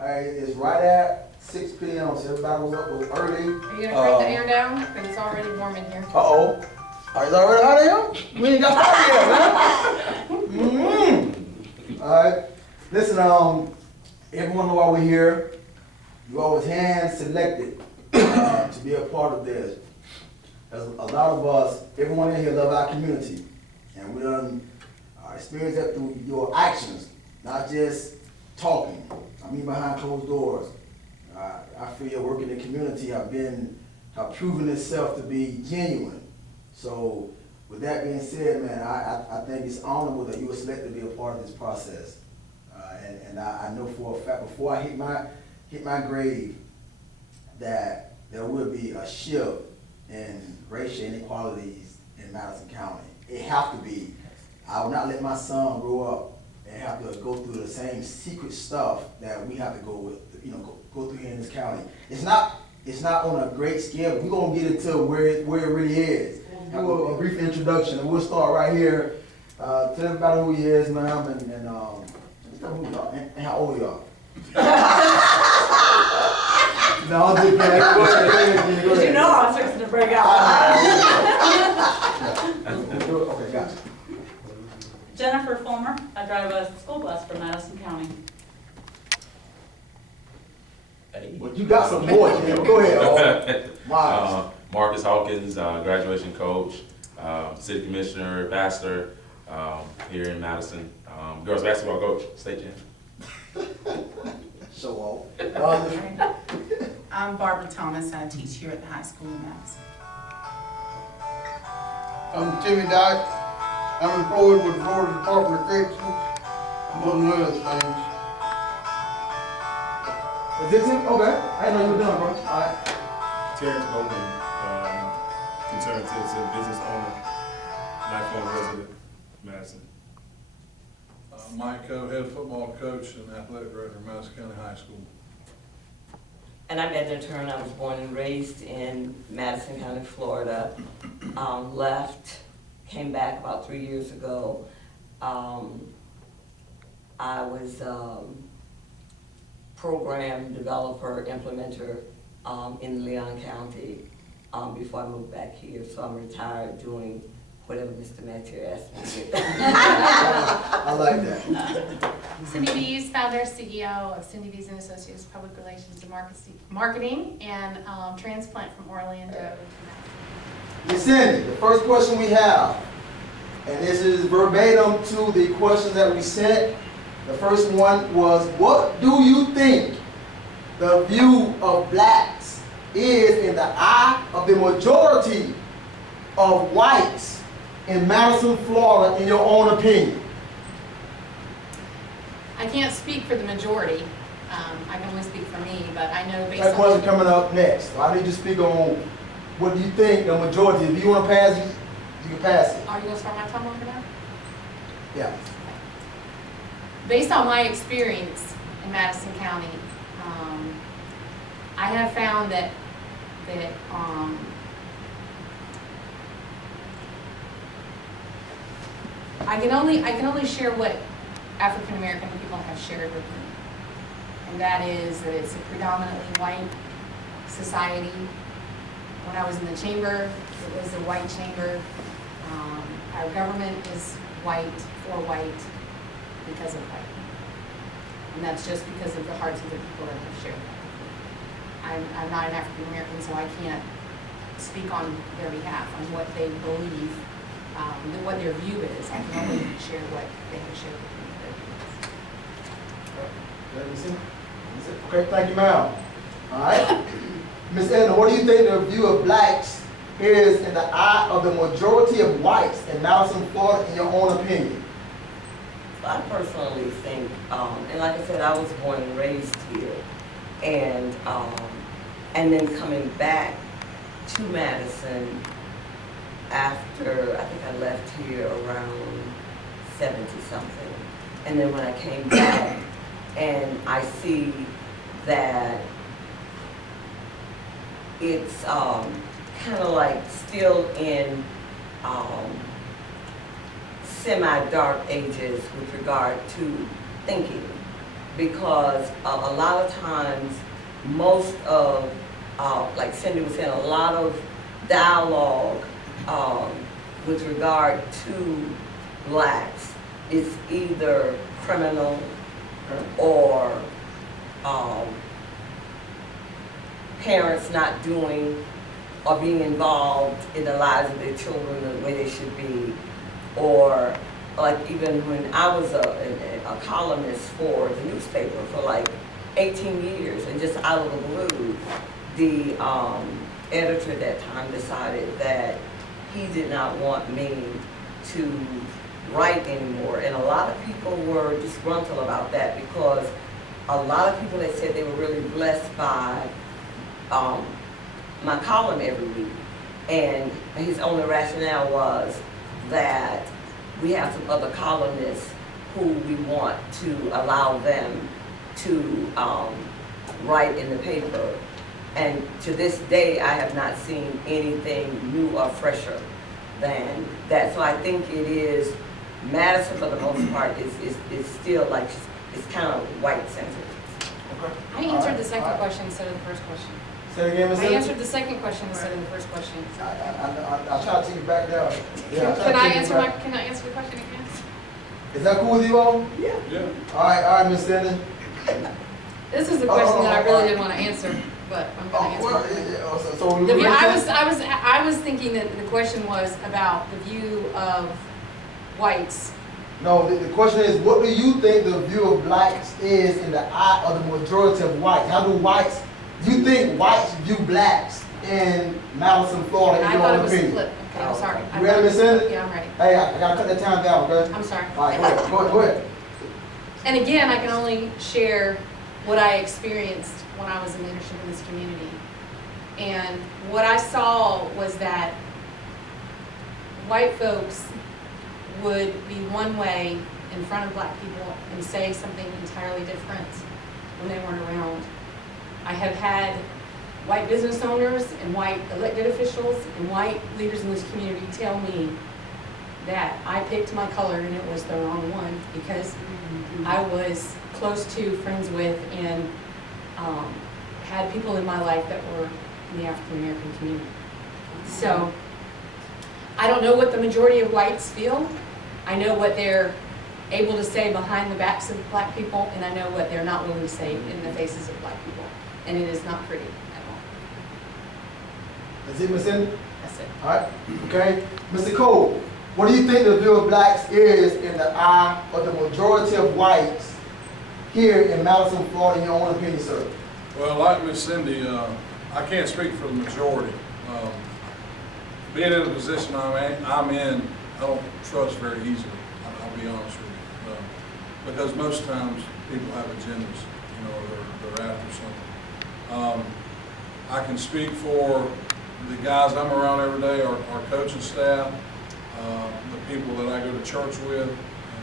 It's right at 6 p.m. So everybody was up early. Are you gonna crank the air down? Because it's already warm in here. Uh-oh. Are you already out of here? We ain't got started yet, man. Alright. Listen, everyone know why we're here. You all was hand selected to be a part of this. There's a lot of us, everyone in here love our community. And we done experience that through your actions, not just talking. I mean behind closed doors. I feel your work in the community have proven itself to be genuine. So with that being said, man, I think it's honorable that you were selected to be a part of this process. And I know for a fact, before I hit my grave, that there will be a shift in racial inequalities in Madison County. It have to be. I will not let my son grow up and have to go through the same secret stuff that we have to go through here in this county. It's not on a great scale. We're gonna get into where it really is. Do a brief introduction, and we'll start right here. Tell everybody who he is, ma'am, and how old you are. No, I'm just playing. Go ahead. You know I'm fixing to break out. Okay, gotcha. Jennifer Fulmer. I drive a school bus for Madison County. Well, you got some more, Jim. Go ahead. Marcus Hawkins, graduation coach, city commissioner, ambassador here in Madison. Girls basketball coach, state champ. Show off. I'm Barbara Thomas. I teach here at the high school in Madison. I'm Timmy Dyke. I'm employed with the Florida Department of Corrections, among other things. Is this him? Okay. I didn't know you were done, bro. All right. Terrence Bowman, concerned citizen, business owner, lifelong resident, Madison. Mike Coe, head football coach and athletic director of Madison County High School. And I'm Edna Turner. I was born and raised in Madison County, Florida. Left, came back about 3 years ago. I was program developer, implementer in Leon County before I moved back here. So I'm retired doing whatever Mr. Mattair asked me to do. I like that. Cindy Bees, founder, CEO of Cindy Bees and Associates, Public Relations and Marketing, and transplant from Orlando. Miss Cindy, the first question we have, and this is verbatim to the questions that we sent. The first one was, what do you think the view of blacks is in the eye of the majority of whites in Madison, Florida, in your own opinion? I can't speak for the majority. I can only speak for me, but I know based That on... question coming up next. I need you to speak on what do you think the majority, if you want to pass it, you can pass it. Are you going to start my time over now? Yeah. Based on my experience in Madison County, I have found that I can only share what African American people have shared with me, and that is that it's a predominantly white society. When I was in the chamber, it was a white chamber. Our government is white, for white, because of white. And that's just because of the hearts of the people that have shared that. I'm not an African American, so I can't speak on their behalf, on what they believe, what their view is. I can only share what they have shared with me. Okay, thank you, ma'am. All right. Ms. Edna, what do you think the view of blacks is in the eye of the majority of whites in Madison, Florida, in your own opinion? I personally think, and like I said, I was born and raised here, and then coming back to Madison after, I think I left here around 70-something, and then when I came back, and I see that it's kind of like still in semi-dark ages with regard to thinking. because a lot of times, most of, like Cindy was saying, a lot of dialogue with regard to blacks is either criminal or parents not doing or being involved in the lives of their children the way they should be, or like even when I was a columnist for the newspaper for like 18 years, and just out of the blue, the editor at that time decided that he did not want me to write anymore. And a lot of people were disgruntled about that, because a lot of people that said they were really blessed by my column every week. And his only rationale was that we have some other columnists who we want to allow them to write in the paper. And to this day, I have not seen anything new or fresher than that. So I think it is, Madison for the most part is still like, it's kind of white-centered. Okay. I answered the second question instead of the first question. Say it again, Ms. I Cindy? answered the second question instead of the first question. I try to take you back down. Yeah, Can I answer the question again? Is that cool with you all? Yeah. Yeah. All right, Ms. Cindy. This is the question that I really didn't want to answer, but I'm going to answer. Well, it. so The view, I was thinking that the question was about the view of whites. No, the question is, what do you think the view of blacks is in the eye of the majority of whites? How do whites, you think whites view blacks in Madison, Florida, And in I your thought it own was opinion? split. Okay, I'm sorry. You ready, Ms. Cindy? Yeah, I'm ready. Hey, I gotta cut that time down, okay? I'm sorry. All right, go ahead. And again, I can only share what I experienced when I was in leadership in this community. And what I saw was that white folks would be one way in front of black people and say something entirely different when they weren't around. I have had white business owners and white elected officials and white leaders in this community tell me that I picked my color and it was the wrong one, because I was close to, friends with, and had people in my life that were in the African American community. So I don't know what the majority of whites feel. I know what they're able to say behind the backs of black people, and I know what they're not willing to say in the faces of black people. And it is not pretty at all. That's it, Ms. Cindy? That's it. All right, okay. Mr. Cole, what do you think the view of blacks is in the eye of the majority of whites here in Madison, Florida, in your own opinion, sir? Well, like Miss Cindy, I can't speak for the majority. Being in the position I'm in, I don't trust very easily, I'll be honest with you. Because most times people have agendas, you know, they're after something. I can speak for the guys I'm around every day, our coaching staff, the people that I go to church with,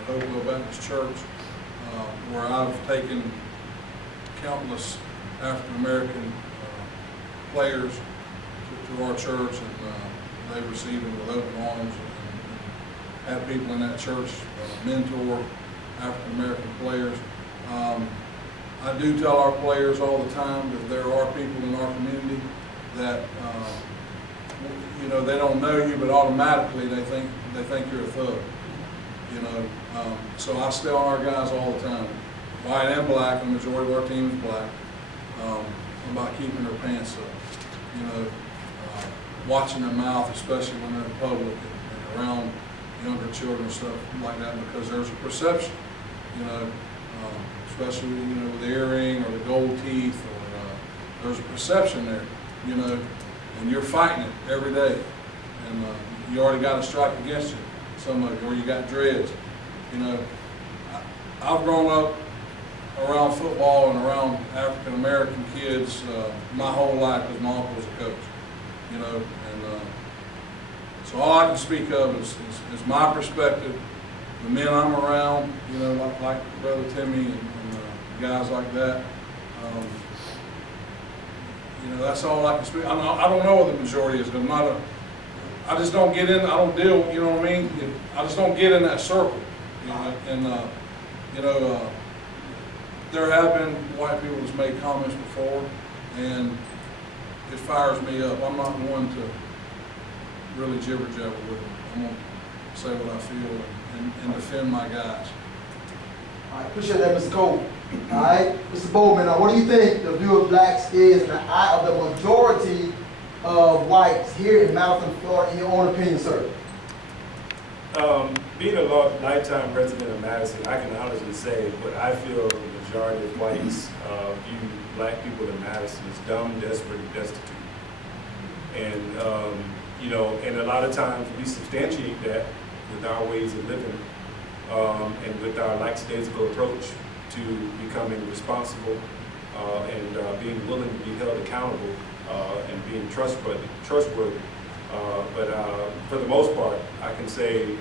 Hopewell Baptist Church, where I've taken countless African American players to our church, and they receive them with open arms, and have people in that church mentor African American players. I do tell our players all the time that there are people in our community that you know, they don't know you, but automatically they think you're a thug. You know, so I stay on our guys all the time, white and black. The majority of our team is black. About keeping their pants up. You know, watching their mouth, especially when they're in public and around younger children and stuff like that, because there's a perception. You know, especially with the earring or the gold teeth, or there's a perception there. You know, and you're fighting it every day, and you already got a strike against you. Some of you, or you got dreads. You know, I've grown up around football and around African American kids my whole life, because my uncle was a coach. You know, and so all I can speak of is my perspective, the men I'm around. You know, like Brother Timmy and guys like that. You know, that's all I can speak. I don't know what the majority is, because I just don't get in. I don't deal. You know what I mean? I just don't get in that circle. You know, and there have been white people that's made comments before, and it fires me up. I'm not one to really jibber jabber with them. I'm gonna say what I feel and defend my guys. All right, appreciate that, Mr. Cole. All right, Mr. Bowman, now what do you think the view of blacks is in the eye of the majority of whites here in Madison, Florida, in your own opinion, sir? Being a lifetime resident of Madison, I can honestly say what I feel the majority of whites view black people in Madison as dumb, desperate, and destitute. And, you know, and a lot of times we substantiate that with our ways of living and with our lackadaisical approach to becoming responsible and being willing to be held accountable and being trustworthy. But for the most part, I can say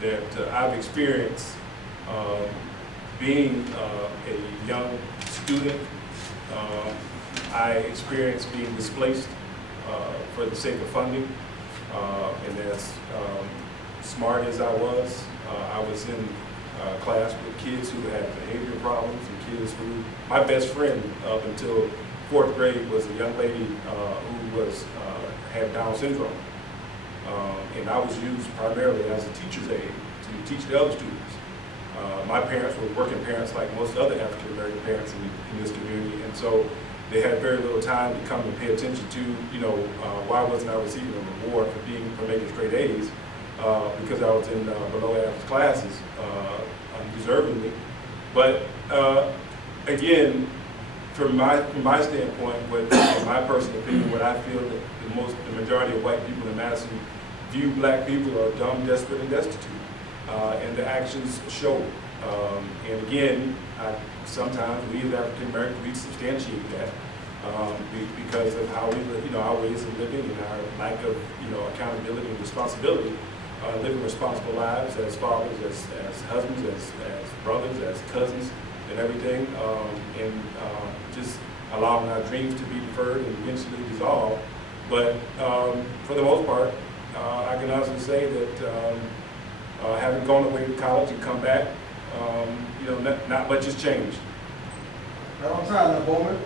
that I've experienced being a young student. I experienced being displaced for the sake of funding, and as smart as I was in class with kids who had behavior problems and kids who, my best friend up until 4th grade was a young lady who had Down syndrome. And I was used primarily as a teacher's aide to teach the other students. My parents were working parents like most other African American parents in this community, and so they had very little time to come and pay attention to, you know, why wasn't I receiving a reward for making straight A's, because I was in below average classes, undeservingly. But again, from my standpoint, in my personal opinion, what I feel that the majority of white people in Madison view black people are dumb, desperate, and destitute, and the actions show. And again, sometimes we as African Americans, we substantiate that because of how we live, you know, our ways of living and our lack of, you know, accountability and responsibility, living responsible lives as fathers, as husbands, as brothers, as cousins, and everything, and just allowing our dreams to be deferred and eventually dissolved. But for the most part, I can honestly say that having gone away to college and come back, you know, not much has changed. Right on time, now, Bowman.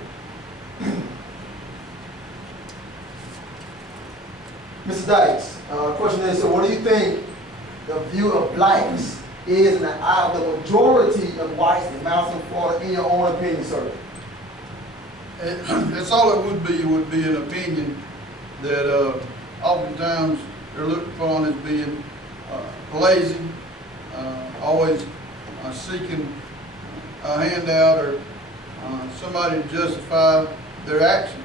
Mr. Dykes, question is, so what do you think the view of blacks is in the eye of the majority of whites in Madison, Florida, in your own opinion, sir? That's all it would be an opinion that oftentimes they're looked upon as being lazy, always seeking a handout or somebody to justify their actions.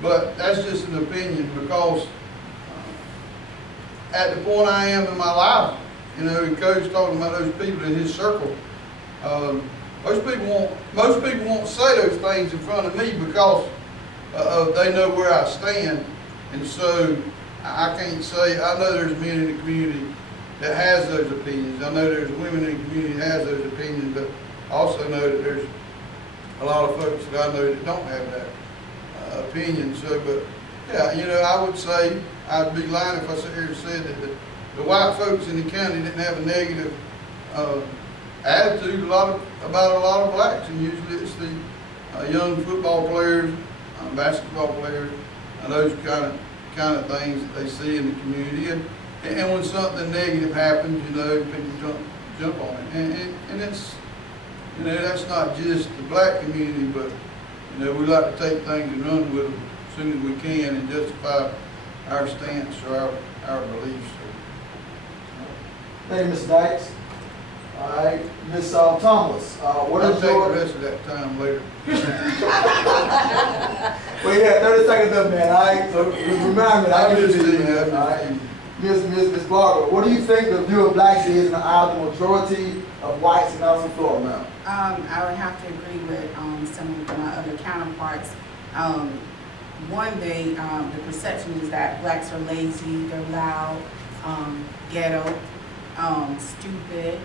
But that's just an opinion because at the point I am in my life, you know, and Coach talking about those people in his circle, most people won't say those things in front of me because they know where I stand. And so I can't say, I know there's men in the community that has those opinions. I know there's women in the community that has those opinions, but I also know that there's a lot of folks that I know that don't have that opinion. So, but yeah, you know, I would say, I'd be lying if I sit here and said that the white folks in the county didn't have a negative attitude about a lot of blacks, and usually it's the young football players, basketball players, and those kind of things that they see in the community. And when something negative happens, you know, people jump on it. And it's, you know, that's not just the black community, but, you know, we like to take things and run with them as soon as we can and justify our stance or our beliefs. Thank you, Mr. Dykes. All right, Ms. Thomas, what I'll is take your... the rest of that time later. Well, yeah, 30 seconds up, man. All right, so remind me. I'll give it to you, man. All right. Ms. Barber, what do you think the view of blacks is in the eye of the majority of whites in Madison, Florida, now? I would have to agree with some of my other counterparts. One, the perception is that blacks are lazy, they're loud, ghetto, stupid,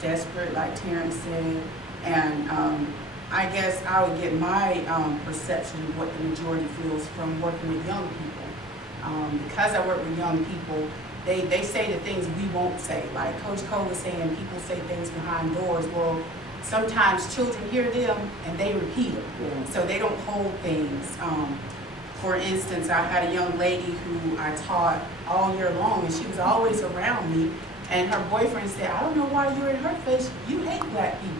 desperate, like Terrence said, and I guess I would get my perception of what the majority feels from working with young people. Because I work with young people, they say the things we won't say. Like Coach Cole was saying, people say things behind doors. Well, sometimes children hear them and they repeat them, so they don't hold things. For instance, I had a young lady who I taught all year long, and she was always around me, and her boyfriend said, I don't know why you're in her face, you hate black people.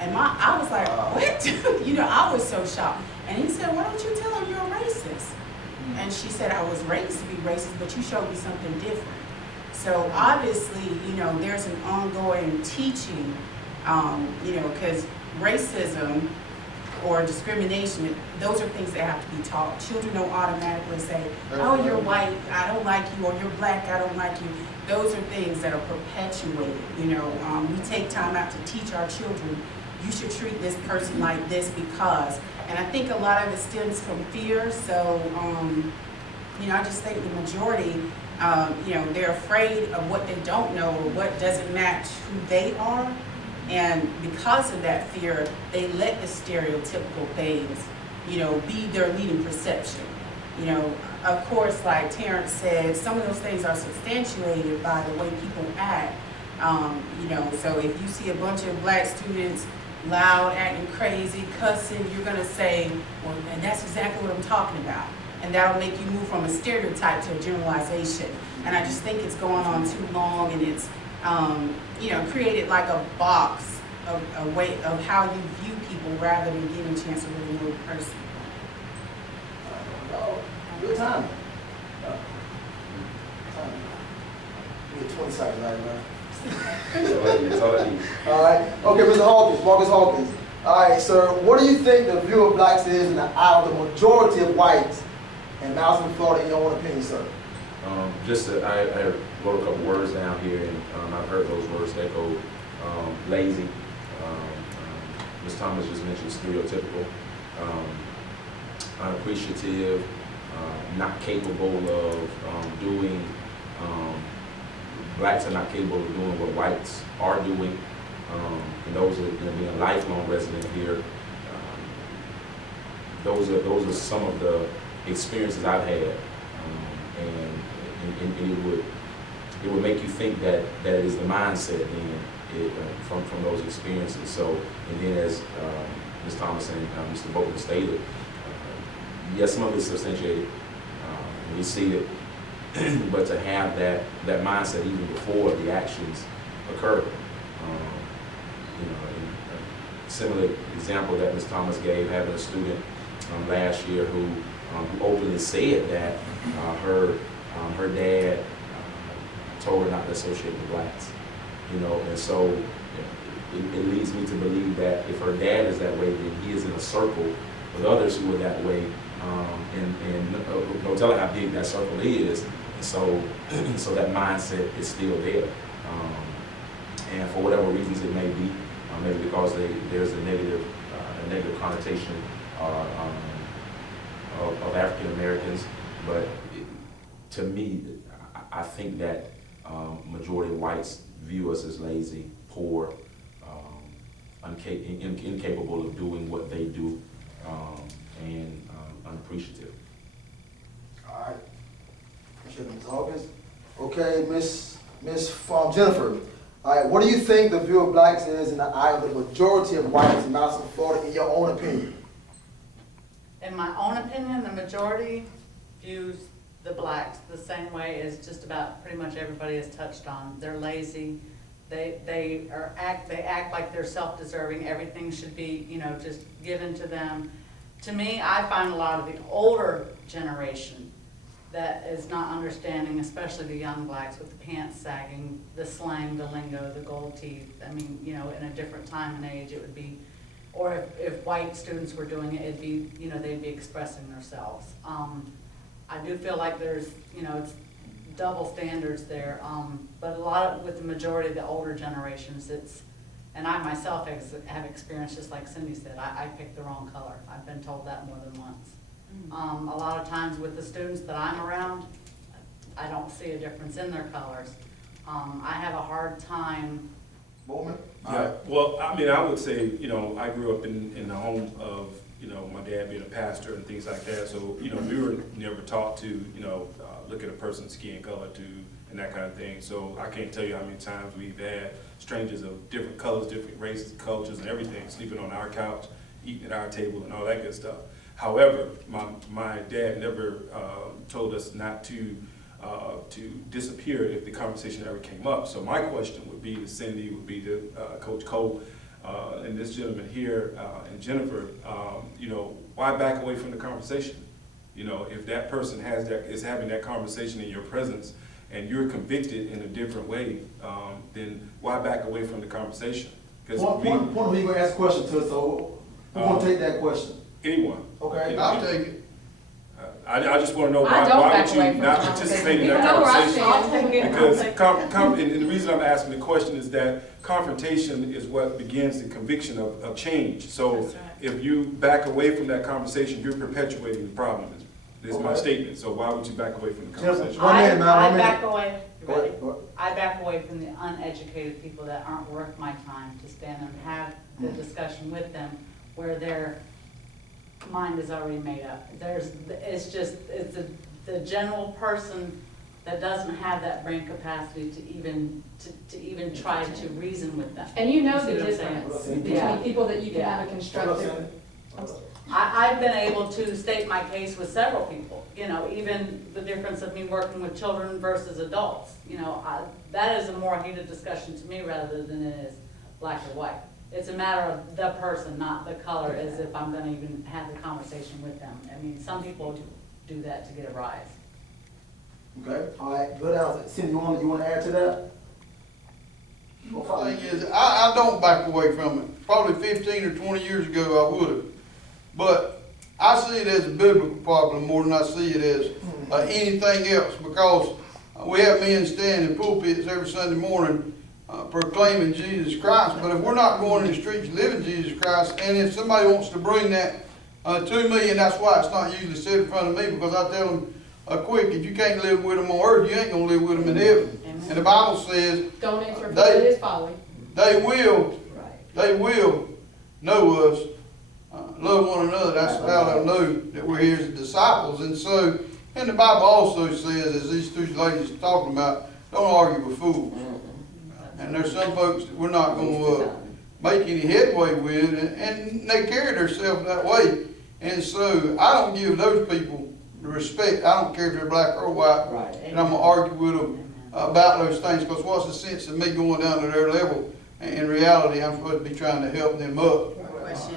And I was like, what? You know, I was so shocked. And he said, why don't you tell her you're a racist? And she said, I was raised to be racist, but you showed me something different. So obviously, you know, there's an ongoing teaching, you know, because racism or discrimination, those are things that have to be taught. Children don't automatically say, oh, you're white, I don't like you, or you're black, I don't like you. Those are things that are perpetuated. You know, we take time out to teach our children, you should treat this person like this because, and I think a lot of it stems from fear. So, you know, I just think the majority, you know, they're afraid of what they don't know or what doesn't match who they are. And because of that fear, they let the stereotypical things, you know, be their leading perception. You know, of course, like Terrence said, some of those things are substantiated by the way people act. You know, so if you see a bunch of black students loud, acting crazy, cussing, you're gonna say, well, and that's exactly what I'm talking about. And that'll make you move from a stereotype to a generalization. And I just think it's going on too long, and it's, you know, created like a box of a way of how you view people rather than giving a chance to really know the person. Good time. You get 20 seconds out of that. All right. Okay, Mr. Hawkins, Marcus Hawkins. All right, sir. What do you think the view of blacks is in the eye of the majority of whites in Madison, Florida, in your own opinion, sir? I wrote a couple words down here, and I've heard those words echoed. Lazy. Ms. Thomas just mentioned stereotypical. Unappreciative. Not capable of doing. Blacks are not capable of doing what whites are doing, and those are, you know, being a lifelong resident here. Those are some of the experiences I've had, and it would make you think that it is the mindset then from those experiences. So, and then as Ms. Thomas and Mr. Bolton stated, yes, some of it's substantiated. We see it. But to have that mindset even before the actions occur, you know, a similar example that Ms. Thomas gave, having a student last year who openly said that her dad told her not to associate with blacks, you know, and so it leads me to believe that if her dad is that way, then he is in a circle with others who are that way, and no telling how big that circle is. So that mindset is still there, and for whatever reasons it may be, maybe because there's a negative connotation of African Americans, but to me, I think that majority of whites view us as lazy, poor, incapable of doing what they do, and unappreciative. All right. Ms. Hawkins. Okay, Miss Jennifer. All right, what do you think the view of blacks is in the eye of the majority of whites in Madison, Florida, in your own opinion? In my own opinion, the majority views the blacks the same way as just about pretty much everybody has touched on. They're lazy. They act like they're self-deserving. Everything should be, you know, just given to them. To me, I find a lot of the older generation that is not understanding, especially the young blacks with the pants sagging, the slang, the lingo, the gold teeth. I mean, you know, in a different time and age, it would be, or if white students were doing it, it'd be, you know, they'd be expressing themselves. I do feel like there's, you know, it's double standards there, but a lot of, with the majority of the older generations, it's, and I myself have experienced, just like Cindy said, I picked the wrong color. I've been told that more than once. A lot of times with the students that I'm around, I don't see a difference in their colors. I have a hard time. Yeah, well, I mean, I would say, you know, I grew up in the home of, you know, my dad being a pastor and things like that. So, you know, we were never taught to, you know, look at a person's skin color to and that kind of thing. So I can't tell you how many times we've had strangers of different colors, different races, cultures, and everything, sleeping on our couch, eating at our table, and all that good stuff. However, my dad never told us not to disappear if the conversation ever came up. So my question would be to Cindy, would be to Coach Cole, and this gentleman here, and Jennifer, you know, why back away from the conversation? You know, if that person is having that conversation in your presence and you're convicted in a different way, then why back away from the conversation? Because One of you gonna ask a question to, so who gonna take that question? anyone. Okay. I'll take it. I just want to know I why don't would back away you from not the participate in conversation. that You know where I conversation? stand. Because and the reason I'm asking the question is that confrontation is what begins the conviction of change. So That's right. if you back away from that conversation, you're perpetuating the problem. Is my Okay. statement. So why would you back away from the Jennifer, conversation? One minute, ma'am, one I minute. back away, you Go ready? ahead, go ahead. I back away from the uneducated people that aren't worth my time to stand and have the discussion with them where their mind is already made up. It's the general person that doesn't have that brain capacity to even try to reason with them. And you know See the what I'm saying? difference Yeah. between people that you can Yeah. have a constructive. I've been able to state my case with several people, you know, even the difference of me working with children versus adults. You know, that is a more heated discussion to me rather than it is black or white. It's a matter of the person, not the color, as if I'm gonna even have the conversation with them. I mean, some people do that to get a rise. Okay, all right, good answer. Cindy, you wanna add to that? The thing is, I don't back away from it. Probably 15 or 20 years ago, I would've. But I see it as a biblical problem more than I see it as anything else, because we have men stand in pulpits every Sunday morning proclaiming Jesus Christ. But if we're not going in the streets living Jesus Christ, and if somebody wants to bring that to me, and that's why it's not usually said in front of me, because I tell them quick, if you can't live with them on earth, you ain't gonna live with them in heaven. Amen. And the Bible says Don't answer if it is folly. they will know us, love one another. That's how they'll know that we're here as disciples. And so, and the Bible also says, as these two ladies are talking about, don't argue with fools. And there's some folks that we're not going to make any headway with, and they carry themselves that way. And so, I don't give those people the respect. I don't care if they're black or white, Right. and I'm going to argue with them about those things, because what's the sense of me going down to their level? In reality, I'm supposed to be trying to help them up. Question.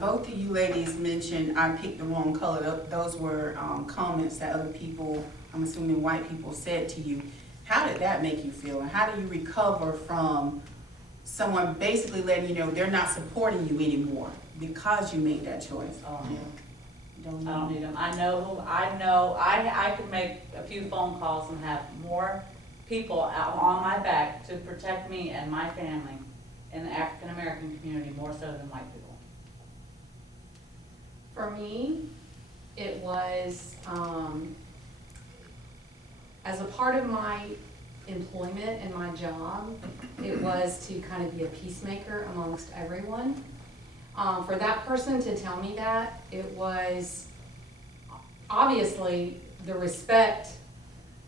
Both of you ladies mentioned I picked the wrong color. Those were comments that other people, I'm assuming white people, said to you. How did that make you feel? And how do you recover from someone basically letting you know they're not supporting you anymore because you made that choice? Oh, yeah. You don't I don't know. need them. I could make a few phone calls and have more people out on my back to protect me and my family in the African American community more so than white people. For me, it was, as a part of my employment and my job, it was to kind of be a peacemaker amongst everyone. For that person to tell me that, it was obviously the respect,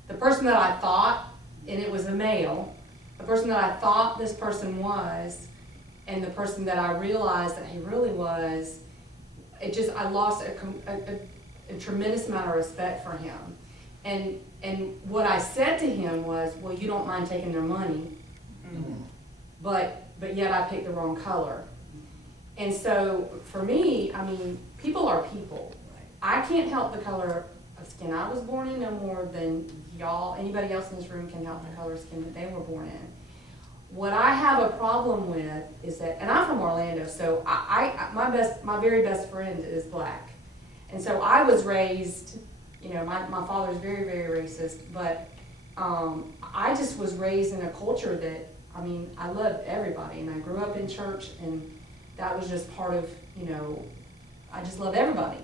the person that I thought, and it was a male, the person that I thought this person was, and the person that I realized that he really was, I lost a tremendous amount of respect for him. And what I said to him was, well, you don't mind taking their money, but yet I picked the wrong color. And so for me, I mean, people are people. I can't help the color of skin I was born in no more than anybody else in this room can help the color of skin that they were born in. What I have a problem with is that, and I'm from Orlando, so my very best friend is black. And so I was raised, you know, my father's very, very racist, but I just was raised in a culture that, I mean, I loved everybody, and I grew up in church, and that was just part of, you know, I just love everybody.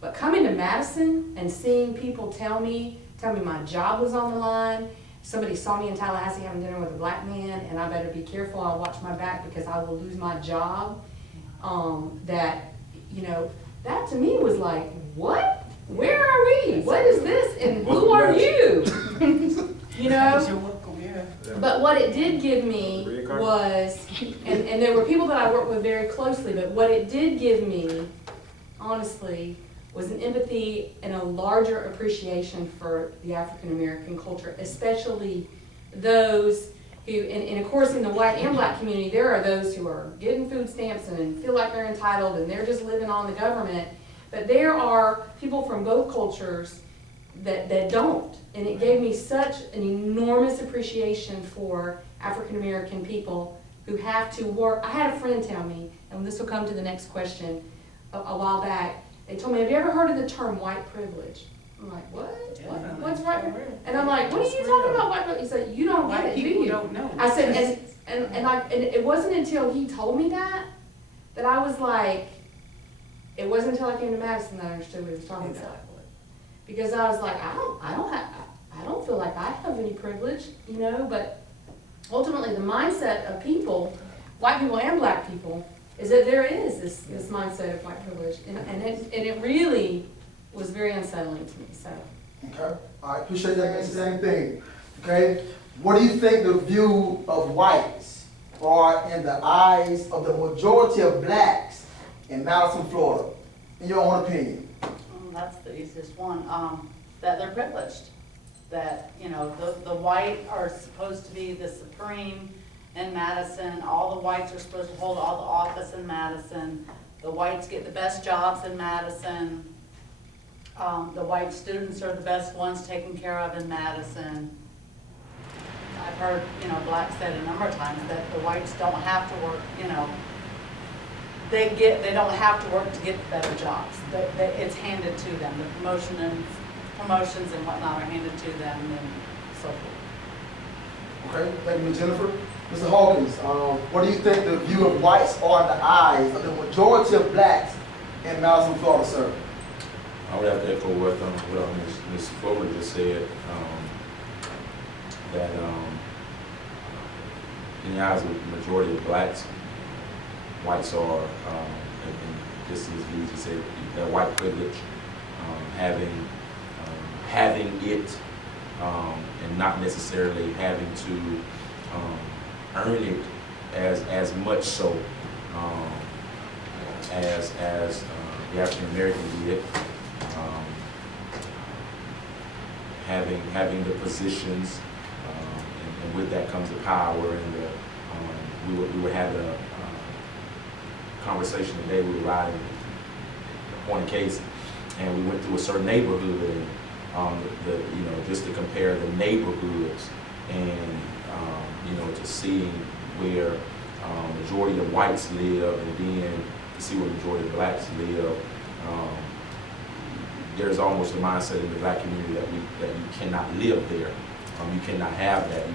But coming to Madison and seeing people tell me my job was on the line, somebody saw me in Tallahassee having dinner with a black man, and I better be careful, I'll watch my back because I will lose my job, that, you know, that to me was like, what? Where are we? What is this? And who are you? you know? You're welcome, yeah. But what it did give me was, and there were people that I worked with very closely, but what it did give me, honestly, was an empathy and a larger appreciation for the African American culture, especially those who, and of course in the white and black community, there are those who are getting food stamps and feel like they're entitled and they're just living on the government. But there are people from both cultures that don't. And it gave me such an enormous appreciation for African American people who have to work. I had a friend tell me, and this will come to the next question, a while back, they told me, have you ever heard of the term white privilege? I'm like, what? What's white privilege? And I'm like, what are you talking about white privilege? He said, you don't get it, do you? Don't know. I said, and it wasn't until he told me that I was like, it wasn't until I came to Madison that I understood what he was talking about. Because I was like, I don't feel like I have any privilege, you know, but ultimately the mindset of people, white people and black people, is that there is this mindset of white privilege, and it really was very unsettling to me, so. Okay, I appreciate that, it's the same thing. Okay, what do you think the view of whites are in the eyes of the majority of blacks in Madison, Florida, in your own opinion? That's the easiest one, that they're privileged. That, you know, the white are supposed to be the supreme in Madison. All the whites are supposed to hold all the office in Madison. The whites get the best jobs in Madison. The white students are the best ones taken care of in Madison. I've heard, you know, blacks said a number of times that the whites don't have to work, you know, they don't have to work to get better jobs. It's handed to them. The promotions and whatnot are handed to them and so forth. Okay, thank you, Ms. Jennifer. Mr. Hawkins, what do you think the view of whites are in the eyes of the majority of blacks in Madison, Florida, sir? I would have to echo what Ms. Fuller just said, that in the eyes of the majority of blacks, whites are, and this is easy to say, that white privilege, having it, and not necessarily having to earn it as much so as the African American did. Having the positions, and with that comes the power, and we were having a conversation today. We were riding on a case, and we went through a certain neighborhood, and just to compare the neighborhoods, and to seeing where majority of whites live, and then to see where majority of blacks live. There's almost a mindset in the black community that you cannot live there. You cannot have that. You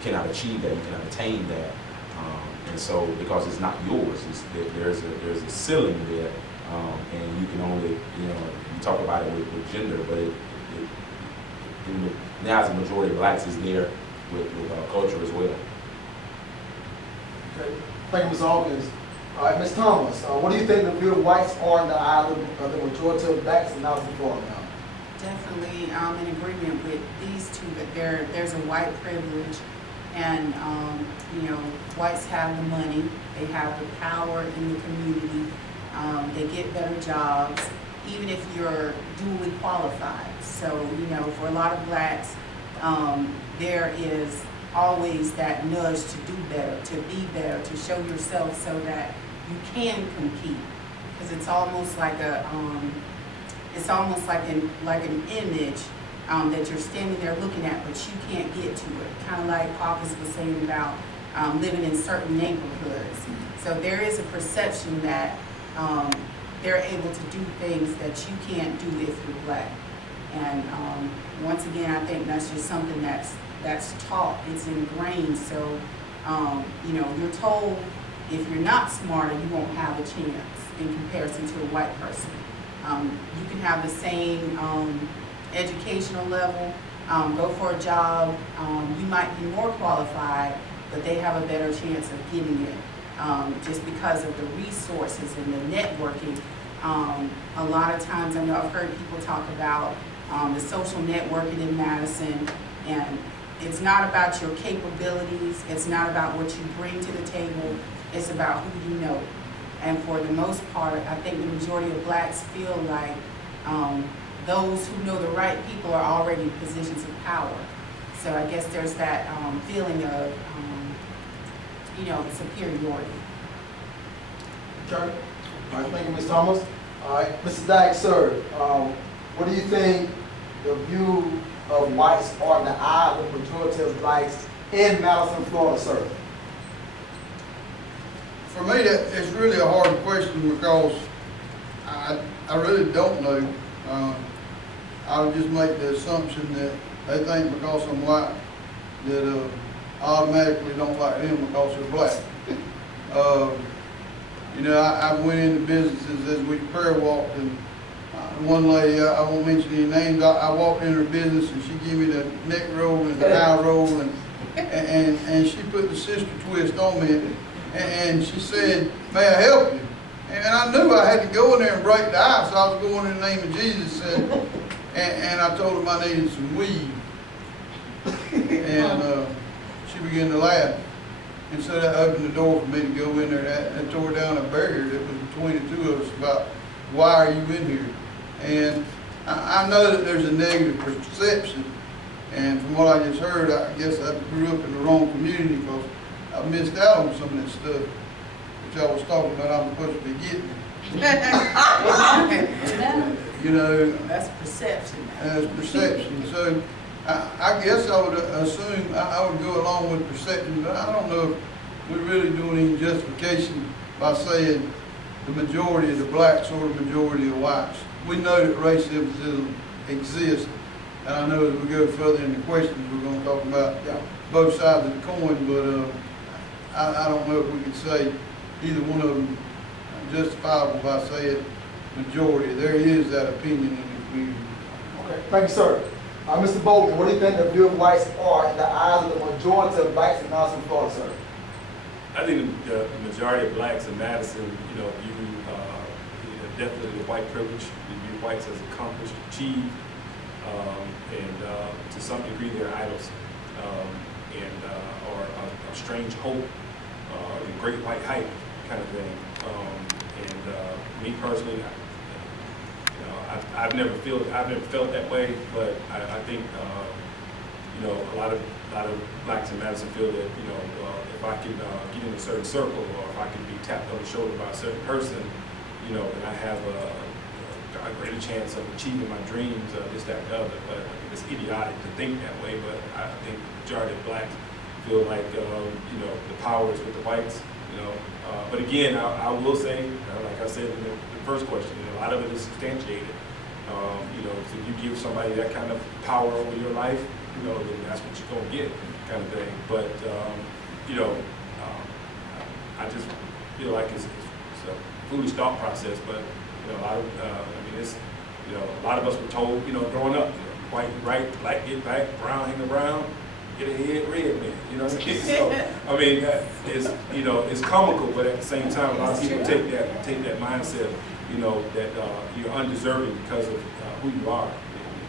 cannot achieve that. You cannot attain that. And so, because it's not yours, there's a ceiling there, and you can only, you talk about it with gender, but now as a majority of blacks is there with culture as well. Okay, thank you, Ms. Hawkins. All right, Ms. Thomas, what do you think the view of whites are in the eyes of the majority of blacks in Madison, Florida now? Definitely in agreement with these two, that there's a white privilege, and whites have the money, they have the power in the community, they get better jobs, even if you're duly qualified. So, for a lot of blacks, there is always that nudge to do better, to be better, to show yourself so that you can compete, because it's almost like an image that you're standing there looking at, but you can't get to it. Kind of like Hawkins was saying about living in certain neighborhoods. So there is a perception that they're able to do things that you can't do if you're black. And once again, I think that's just something that's taught, it's ingrained. So, you're told if you're not smarter, you won't have a chance in comparison to a white person. You can have the same educational level, go for a job, you might be more qualified, but they have a better chance of getting it just because of the resources and the networking. A lot of times, I know I've heard people talk about the social networking in Madison, and it's not about your capabilities, it's not about what you bring to the table, it's about who you know. And for the most part, I think the majority of blacks feel like those who know the right people are already in positions of power. So I guess there's that feeling of, you know, superiority. Okay. All right, thank you, Ms. Thomas. All right, Mr. Dyke, sir, what do you think the view of whites are in the eye of the majority of blacks in Madison, Florida, sir? For me, it's really a hard question because I really don't know. I would just make the assumption that they think because I'm white that I automatically don't like them because they're black. You know, I went into businesses as we prayer walked, and one lady, I won't mention any names, I walked in her business and she gave me the neck roll and the eye roll, and she put the sister twist on me, and she said, "May I help you?" And I knew I had to go in there and break the ice, so I was going in the name of Jesus, and I told her I needed some weed, and she began to laugh. And so that opened the door for me to go in there and tore down a barrier that was between the two of us about, why are you in here? And I know that there's a negative perception, and from what I just heard, I guess I grew up in the wrong community because I missed out on some of that stuff, which I was talking about I'm supposed to be getting. You know, That's perception. as perception. So I guess I would assume I would go along with perception, but I don't know if we're really doing any justification by saying the majority of the blacks or the majority of whites. We know that racism exists, and I know as we go further in the questions, we're going to talk about both sides of the coin, but I don't know if we could say either one of them justifiable by saying majority. There is that opinion in the community. Okay, thank you, sir. Mr. Bolton, what do you think the view of whites are in the eyes of the majority of blacks in Madison, Florida, sir? I think the majority of blacks in Madison, you know, view definitely the white privilege, they view whites as accomplished, achieved, and to some degree they're idols, or a strange hope, the great white hype kind of thing. Me personally, I've never felt that way, but I think you know, a lot of blacks in Madison feel that, you know, if I can get in a certain circle, or if I can be tapped on the shoulder by a certain person, you know, then I have a greater chance of achieving my dreams, this, that, and the other. But it's idiotic to think that way. But I think the majority of blacks feel like you know, the power is with the whites. You know, but again, I will say, like I said in the first question, you know, a lot of it is substantiated. You know, if you give somebody that kind of power over your life, you know, then that's what you're gonna get, kind of thing. But you know, I just feel like it's a foolish thought process. But you know, a lot of, I mean, it's, you know, a lot of us were told, you know, growing up, you know, white right, black get back, brown hang around, get ahead, red man. You know what I'm saying? So I mean, it's, you know, it's comical, but at the same time, a lot of people take that mindset, you know, that you're undeserving because of who you are,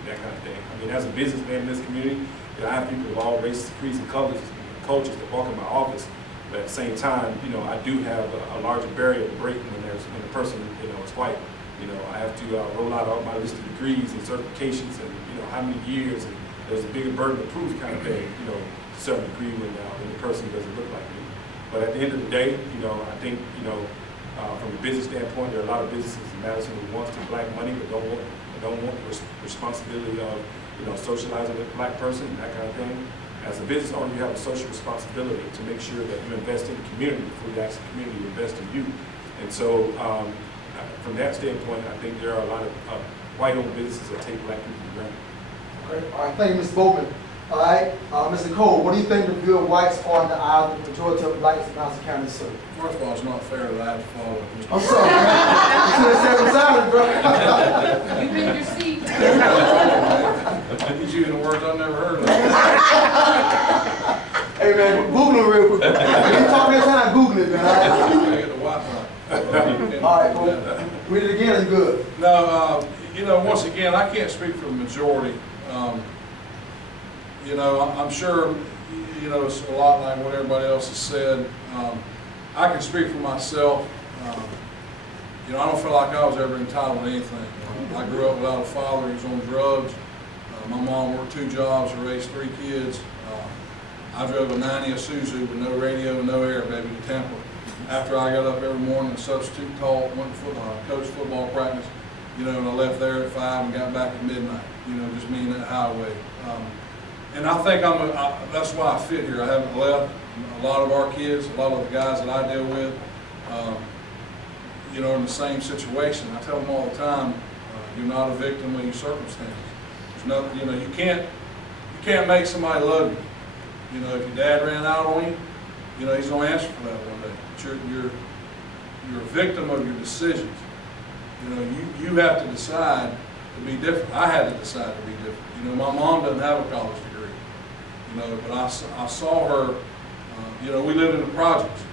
that kind of thing. I mean, as a businessman in this community, you know, I have people of all races, creeds, and colors, cultures that walk in my office. But at the same time, you know, I do have a larger barrier to break when the person, you know, is white. You know, I have to roll out all my list of degrees and certifications, and you know, how many years, and there's a bigger burden of proof kind of thing, you know, to a certain degree when the person doesn't look like me. But at the end of the day, you know, I think, you know, from a business standpoint, there are a lot of businesses in Madison who wants to black money, but don't want the responsibility of, you know, socializing with a black person, that kind of thing. As a business owner, you have a social responsibility to make sure that you invest in the community before you ask the community to invest in you. And so, from that standpoint, I think there are a lot of white-owned businesses that take black people for granted. Okay. All right, thank you, Ms. Bowman. All right, Mr. Cole, what do you think the view of whites are in the eyes of the majority of blacks in Madison County, sir? First of all, it's not fair that I have to follow Mr. I'm sorry, man. You should have said silent, bro. You pick your seat. He's using words I've never heard of. Hey, man, Google it real quick. When you talk that time, Google it, man. I get the Wi-Fi. All right, cool. Read it again, it's good. No, you know, once again, I can't speak for the majority. you know, I'm sure, you know, it's a lot like what everybody else has said. I can speak for myself. You know, I don't feel like I was ever entitled to anything. I grew up without a father. He was on drugs. My mom worked 2 jobs and raised 3 kids. I drove a 90 Isuzu with no radio and no air, baby, to Tampa. After I got up every morning and substitute taught, went to coach football practice, you know, and I left there at 5 and got back at midnight, you know, just me and that highway. And I think that's why I fit here. I haven't left. A lot of our kids, a lot of the guys that I deal with, you know, in the same situation. I tell them all the time, you're not a victim of your circumstances. There's nothing, you know, you can't make somebody love you. You know, if your dad ran out on you, you know, he's going to answer for that one day. But you're a victim of your decisions. You know, you have to decide to be different. I had to decide to be different. You know, my mom doesn't have a college degree. You know, but I saw her. You know, we lived in the projects.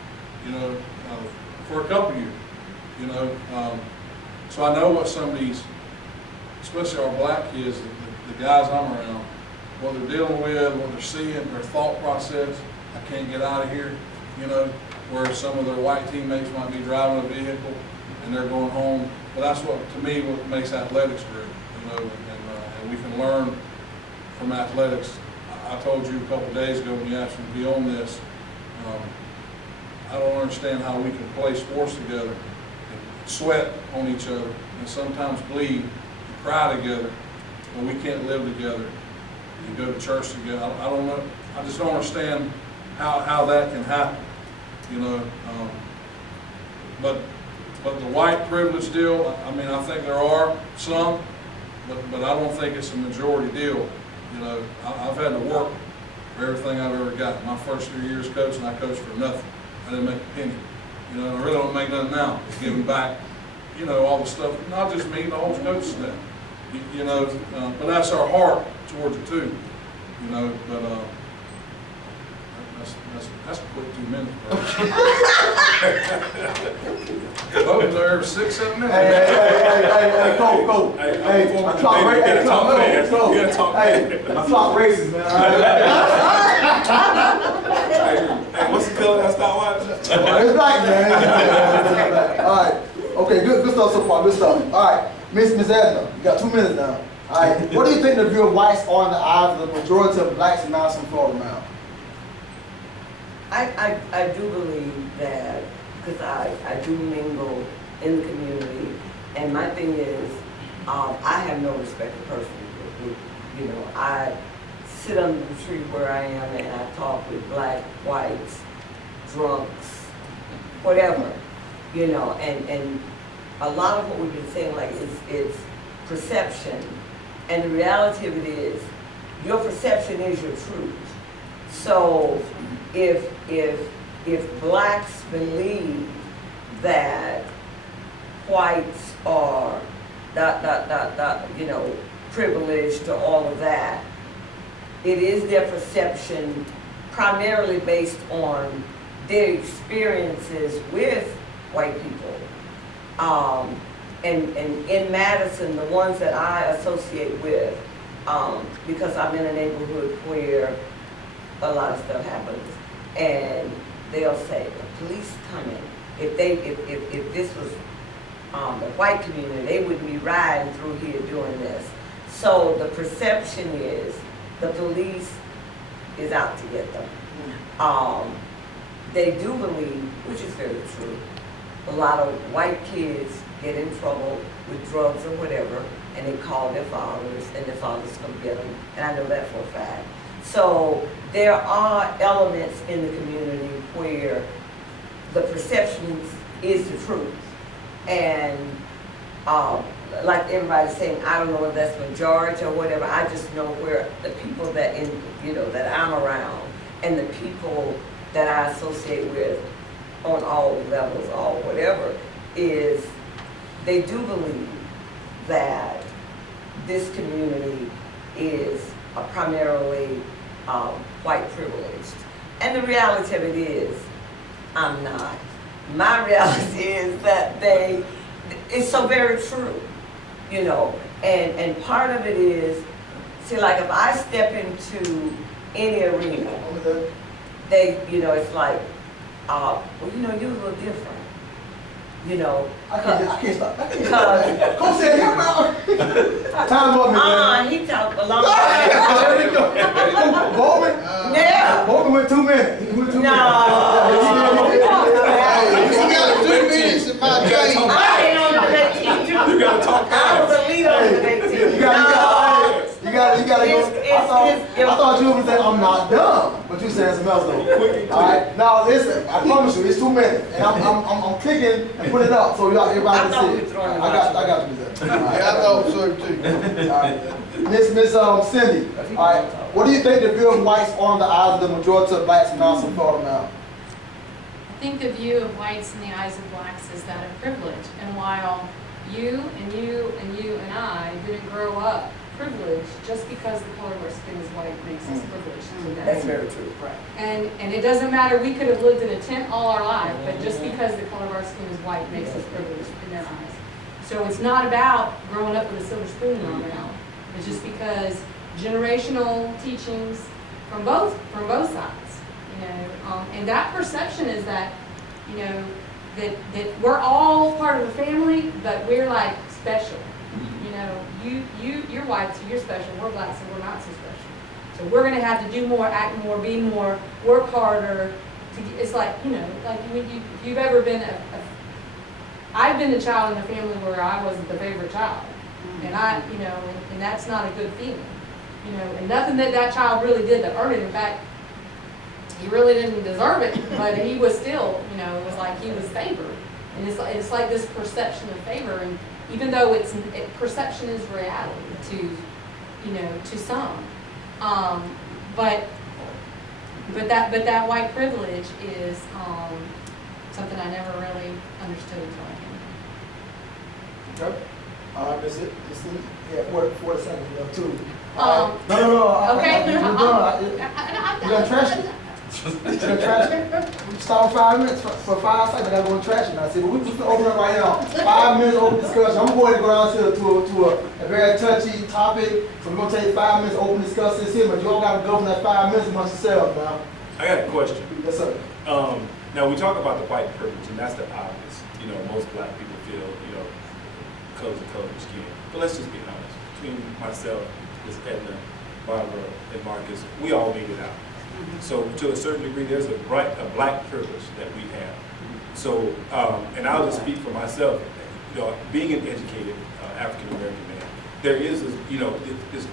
You know, for a couple years. You know, so I know what some of these, especially our black kids, the guys I'm around, what they're dealing with, what they're seeing, their thought process. I can't get out of here. You know, where some of their white teammates might be driving a vehicle and they're going home. But that's what, to me, what makes athletics great. You know, and we can learn from athletics. I told you a couple of days ago when you asked me to be on this, I don't understand how we can play sports together and sweat on each other and sometimes bleed and cry together, but we can't live together and go to church together. I don't know. I just don't understand how that can happen. You know, but the white privilege deal, I mean, I think there are some, but I don't think it's a majority deal. You know, I've had to work for everything I've ever got. My first 3 years coaching, I coached for nothing. I didn't make a penny. You know, I really don't make nothing now. It's giving back, you know, all the stuff, not just me, the whole coach staff. You know, but that's our heart towards it too. You know, but that's a quick 2 minutes, bro. I was there 6, 7 minutes. Hey, Cole. Hey, my clock racist, man. Hey, what's the color that stop watching? It's black, man. All right. Okay, good stuff so far. Good stuff. All right, Miss Edna, you got 2 minutes now. All right. What do you think the view of whites are in the eyes of the majority of blacks in Madison, Florida now? I do believe that, because I do mingle in the community, and my thing is, I have no respect for person. You know, I sit under the tree where I am and I talk with black, whites, drunks, whatever, you know, and a lot of what we've been saying, like, it's perception, and the reality of it is, your perception is your truth. So if blacks believe that whites are you know, privileged to all of that, it is their perception primarily based on their experiences with white people. And in Madison, the ones that I associate with, because I'm in a neighborhood where a lot of stuff happens, and they'll say, the police coming. If this was the white community, they wouldn't be riding through here doing this. So the perception is the police is out to get them. They do believe, which is very true, a lot of white kids get in trouble with drugs or whatever, and they call their fathers, and their fathers come get them, and I know that for a fact. So there are elements in the community where the perception is the truth. And like everybody's saying, I don't know if that's majority or whatever, I just know where the people that that I'm around and the people that I associate with on all levels, all whatever, is they do believe that this community is primarily white privileged. And the reality of it is, I'm not. My reality is that it's so very true, you know, and part of it is see, like if I step into any arena, they, you know, it's like, well, you know, you're a little different. You know, I can't stop. Come say him out. Time up, man. he talked a long time. There we go. Bowman? Yeah. Bowman went 2 minutes. He went 2 minutes. No. Hey, you got 2 minutes in my game. I ain't on the debate team too. You gotta talk I was fast. a leader on the debate team. You gotta go. I thought you were saying I'm not dumb, but you saying something else though. All right. Now listen, I promise you, it's 2 minutes, and I'm clicking and putting it up so everybody I thought can we see were it. throwing I got you, Miss. Yeah, I thought so too. All right. Miss Cindy. All right. What do you think the view of whites on the eyes of the majority of blacks in Madison Fla now? I think the view of whites in the eyes of blacks is that of privilege. And while you and you and you and I didn't grow up privileged, just because the color of our skin is white makes us privileged. That's very true. Right. And it doesn't matter, we could have lived in a tent all our life, but just because the color of our skin is white makes us privileged in their eyes. So it's not about growing up with a silver spoon in our mouth. It's just because generational teachings from both sides, you know, and that perception is that, you know, that we're all part of a family, but we're like special. You know, you're white, so you're special. We're black, so we're not so special. So we're gonna have to do more, act more, be more, work harder. It's like, you know, like if you've ever been I've been a child in a family where I wasn't the favorite child, and you know, and that's not a good feeling, you know, and nothing that child really did to earn it. In fact, he really didn't deserve it, but he was still, you know, it was like he was favored, and it's like this perception of favor, and even though perception is reality to, you know, to some, but that white privilege is something I never really understood until I came. Okay. Miss it. Yeah, 40 seconds, you know, too. No. Okay. You're gonna trash it. You're gonna trash it. We start 5 minutes for 5 seconds. I gotta go and trash it now. See, but we can open up right now. 5 minutes open discussion. I'm going to go down to a very touchy topic. So we're gonna take 5 minutes open discuss this here, but you all gotta go from that 5 minutes amongst yourselves now. I got a question. Yes, sir. Now we talk about the white privilege, and that's the obvious. You know, most black people feel, you know, color of skin. But let's just be honest. Between myself, Miss Edna, Barbara, and Marcus, we all made it out. So to a certain degree, there's a black privilege that we have. So, and I'll just speak for myself. You know, being an educated African American man, there is, you know,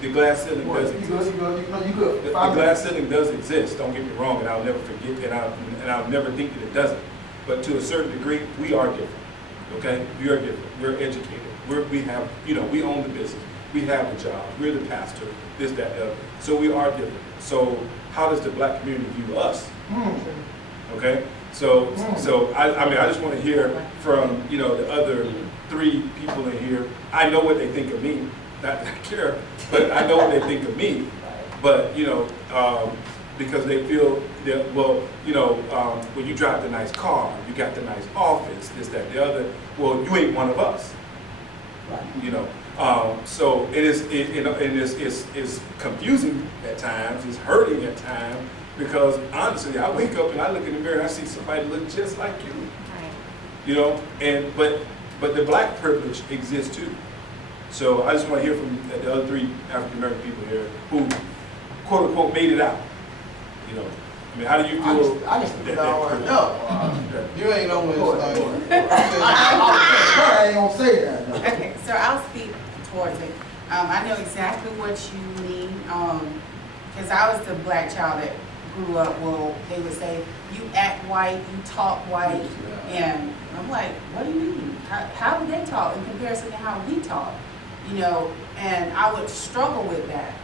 the glass ceiling does exist. You good. The glass ceiling does exist. Don't get me wrong, and I'll never forget, and I'll never think that it doesn't. But to a certain degree, we are different. Okay, we are different. We're educated. We have, you know, we own the business. We have a job. We're the pastor. This, that, the other. So we are different. So how does the black community view us? Okay, so I mean, I just want to hear from, you know, the other 3 people in here. I know what they think of me. Not that I care, but I know what they think of me. But you know, because they feel that, well, you know, when you drive the nice car, you got the nice office, this, that, the other. Well, you ain't one of us. You know. So it is, you know, and it's confusing at times, it's hurting at times, because honestly, I wake up and I look in the mirror and I see somebody look just like you. Right. You know, and but the black privilege exists too. So I just want to hear from the other 3 African American people here who, quote unquote, made it out. You know, I mean, how do you feel? I just don't want to know. You ain't on this thing. I ain't gonna say that. No. Okay, so I'll speak towards it. I know exactly what you mean, because I was the black child that grew up, well, they would say, you act white, you talk white, and I'm like, what do you mean? How do they talk in comparison to how we talk? You know, and I would struggle with that.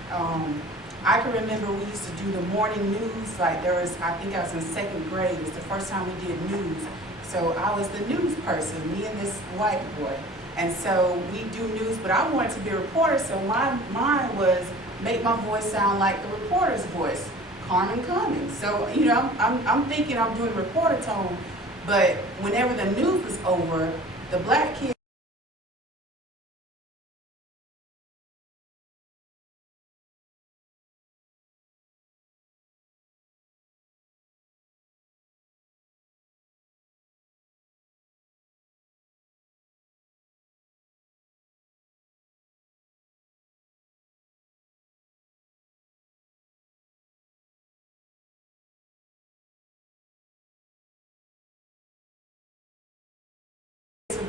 I can remember we used to do the morning news, like there was, I think I was in 2nd grade, it was the first time we did news. So I was the news person, me and this white boy. And so we do news, but I wanted to be a reporter, so mine was make my voice sound like the reporter's voice, Carmen Cummings. So, you know, I'm thinking I'm doing reporter tone, but whenever the news was over, the black kids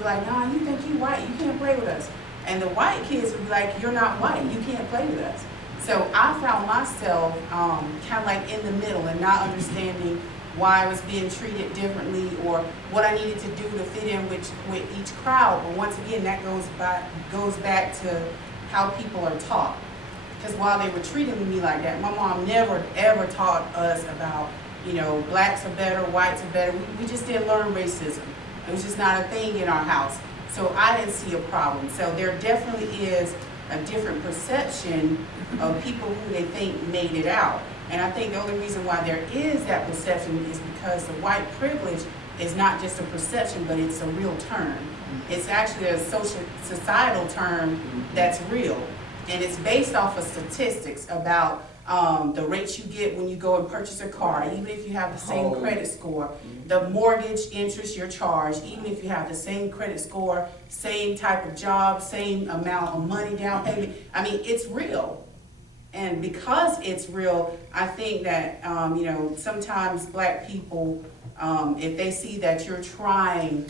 be like, nah, you think you white, you can't play with us. And the white kids would be like, you're not white, you can't play with us. So I found myself kind of like in the middle and not understanding why I was being treated differently or what I needed to do to fit in with each crowd. But once again, that goes back to how people are taught. Because while they were treating me like that, my mom never ever taught us about, you know, blacks are better, whites are better. We just didn't learn racism. It was just not a thing in our house. So I didn't see a problem. So there definitely is a different perception of people who they think made it out. And I think the only reason why there is that perception is because the white privilege is not just a perception, but it's a real term. It's actually a societal term that's real. And it's based off of statistics about the rates you get when you go and purchase a car, even if you have the same credit score, the mortgage interest you're charged, even if you have the same credit score, same type of job, same amount of money down payment. I mean, it's real. And because it's real, I think that, you know, sometimes black people, if they see that you're trying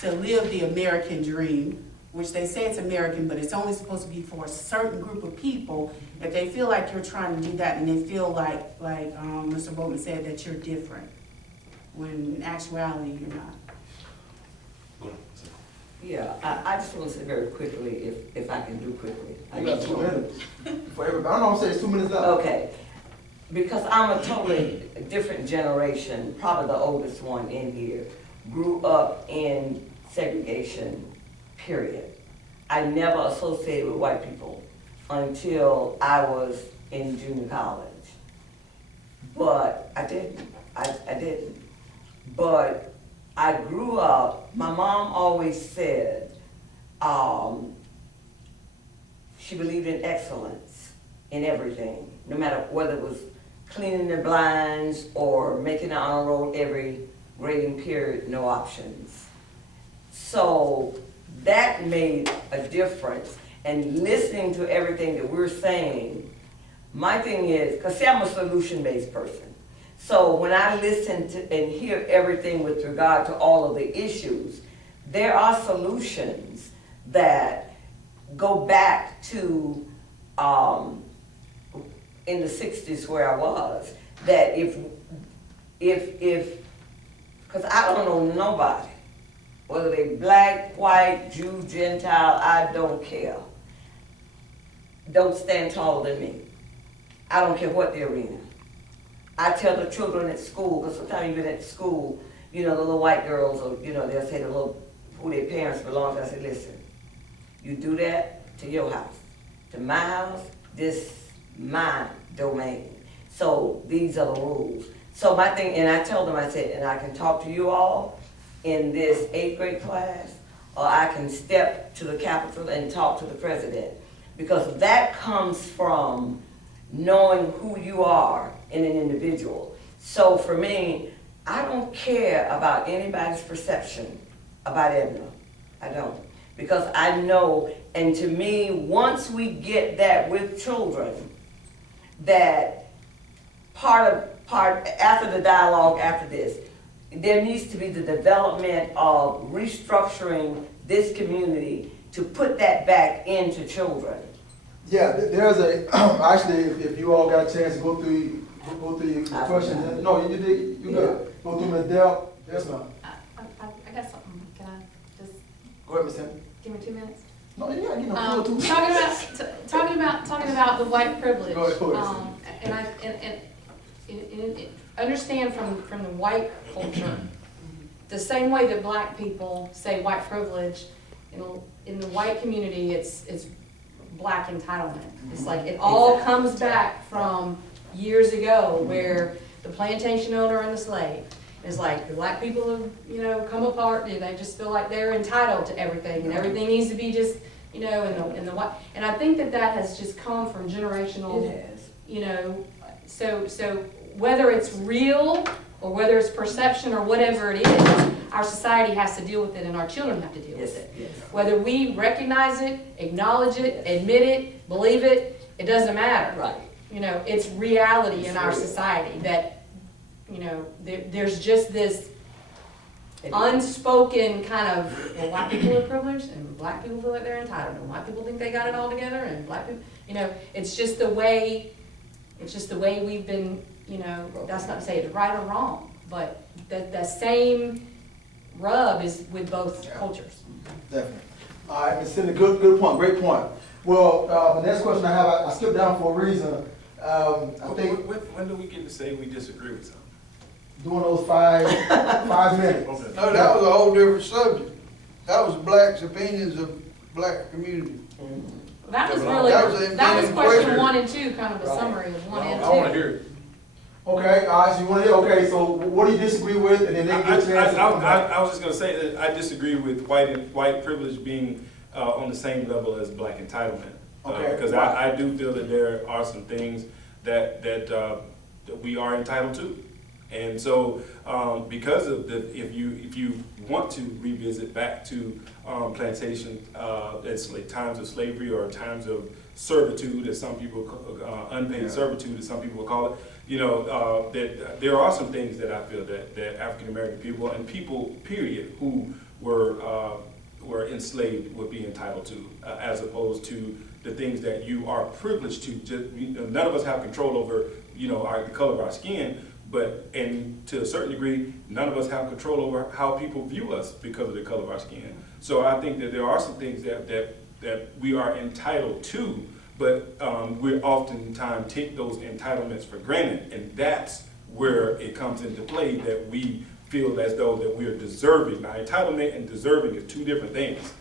to live the American dream, which they say it's American, but it's only supposed to be for a certain group of people, if they feel like you're trying to do that and they feel like Mr. Bowman said, that you're different, when in actuality you're not. Yeah, I just want to say very quickly, if I can do quickly. You got 2 minutes for everybody. I don't know, I'm saying it's 2 minutes left. Okay, because I'm a totally different generation, probably the oldest one in here, grew up in segregation, period. I never associated with white people until I was in junior college. But I didn't. But I grew up, my mom always said, she believed in excellence in everything, no matter whether it was cleaning the blinds or making an honor roll every grading period, no options. So that made a difference. And listening to everything that we're saying, my thing is, because see, I'm a solution-based person. So when I listen to and hear everything with regard to all of the issues, there are solutions that go back to in the 60s where I was, that if, because I don't know nobody, whether they black, white, Jew, Gentile, I don't care. Don't stand taller than me. I don't care what the arena. I tell the children at school, because sometimes you've been at school, you know, the little white girls, or, you know, they'll say the little, who their parents belong to. I say, listen, you do that to your house. To my house, this my domain. So these are the rules. So my thing, and I tell them, I said, and I can talk to you all in this 8th grade class, or I can step to the Capitol and talk to the president. Because that comes from knowing who you are in an individual. So for me, I don't care about anybody's perception about Edna. I don't. Because I know, and to me, once we get that with children, that part after the dialogue after this, there needs to be the development of restructuring this community to put that back into children. Yeah, there's a, actually, if you all got a chance to go through your questions, no, you did, you good. Go through them in depth. Yes, ma'am. I got something, can I just, Go ahead, Ms. Henry. give me 2 minutes? No, you gotta get no full 2 minutes. Talking about the white privilege. Go ahead. And understand from the white culture, the same way that black people say white privilege, in the white community, it's black entitlement. It's like it all comes back from years ago, where the plantation owner and the slave is like, the black people have, you know, come apart, and they just feel like they're entitled to everything, and everything needs to be just, you know, in the white. And I think that has just come from generational. It has. You know, so whether it's real or whether it's perception or whatever it is, our society has to deal with it, and our children have to deal with it. Yes. Whether we recognize it, acknowledge it, admit it, believe it, it doesn't matter. Right. You know, it's reality It's in our real. society that, you know, there's just this unspoken kind of, well, white people are privileged and black people feel like they're entitled, and white people think they got it all together, and black people, you know, it's just the way we've been, you know, that's not to say it's right or wrong, but the same rub is with both cultures. Definitely. All right, Ms. Cindy, good point, great point. Well, the next question I have, I skipped down for a reason. I think When do we get to say we disagree with something? doing those 5 minutes. Okay. No, that was a whole different subject. That was blacks' opinions of black community. That was That really, was an that was inventive question question. 1 and 2, kind of a summary of 1 and 2. I wanna hear it. Okay, all right, so you want to hear, okay, so what do you disagree with, and then they get a chance to come back. I was just gonna say that I disagree with white privilege being on the same level as black entitlement. Okay. Because I do feel that there are some things that we are entitled to. And so, because of if you want to revisit back to plantation, times of slavery or times of servitude, as some people, unpaid servitude, as some people will call it, you know, that there are some things that I feel that African American people and people, period, who were enslaved would be entitled to, as opposed to the things that you are privileged to. None of us have control over, you know, the color of our skin. And to a certain degree, none of us have control over how people view us because of the color of our skin. So I think that there are some things that we are entitled to, but we oftentimes take those entitlements for granted, and that's where it comes into play, that we feel as though that we are deserving. Now, entitlement and deserving is two different things,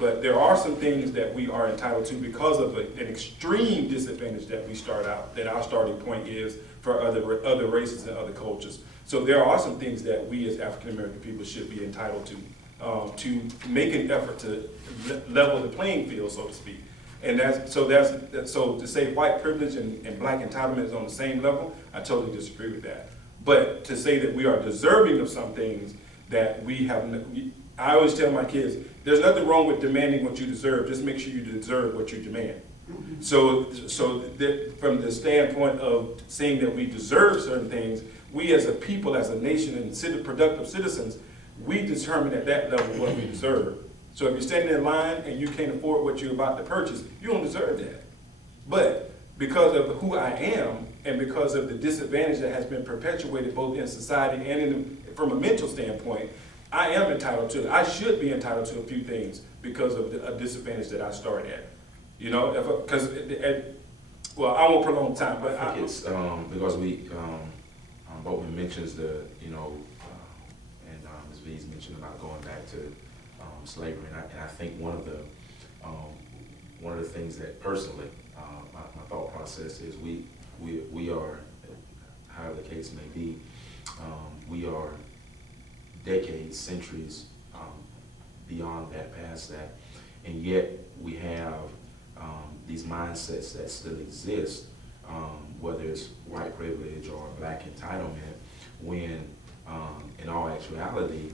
but there are some things that we are entitled to because of an extreme disadvantage that we start out, that our starting point is for other races and other cultures. So there are some things that we as African American people should be entitled to make an effort to level the playing field, so to speak. And so to say white privilege and black entitlement is on the same level, I totally disagree with that. But to say that we are deserving of some things that we have, I always tell my kids, there's nothing wrong with demanding what you deserve, just make sure you deserve what you demand. So from the standpoint of saying that we deserve certain things, we as a people, as a nation, and productive citizens, we determine at that level what we deserve. So if you're standing in line and you can't afford what you're about to purchase, you don't deserve that. But because of who I am, and because of the disadvantage that has been perpetuated both in society and from a mental standpoint, I am entitled to, I should be entitled to a few things because of a disadvantage that I started at. You know, well, I won't prolong time, but I think it's because Boatman mentions and Ms. V's mentioned about going back to slavery, and I think one of the things that personally my thought process is we are, however the case may be, we are decades, centuries beyond that, past that, and yet we have these mindsets that still exist, whether it's white privilege or black entitlement, when in all actuality,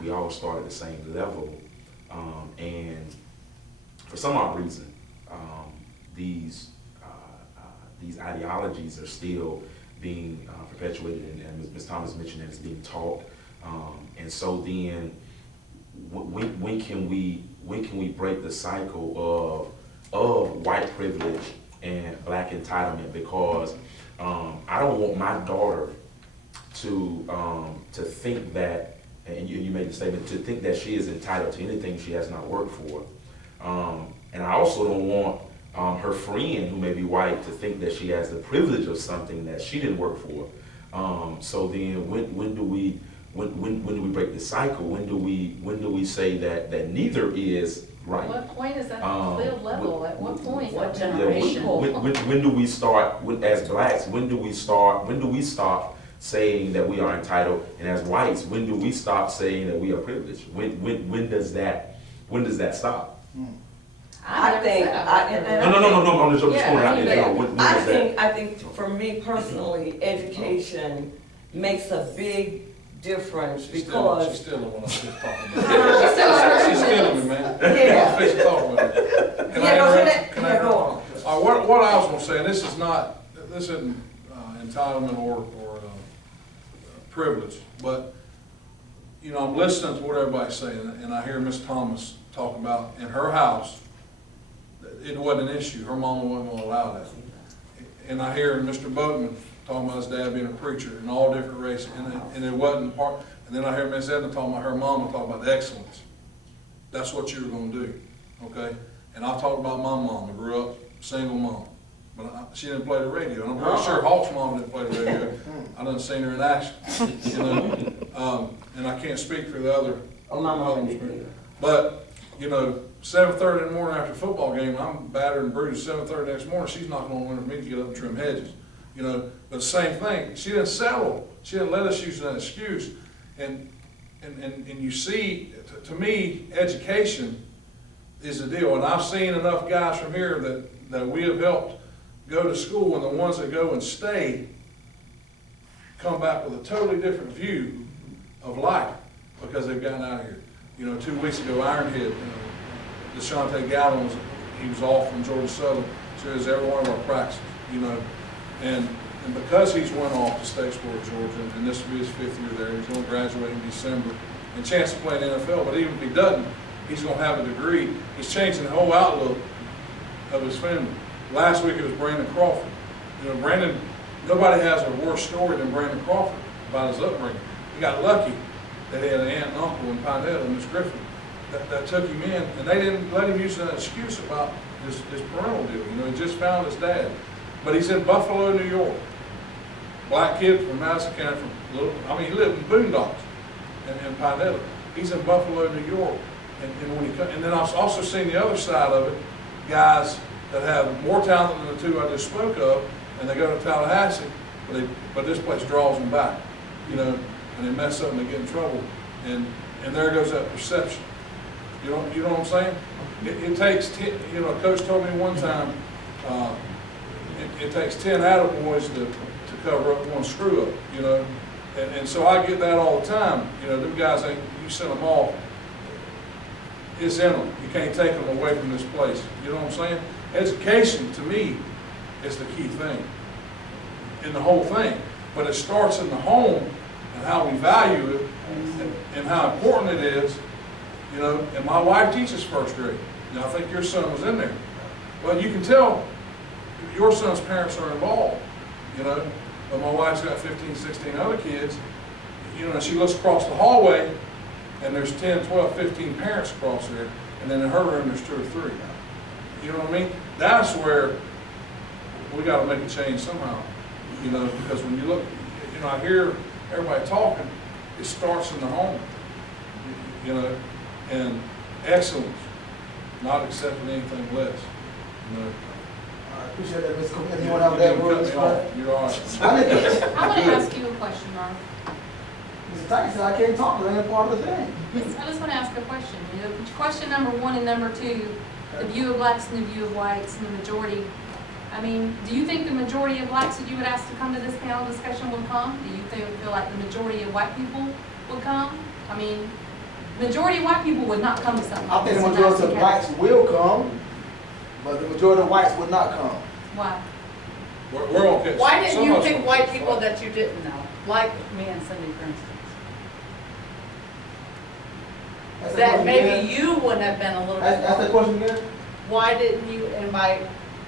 we all start at the same level, and for some odd reason, these ideologies are still being perpetuated, and Ms. Thomas mentioned that it's being taught, and so then when can we break the cycle of white privilege and black entitlement? Because I don't want my daughter to think that, and you made the statement, to think that she is entitled to anything she has not worked for. And I also don't want her friend who may be white to think that she has the privilege of something that she didn't work for. So then when do we break the cycle? When do we say that neither is right? At what point is that fulfilled level? At what point? What are we generation? equal? When do we start, as blacks, when do we stop saying that we are entitled, and as whites, when do we stop saying that we are privileged? When does that stop? I think, No, I'm just throwing it out there. Yeah, When does that? I think for me personally, education makes a big difference She's because. still the one I'm just talking about. She's still me, man. Yeah. I'm finished talking with her. Can I interrupt? Can I Yeah, go interrupt? on. What I was gonna say, this isn't entitlement or privilege, but you know, I'm listening to what everybody's saying, and I hear Miss Thomas talk about in her house, it wasn't an issue. Her mama wasn't gonna allow that. And I hear Mr. Boatman talking about his dad being a preacher in all different races, and it wasn't part. And then I hear Miss Edna talking about her mama talking about excellence. That's what you were gonna do, okay? And I talked about my mom. I grew up single mom, but she didn't play the radio. And I'm pretty sure Hawk's mom didn't play the radio. I done seen her in action, you know. And I can't speak for the other. Oh, my mom did. But, you know, 7:30 in the morning after a football game, I'm battered and bruised. 7:30 next morning, she's knocking on the window for me to get up and trim hedges. You know, but same thing. She didn't settle. She didn't let us use that excuse. And you see, to me, education is the deal. And I've seen enough guys from here that we have helped go to school, and the ones that go and stay come back with a totally different view of life because they've gotten out of here. You know, 2 weeks ago, Ironhead, Deshante Gallon, he was off from Georgia Southern, so he was every one of our practices, you know. And because he's went off to State Sport, Georgia, and this will be his 5th year there, he's going to graduate in December, and chance to play in the NFL, but even if he doesn't, he's going to have a degree. He's changing the whole outlook of his family. Last week it was Brandon Crawford. You know, Brandon, nobody has a worse story than Brandon Crawford about his upbringing. He got lucky that he had an aunt and uncle in Pinedale, Miss Griffin, that took him in, and they didn't let him use that excuse about his parental deal. You know, he just found his dad. But he's in Buffalo, New York. Black kid from Madison County, he lived in boondocks in Pinedale. He's in Buffalo, New York. And then I've also seen the other side of it, guys that have more talent than the two I just spoke of, and they go to Tallahassee, but this place draws them back, you know, and they mess up and they get in trouble, and there goes that perception. You know what I'm saying? It takes 10, you know, a coach told me one time, it takes 10 attaboys to cover up one screw up, you know, and so I get that all the time. You know, them guys ain't, you send them off, it's in them. You can't take them away from this place. You know what I'm saying? Education, to me, is the key thing in the whole thing. But it starts in the home and how we value it and how important it is. You know, and my wife teaches first grade. Now, I think your son was in there. Well, you can tell your son's parents are involved, you know. But my wife's got 15, 16 other kids. You know, she looks across the hallway, and there's 10, 12, 15 parents across there, and then in her room there's 2 or 3. You know what I mean? That's where we got to make a change somehow. You know, because when you look, you know, I hear everybody talking, it starts in the home. You know, and excellence, not accepting anything less. You know. I appreciate that, Ms. Cook. Anyone have that word? You're all right. I want to ask you a question, Mark. Mr. Tyson said I can't talk, but that ain't part of the thing. I just want to ask a question. You know, question number 1 and number 2, the view of blacks and the view of whites and the majority. I mean, do you think the majority of blacks that you would ask to come to this panel discussion would come? Do you feel like the majority of white people would come? I mean, majority of white people would not come to something like I think this the in majority of Madison blacks will come, but the majority of whites would not come. County. Why? We're okay. Why didn't So you much pick for- white people that you didn't know? Like me and Cindy, for instance. That's the That question maybe again? you wouldn't have been a little bit That's the more. question again? Why didn't you invite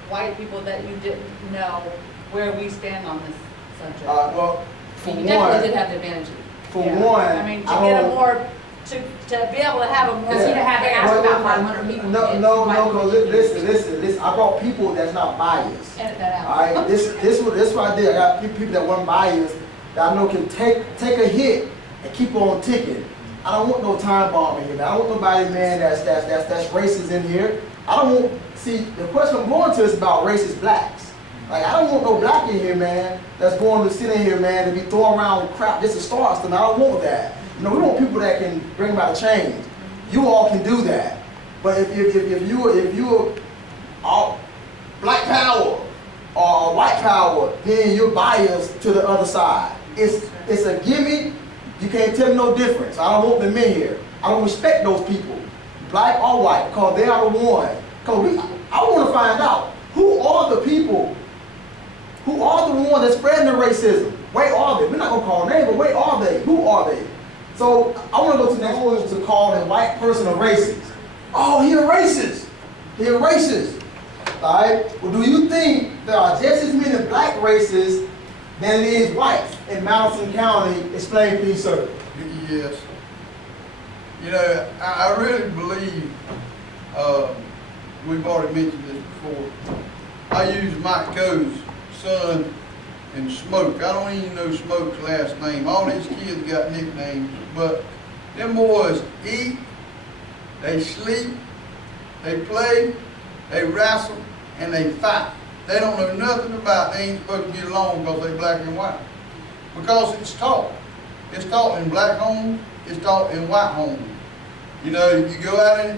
white people that you didn't know where we stand on this subject? Well, for You definitely did one, have the advantage. for Yeah. one, I mean, to get a don't- more, to be able to have a more. Because you'd have had to ask Well, about 500 people. No, if no, white no, people because didn't listen, I brought people that's not biased. Edit that out. All right, this what I did. I got people that weren't biased that I know can take a hit and keep on ticking. I don't want no time bomb in here, man. I don't want nobody, man, that's racist in here. I don't want, see, the question I'm going to is about racist blacks. Like, I don't want no black in here, man, that's going to sit in here, man, and be throwing around crap just to start something. I don't want that. You know, we want people that can bring about a change. You all can do that. But if you are black power or white power, then you're biased to the other side. It's a gimmick. You can't tell me no difference. I don't want them in here. I don't respect those people, black or white, because they are the one. Because I want to find out who are the people, who are the ones that spreading the racism. Where are they? We're not gonna call names, but where are they? Who are they? So I want to go to the next one to call a white person a racist. Oh, he a racist. He a racist. All right. Well, do you think there are just as many black racists than it is whites in Madison County? Explain, please, sir. Yes. You know, I really believe, we've already mentioned this before. I use Mike Coe's son and Smoke. I don't even know Smoke's last name. All these kids got nicknames, but them boys eat, they sleep, they play, they wrestle, and they fight. They don't know nothing about, they ain't supposed to get along because they black and white. Because it's taught. It's taught in black homes, it's taught in white homes. You know, you can go out in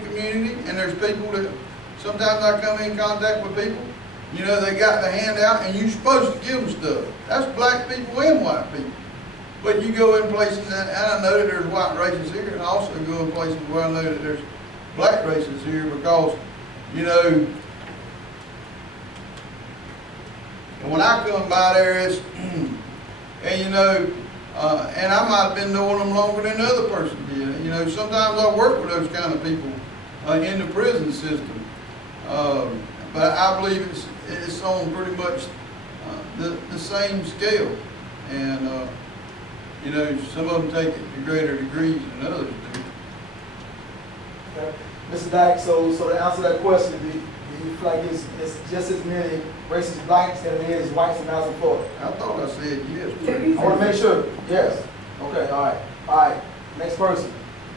the community, and there's people that, sometimes I come in contact with people, you know, they got the hand out, and you're supposed to give them stuff. That's black people and white people. But you go in places, and I know that there's white races here, and I also go in places where I know that there's black races here because, you know, and when I come by there, it's, and you know, and I might have been knowing them longer than the other person did. You know, sometimes I work with those kind of people in the prison system. But I believe it's on pretty much the same scale. And, you know, some of them take it to greater degrees than others do. Okay. Mr. Dyke, so to answer that question, do you feel like it's just as many racist blacks than it is whites in Madison, Florida? I thought I said yes. I want to make sure. Yes. Okay, all right. All right. Next person.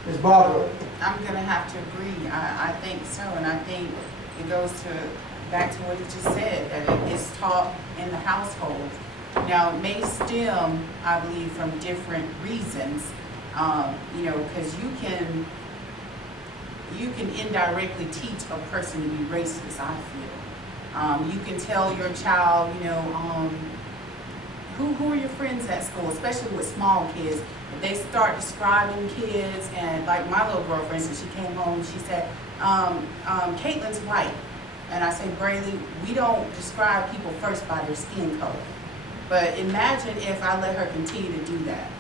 Ms. Barbara. I'm gonna have to agree. I think so, and I think it goes back to what you just said, that it is taught in the household. Now, it may stem, I believe, from different reasons, you know, because you can indirectly teach a person to be racist, I feel. You can tell your child, you know, who are your friends at school, especially with small kids. If they start describing kids, and like my little girl, for instance, she came home, she said, Caitlin's white. And I said, Brayley, we don't describe people first by their skin color. But imagine if I let her continue to do that.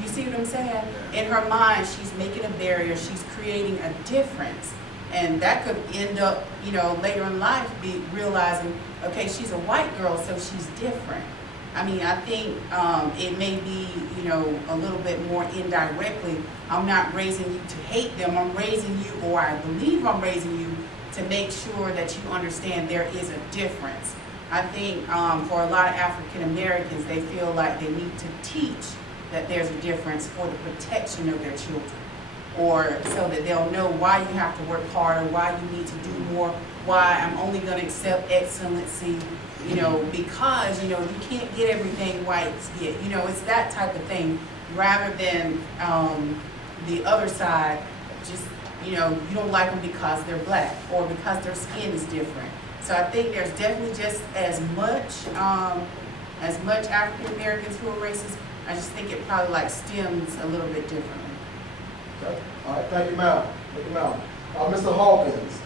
You see what I'm saying? In her mind, she's making a barrier, she's creating a difference. And that could end up, you know, later in life, be realizing, okay, she's a white girl, so she's different. I mean, I think it may be, you know, a little bit more indirectly. I'm not raising you to hate them. I'm raising you, or I believe I'm raising you, to make sure that you understand there is a difference. I think for a lot of African Americans, they feel like they need to teach that there's a difference for the protection of their children, or so that they'll know why you have to work harder, why you need to do more, why I'm only going to accept excellency, you know, because, you know, you can't get everything whites get. You know, it's that type of thing, rather than the other side, just, you know, you don't like them because they're black or because their skin is different. So I think there's definitely just as much African Americans who are racist. I just think it probably like stems a little bit differently. Okay. All right. Thank you, ma'am. Thank you, ma'am. Mr. Hawkins,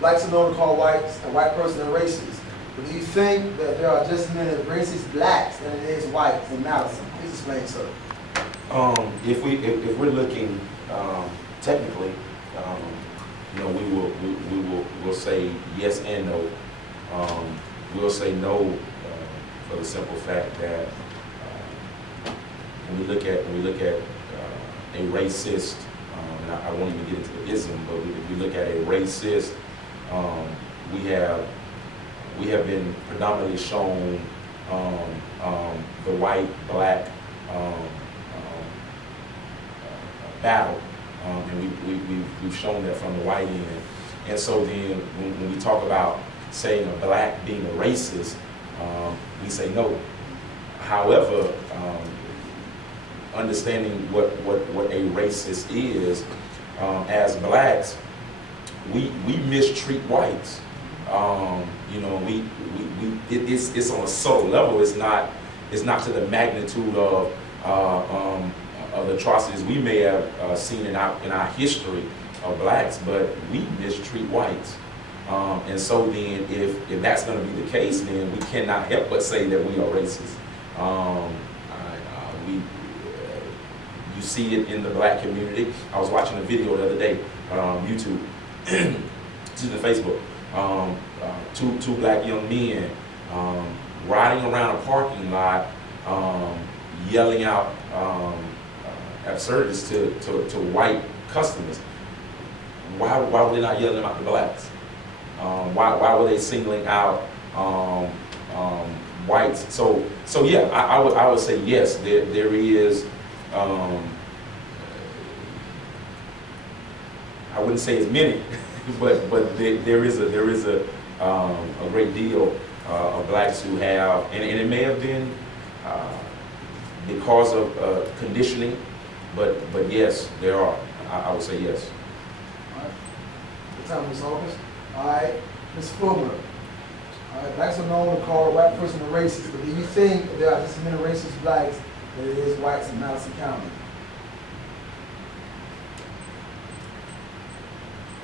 likes to know to call a white person a racist. But do you think that there are just as many racist blacks than it is whites in Madison? Please explain, sir. If we're looking technically, you know, we'll say yes and no. We'll say no for the simple fact that when we look at a racist, and I won't even get into the ism, but if we look at a racist, we have been predominantly shown the white black battle, and we've shown that from the white end. And so then when we talk about saying a black being a racist, we say no. However, understanding what a racist is, as blacks, we mistreat whites. You know, it's on a subtle level. It's not to the magnitude of the atrocities we may have seen in our history of blacks, but we mistreat whites. And so then, if that's going to be the case, then we cannot help but say that we are racist. you see it in the black community. I was watching a video the other day on YouTube, excuse me, Facebook. Two black young men riding around a parking lot, yelling out absurdities to white customers. Why were they not yelling out the blacks? Why were they singling out whites? So yeah, I would say yes. There is. I wouldn't say as many, but there is a great deal of blacks who have, and it may have been because of conditioning, but yes, there are. I would say yes. All right. Good time, Ms. Hawkins. All right, Ms. Fulmer. All right, blacks are known to call a white person a racist, but do you think there are just as many racist blacks as there is whites in Madison County?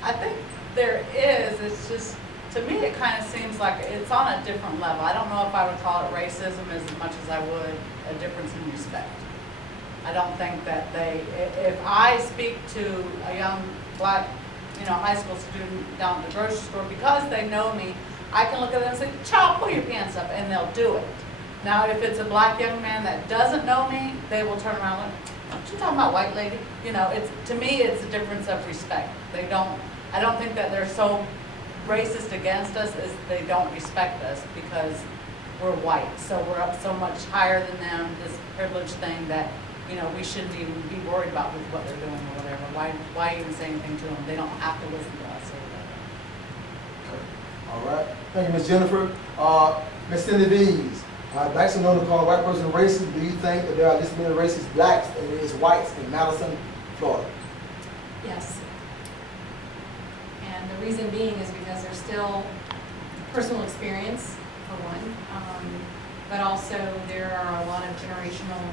I think there is, it's just, to me, it kind of seems like it's on a different level. I don't know if I would call it racism as much as I would a difference in respect. I don't think that if I speak to a young black, high school student down at the grocery store, because they know me, I can look at them and say, child, pull your pants up, and they'll do it. Now, if it's a black young man that doesn't know me, they will turn around and go, what you talking about, white lady? To me, it's a difference of respect. I don't think that they're so racist against us as they don't respect us because we're white. So we're up so much higher than them, this privilege thing that, we shouldn't even be worried about with what they're doing or whatever. Why even say anything to them? They don't have to listen to us or whatever. All right. Thank you, Ms. Jennifer. Ms. Cindy Dees. Blacks are known to call a white person racist. Do you think that there are just as many racist blacks as there is whites in Madison, Florida? Yes. And the reason being is because there's still personal experience, for one, but also there are a lot of generational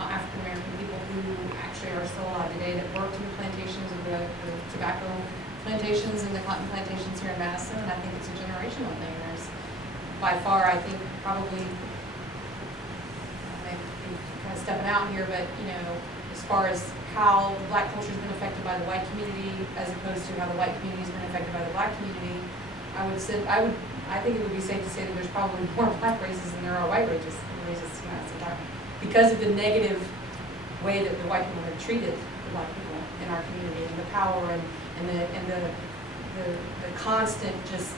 African-American people who actually are still alive today that worked in the plantations of the tobacco plantations and the cotton plantations here in Madison, and I think it's a generational thing. There's, by far, I think, probably, I may be kind of stepping out here, but, as far as how the black culture has been affected by the white community as opposed to how the white community has been affected by the black community, I think it would be safe to say that there's probably more black racists than there are white racists in Madison County because of the negative way that the white people have treated the black people in our community and the power and the constant just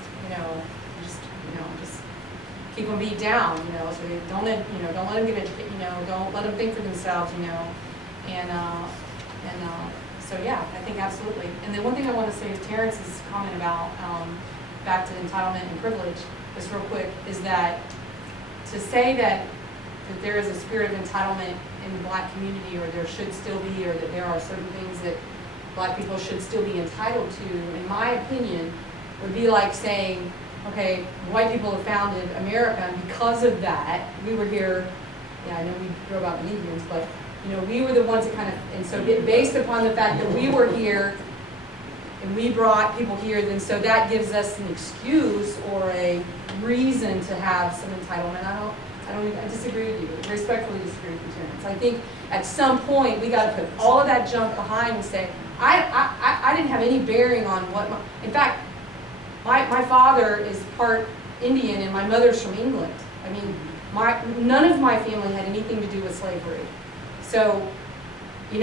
keep them beat down, so they don't let them get educated, don't let them think for themselves, so yeah, I think absolutely. And then one thing I want to say to Terrence's comment about back to entitlement and privilege, just real quick, is that to say that there is a spirit of entitlement in the black community, or there should still be, or that there are certain things that black people should still be entitled to, in my opinion, would be like saying, okay, white people have founded America, and because of that, we were here, I know we drove out the Indians, but we were the ones that kind of, and so based upon the fact that we were here, and we brought people here, then so that gives us an excuse or a reason to have some entitlement. I disagree with you, respectfully disagree with you, Terrence. I think at some point we got to put all of that junk behind and say, I didn't have any bearing on what in fact, my father is part Indian and my mother's from England. I mean, none of my family had anything to do with slavery. So, in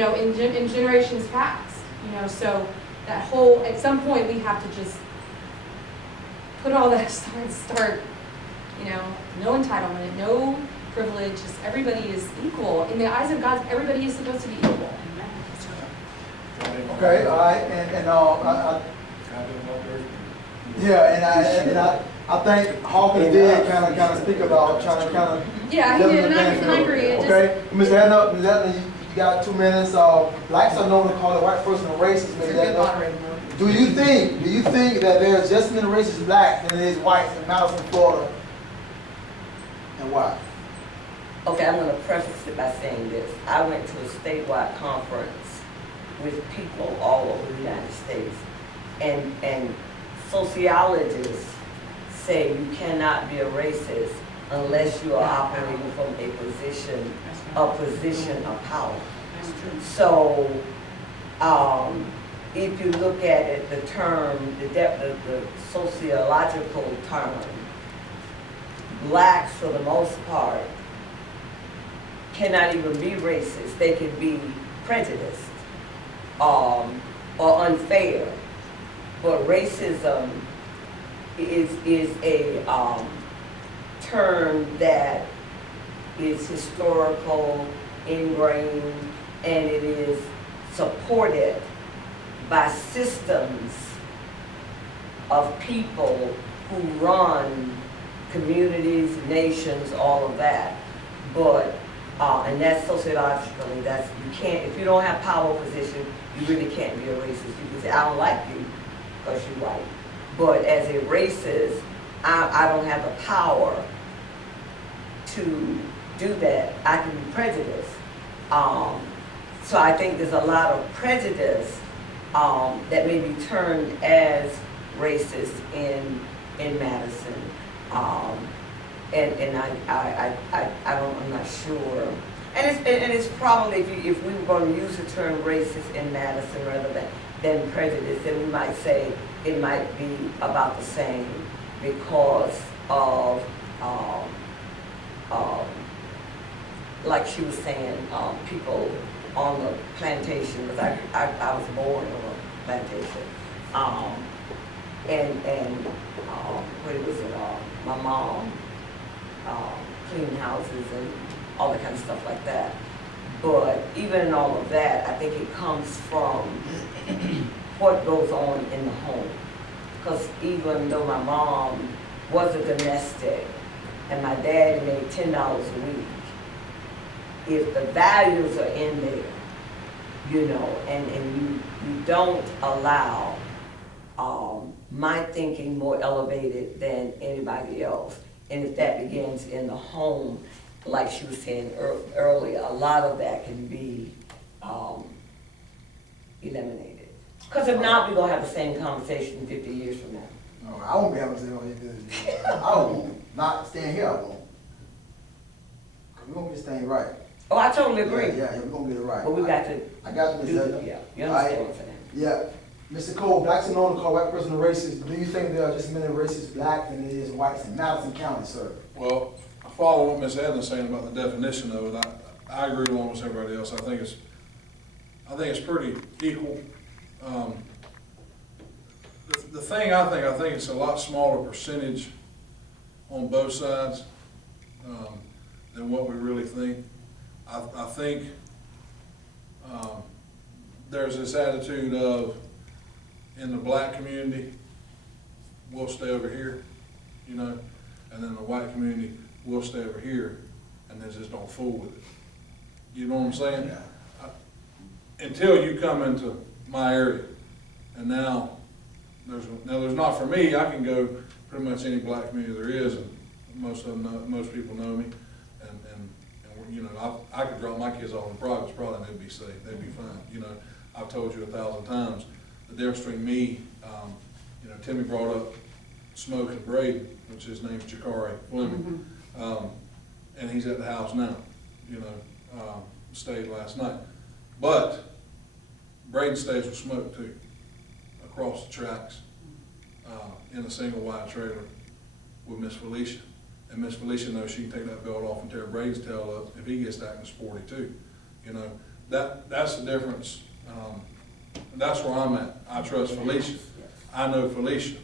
generations past, so that whole, at some point we have to just put all that aside, start, no entitlement, no privilege, just everybody is equal. In the eyes of God, everybody is supposed to be equal. Okay, all right, I think Hawkins did kind of speak about trying to kind of. Yeah, he did, and I agree. Okay, Ms. Hedna, you got 2 minutes. Blacks are known to call a white person a racist. Do you think that there's just as many racist blacks than there is whites in Madison, Florida, and why? Okay, I'm going to preface it by saying this. I went to a statewide conference with people all over the United States, and sociologists say you cannot be a racist unless you are operating from a position a position of power. So, if you look at it, the term, the sociological term, blacks for the most part cannot even be racist. They can be prejudiced or unfair. But racism is a term that is historical, ingrained, and it is supported by systems of people who run communities, nations, all of that. But and that's sociologically, that's, you can't, if you don't have power position, you really can't be a racist. You can say, I don't like you because you're white. But as a racist, I don't have the power to do that. I can be prejudiced. So I think there's a lot of prejudice that may be termed as racist in Madison. And I'm not sure. And it's probably, if we were going to use the term racist in Madison rather than prejudice, then we might say it might be about the same because of, like she was saying, people on the plantation, because I was born on a plantation. What was it? My mom cleaned houses and all that kind of stuff like that. But even in all of that, I think it comes from what goes on in the home. Because even though my mom was a domestic and my dad made $10 a week, if the values are in there, you know, and you don't allow my thinking more elevated than anybody else. And if that begins in the home, like she was saying earlier, a lot of that can be eliminated. Because if not, we're going to have the same conversation 50 years from now. No, I won't be able to say all these. I won't. Not staying here, I won't. Because we're going to get this thing right. Oh, I totally agree. Yeah, we're going to get it right. But we got to I got do it. Yeah, you understand what I'm saying? Yeah. Mr. Cole, blacks are known to call white person a racist. Do you think there are just as many racist blacks than there is whites in Madison County, sir? Well, I follow what Ms. Edna's saying about the definition of it. I agree with almost everybody else. I think it's pretty equal. The thing I think it's a lot smaller percentage on both sides than what we really think. I think there's this attitude of, in the black community, we'll stay over here, you know, and then the white community, we'll stay over here, and they just don't fool with it. You know what I'm saying? Until you come into my area, and now there's not, for me, I can go pretty much any black community there is, and most people know me, and you know, I could drop my kids off in privates probably, and they'd be safe, they'd be fine. You know, I've told you 1,000 times, the difference between me, you know, Timmy brought up Smoke and Braden, which his name's Jakari Fleming, and he's at the house now, you know, stayed last night. But Braden stays with Smoke too, across the tracks, in a single wide trailer with Miss Felicia. And Miss Felicia knows she can take that belt off and tear Braden's tail up if he gets acting sporty too. You know, that's the difference. That's where I'm at. I trust Felicia. I know Felicia.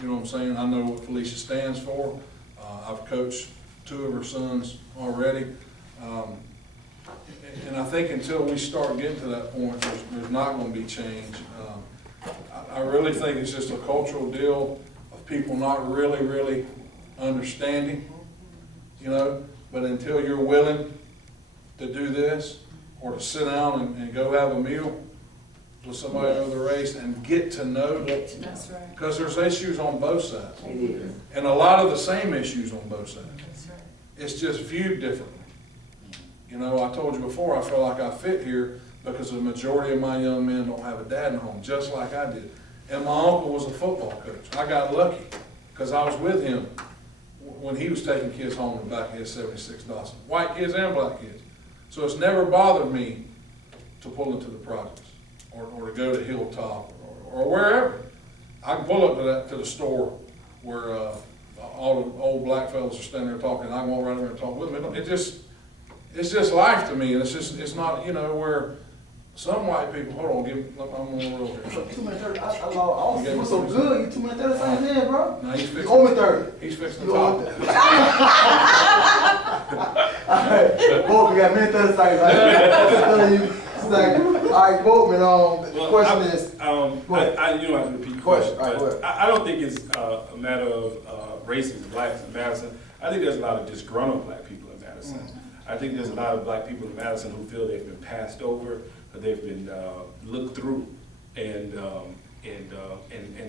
You know what I'm saying? I know what Felicia stands for. I've coached 2 of her sons already. And I think until we start getting to that point, there's not going to be change. I really think it's just a cultural deal of people not really understanding, you know, but until you're willing to do this, or to sit down and go have a meal with somebody of the race and get to know. That's right. Because there's issues on both sides. It is. And a lot of the same issues on both sides. That's right. It's just viewed differently. You know, I told you before, I feel like I fit here because the majority of my young men don't have a dad in home, just like I did. And my uncle was a football coach. I got lucky because I was with him when he was taking kids home in the back of 76 Dawson, white kids and black kids. So it's never bothered me to pull into the projects or to go to Hilltop or wherever. I can pull up to the store where all the old black fellas are standing there talking, and I can walk right over and talk with them. It's just life to me, and it's not, you know, where some white people, hold on, I'm on a roll here. 2 minutes 30. I was so good. You 2 minutes 30 seconds in, bro. No, he's You fixing, owe me 30. he's fixing You the owe me top. 30. Alright, Boatman got minute 30 seconds. Alright, Boatman, the question is. You don't have to repeat the Question, question. all right, go But ahead. I don't think it's a matter of racist blacks in Madison. I think there's a lot of disgruntled black people in Madison. I think there's a lot of black people in Madison who feel they've been passed over, or they've been looked through, and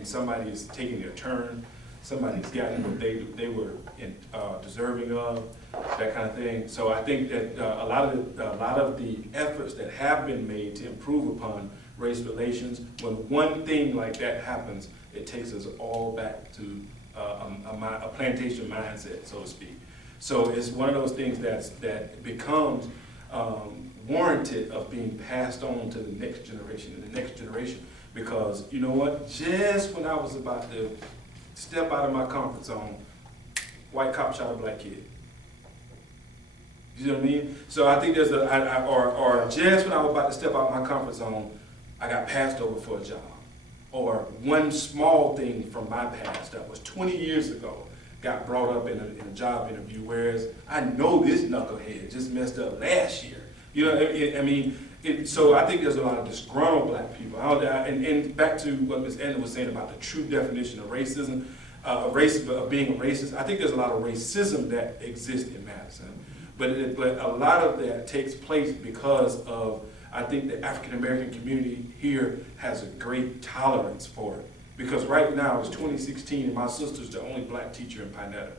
somebody is taking their turn. Somebody's gotten what they were deserving of, that kind of thing. So I think that a lot of the efforts that have been made to improve upon race relations, when one thing like that happens, it takes us all back to a plantation mindset, so to speak. So it's one of those things that becomes warranted of being passed on to the next generation and the next generation. Because you know what? Just when I was about to step out of my comfort zone, white cop shot a black kid. You know what I mean? So I think there's or just when I was about to step out of my comfort zone, I got passed over for a job. Or one small thing from my past that was 20 years ago got brought up in a job interview, whereas I know this knucklehead just messed up last year. You know, so I think there's a lot of disgruntled black people. And back to what Ms. Edna was saying about the true definition of racism, of being a racist, I think there's a lot of racism that exists in Madison. But a lot of that takes place because of, I think the African American community here has a great tolerance for it. Because right now it's 2016 and my sister's the only black teacher in Pinetta.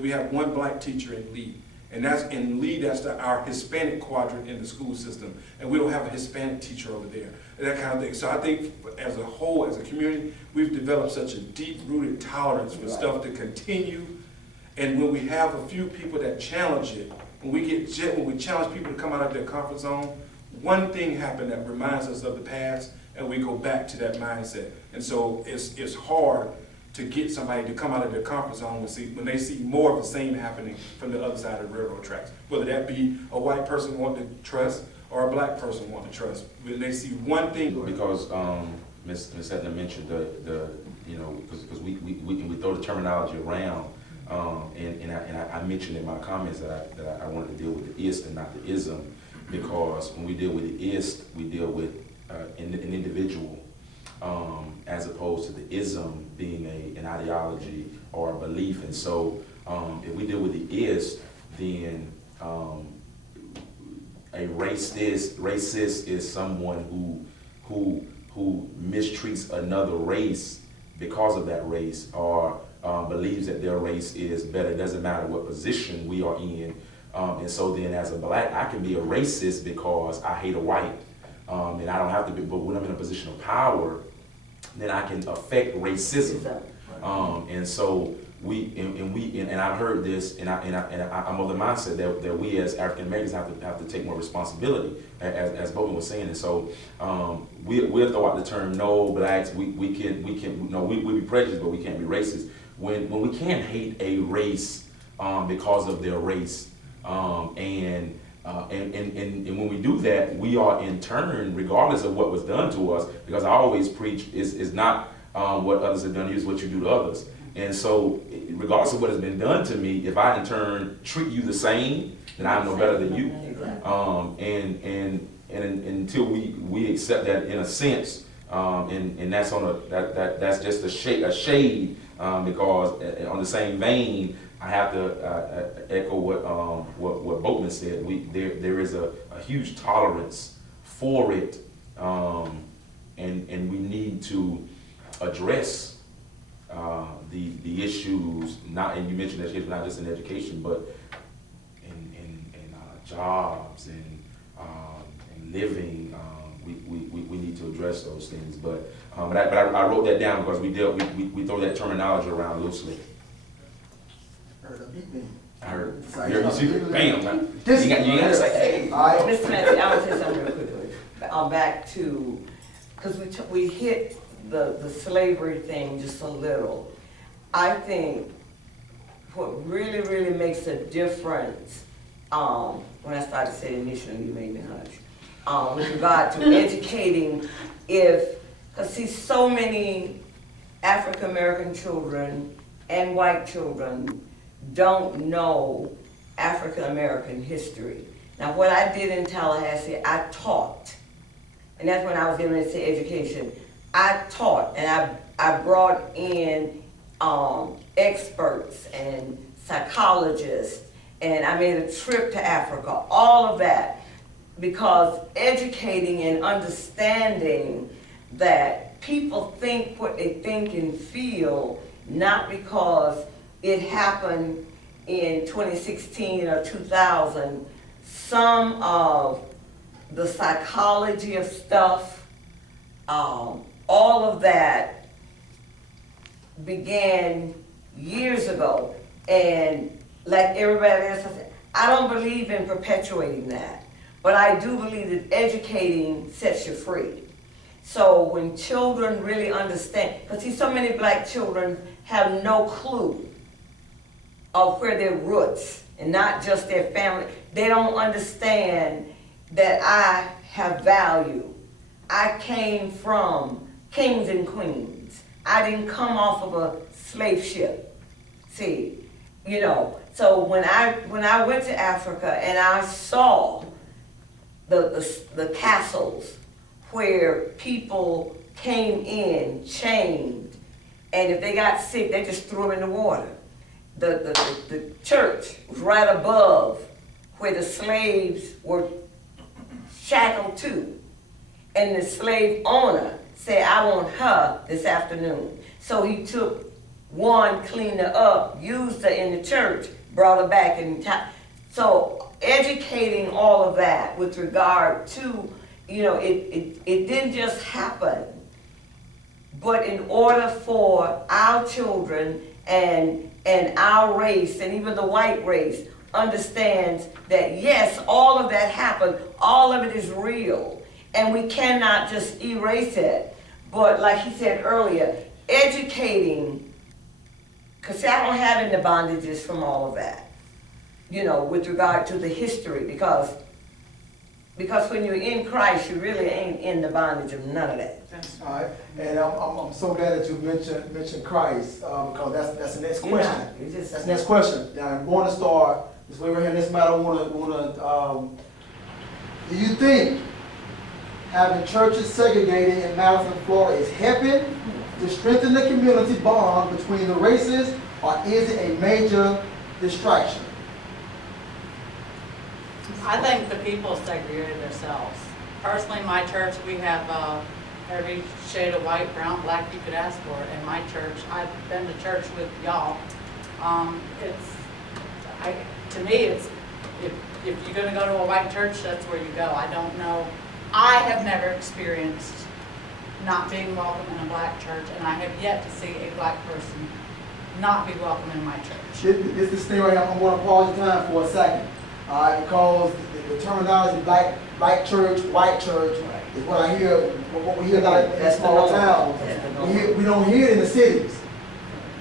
We have one black teacher in Lee. And that's in Lee, that's our Hispanic quadrant in the school system. And we don't have a Hispanic teacher over there, and that kind of thing. So I think as a whole, as a community, we've developed such a deep-rooted tolerance for stuff to continue. And when we have a few people that challenge it, when we challenge people to come out of their comfort zone, one thing happened that reminds us of the past, and we go back to that mindset. And so it's hard to get somebody to come out of their comfort zone when they see more of the same happening from the other side of the railroad tracks. Whether that be a white person wanting to trust or a black person wanting to trust. When they see one thing. Because Ms. Edna mentioned because we throw the terminology around, and I mentioned in my comments that I wanted to deal with the ist and not the ism, because when we deal with the ist, we deal with an individual, as opposed to the ism being an ideology or a belief. And so if we deal with the ist, then a racist is someone who mistreats another race because of that race, or believes that their race is better. It doesn't matter what position we are in. And so then as a black, I can be a racist because I hate a white. And I don't have to be, but when I'm in a position of power, then I can affect racism. And so and I've heard this, and I'm of the mindset that we as African Americans have to take more responsibility, as Bogan was saying. And so we'll throw out the term "no blacks." We be prejudiced, but we can't be racist. When we can't hate a race because of their race, and when we do that, we are in turn, regardless of what was done to us, because I always preach is not what others have done to you, is what you do to others. And so, regardless of what has been done to me, if I in turn treat you the same, then I'm no better than you. And until we accept that in a sense, and that's that's just a shade, because on the same vein, I have to echo what Boatman said. There is a huge tolerance for it, and we need to address the issues, and you mentioned education, not just in education, but in jobs and living. We need to address those things. But I wrote that down because we throw that terminology around loosely. heard a beat me. I heard, So you see, bam, man. You This- gotta say, hey. All right. Mr. Mattair, I want to say something real quickly. Back to, because we hit the slavery thing just a little. I think what really, really makes a difference, when I started saying initially, you made me hush, with regard to educating, because see, so many African American children and white children don't know African American history. Now, what I did in Tallahassee, I taught, and that's when I was getting ready to say education. I taught, and I brought in experts and psychologists, and I made a trip to Africa, all of that, because educating and understanding that people think what they think and feel, not because it happened in 2016 or 2000, some of the psychology of stuff, all of that began years ago. And like everybody else, I don't believe in perpetuating that, but I do believe that educating sets you free. So when children really understand, because see, so many black children have no clue of where their roots, and not just their family. They don't understand that I have value. I came from kings and queens. I didn't come off of a slave ship. See, you know, so when I went to Africa and I saw the castles where people came in chained, and if they got sick, they just threw them in the water. The church was right above where the slaves were shackled to. And the slave owner said, I want her this afternoon. So he took one, cleaned her up, used her in the church, brought her back in time. So educating all of that with regard to, you know, it didn't just happen. But in order for our children and our race, and even the white race, understands that yes, all of that happened, all of it is real, and we cannot just erase it. But like he said earlier, educating, because I don't have any bondages from all of that, you know, with regard to the history, because when you're in Christ, you really ain't in the bondage of none of that. All right, and I'm so glad that you mentioned Christ, because that's the next question. Yeah, That's the next question. Now, I'm going to start this way right here. This matter, do you think having churches segregated in Madison, Florida is helping to strengthen the community bond between the races, or is it a major distraction? I think the people segregated themselves. Personally, my church, we have every shade of white, brown, black you could ask for in my church. I've been to church with y'all. To me, it's if you're going to go to a white church, that's where you go. I don't know. I have never experienced not being welcome in a black church, and I have yet to see a black person not be welcome in my church. This thing right here, I'm going to pause your time for a second. Because the terminology black church, white church is what I hear, what we hear like in small towns. We don't hear it in the cities.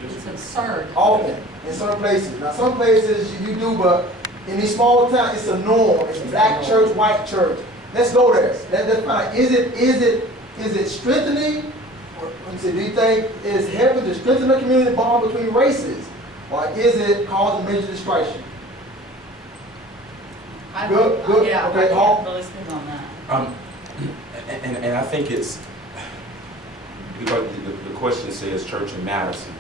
It's absurd. Often, in some places. Now some places you do, but in these small towns, it's a norm. It's black church, white church. Let's go there. Let's find out. Is it strengthening? Do you think it's helping to strengthen the community bond between races? Or is it causing major distraction? Good. Yeah, Okay, I Hall. can't really speak on that. And I think it's because the question says church in Madison,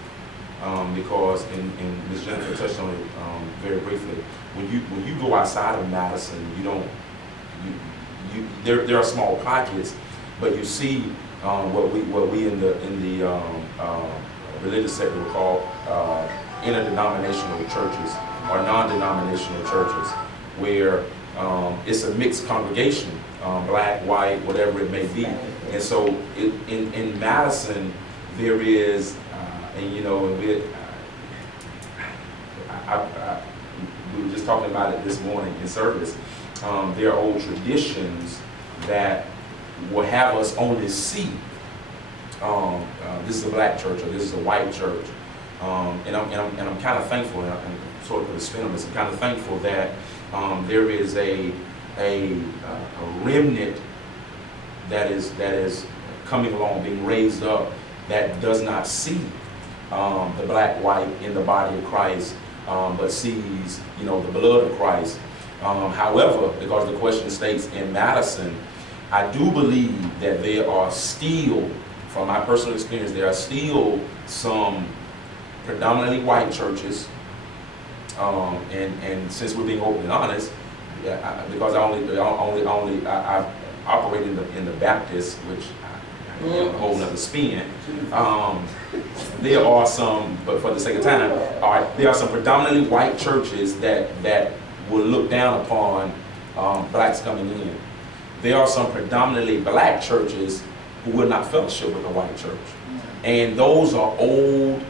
because and Ms. Jennifer touched on it very briefly. When you go outside of Madison, there are small pockets, but you see what we in the religious sector would call interdenominational churches or non-denominational churches, where it's a mixed congregation, black, white, whatever it may be. And so in Madison, there is, and you know, we were just talking about it this morning in service. There are old traditions that will have us only see this is a black church or this is a white church, and I'm kind of thankful, and I'm sort of put a spin on this. I'm kind of thankful that there is a remnant that is coming along, being raised up, that does not see the black, white in the body of Christ, but sees, the blood of Christ. However, because the question states in Madison, I do believe that there are still, from my personal experience, there are still some predominantly white churches, and since we're being open and honest, because I operate in the Baptist, which a whole nother spin. There are some, but for the sake of time, there are some predominantly white churches that will look down upon blacks coming in. There are some predominantly black churches who will not fellowship with the white church. And those are old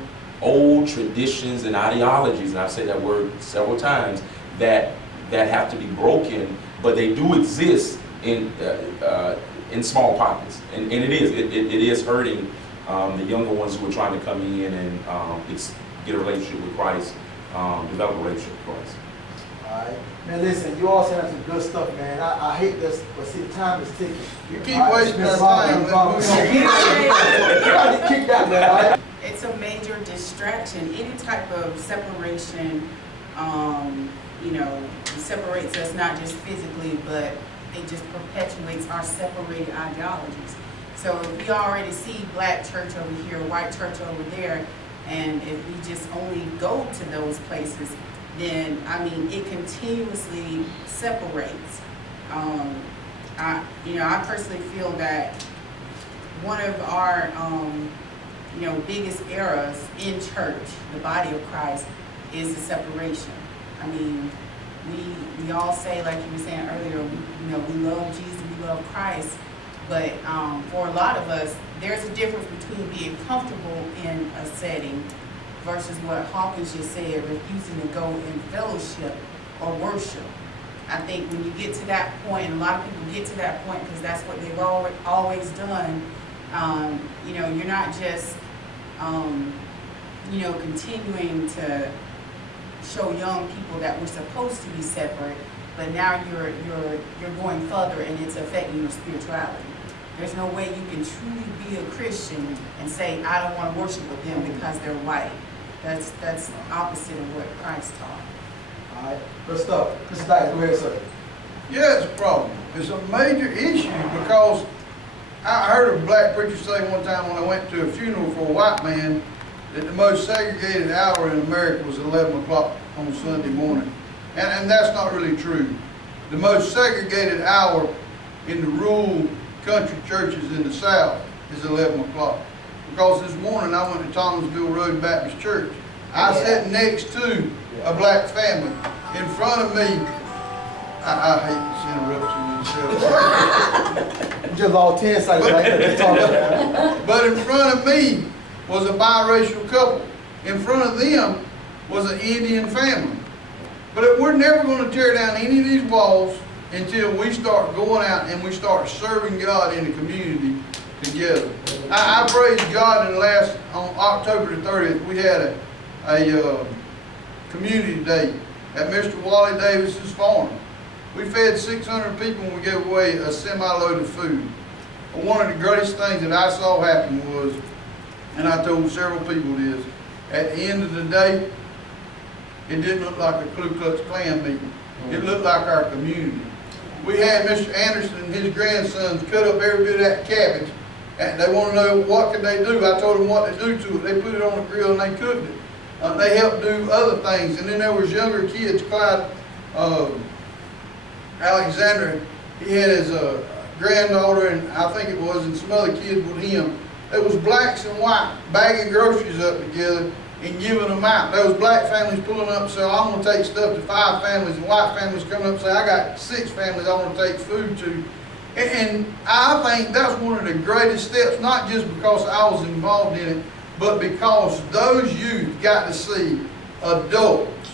traditions and ideologies, and I've said that word several times, that have to be broken, but they do exist in small pockets, and it is hurting the younger ones who are trying to come in and get a relationship with Christ, develop a relationship with Christ. All right. Man, listen, you all saying some good stuff, man. I hate this, but see, time is ticking. You keep wasting our time. You got to kick that, man, all right? It's a major distraction. Any type of separation, separates us not just physically, but it just perpetuates our separated ideologies. So if we already see black church over here, white church over there, and if we just only go to those places, then, it continuously separates. I personally feel that one of our, biggest errors in church, the body of Christ, is the separation. We all say, like you were saying earlier, we love Jesus, we love Christ, but for a lot of us, there's a difference between being comfortable in a setting versus what Hawkins just said, refusing to go in fellowship or worship. I think when you get to that point, and a lot of people get to that point because that's what they've always done, you're not just, continuing to show young people that we're supposed to be separate, but now you're going further and it's affecting your spirituality. There's no way you can truly be a Christian and say, I don't want to worship with them because they're white. That's the opposite of what Christ taught. All right, good stuff. Mr. Dykes, go ahead, sir. Yeah, it's a problem. It's a major issue because I heard a black preacher say one time when I went to a funeral for a white man that the most segregated hour in America was 11 o'clock on Sunday morning. And that's not really true. The most segregated hour in the rural country churches in the South is 11 o'clock. Because this morning I went to Thomasville Road Baptist Church. I sat next to a black family. In front of me, I hate this interruption. Just all 10 seconds right there. But in front of me was a biracial couple. In front of them was an Indian family. But we're never going to tear down any of these walls until we start going out and we start serving God in the community together. I praise God on October the 30th, we had a community day at Mr. Wally Davis's farm. We fed 600 people and we gave away a semi-load of food. But one of the greatest things that I saw happen was, and I told several people this, at the end of the day, it didn't look like a Ku Klux Klan meeting. It looked like our community. We had Mr. Anderson and his grandsons cut up every bit of that cabbage, and they want to know what could they do. I told them what to do to it. They put it on the grill and they cooked it. They helped do other things. And then there was younger kids, Clyde Alexander, he had his granddaughter, and I think it was, and some other kids with him. There was blacks and white bagging groceries up together and giving them out. There was black families pulling up and saying, I'm going to take stuff to 5 families, and white families coming up and saying, I got 6 families I want to take food to. And I think that's one of the greatest steps, not just because I was involved in it, but because those youth got to see adults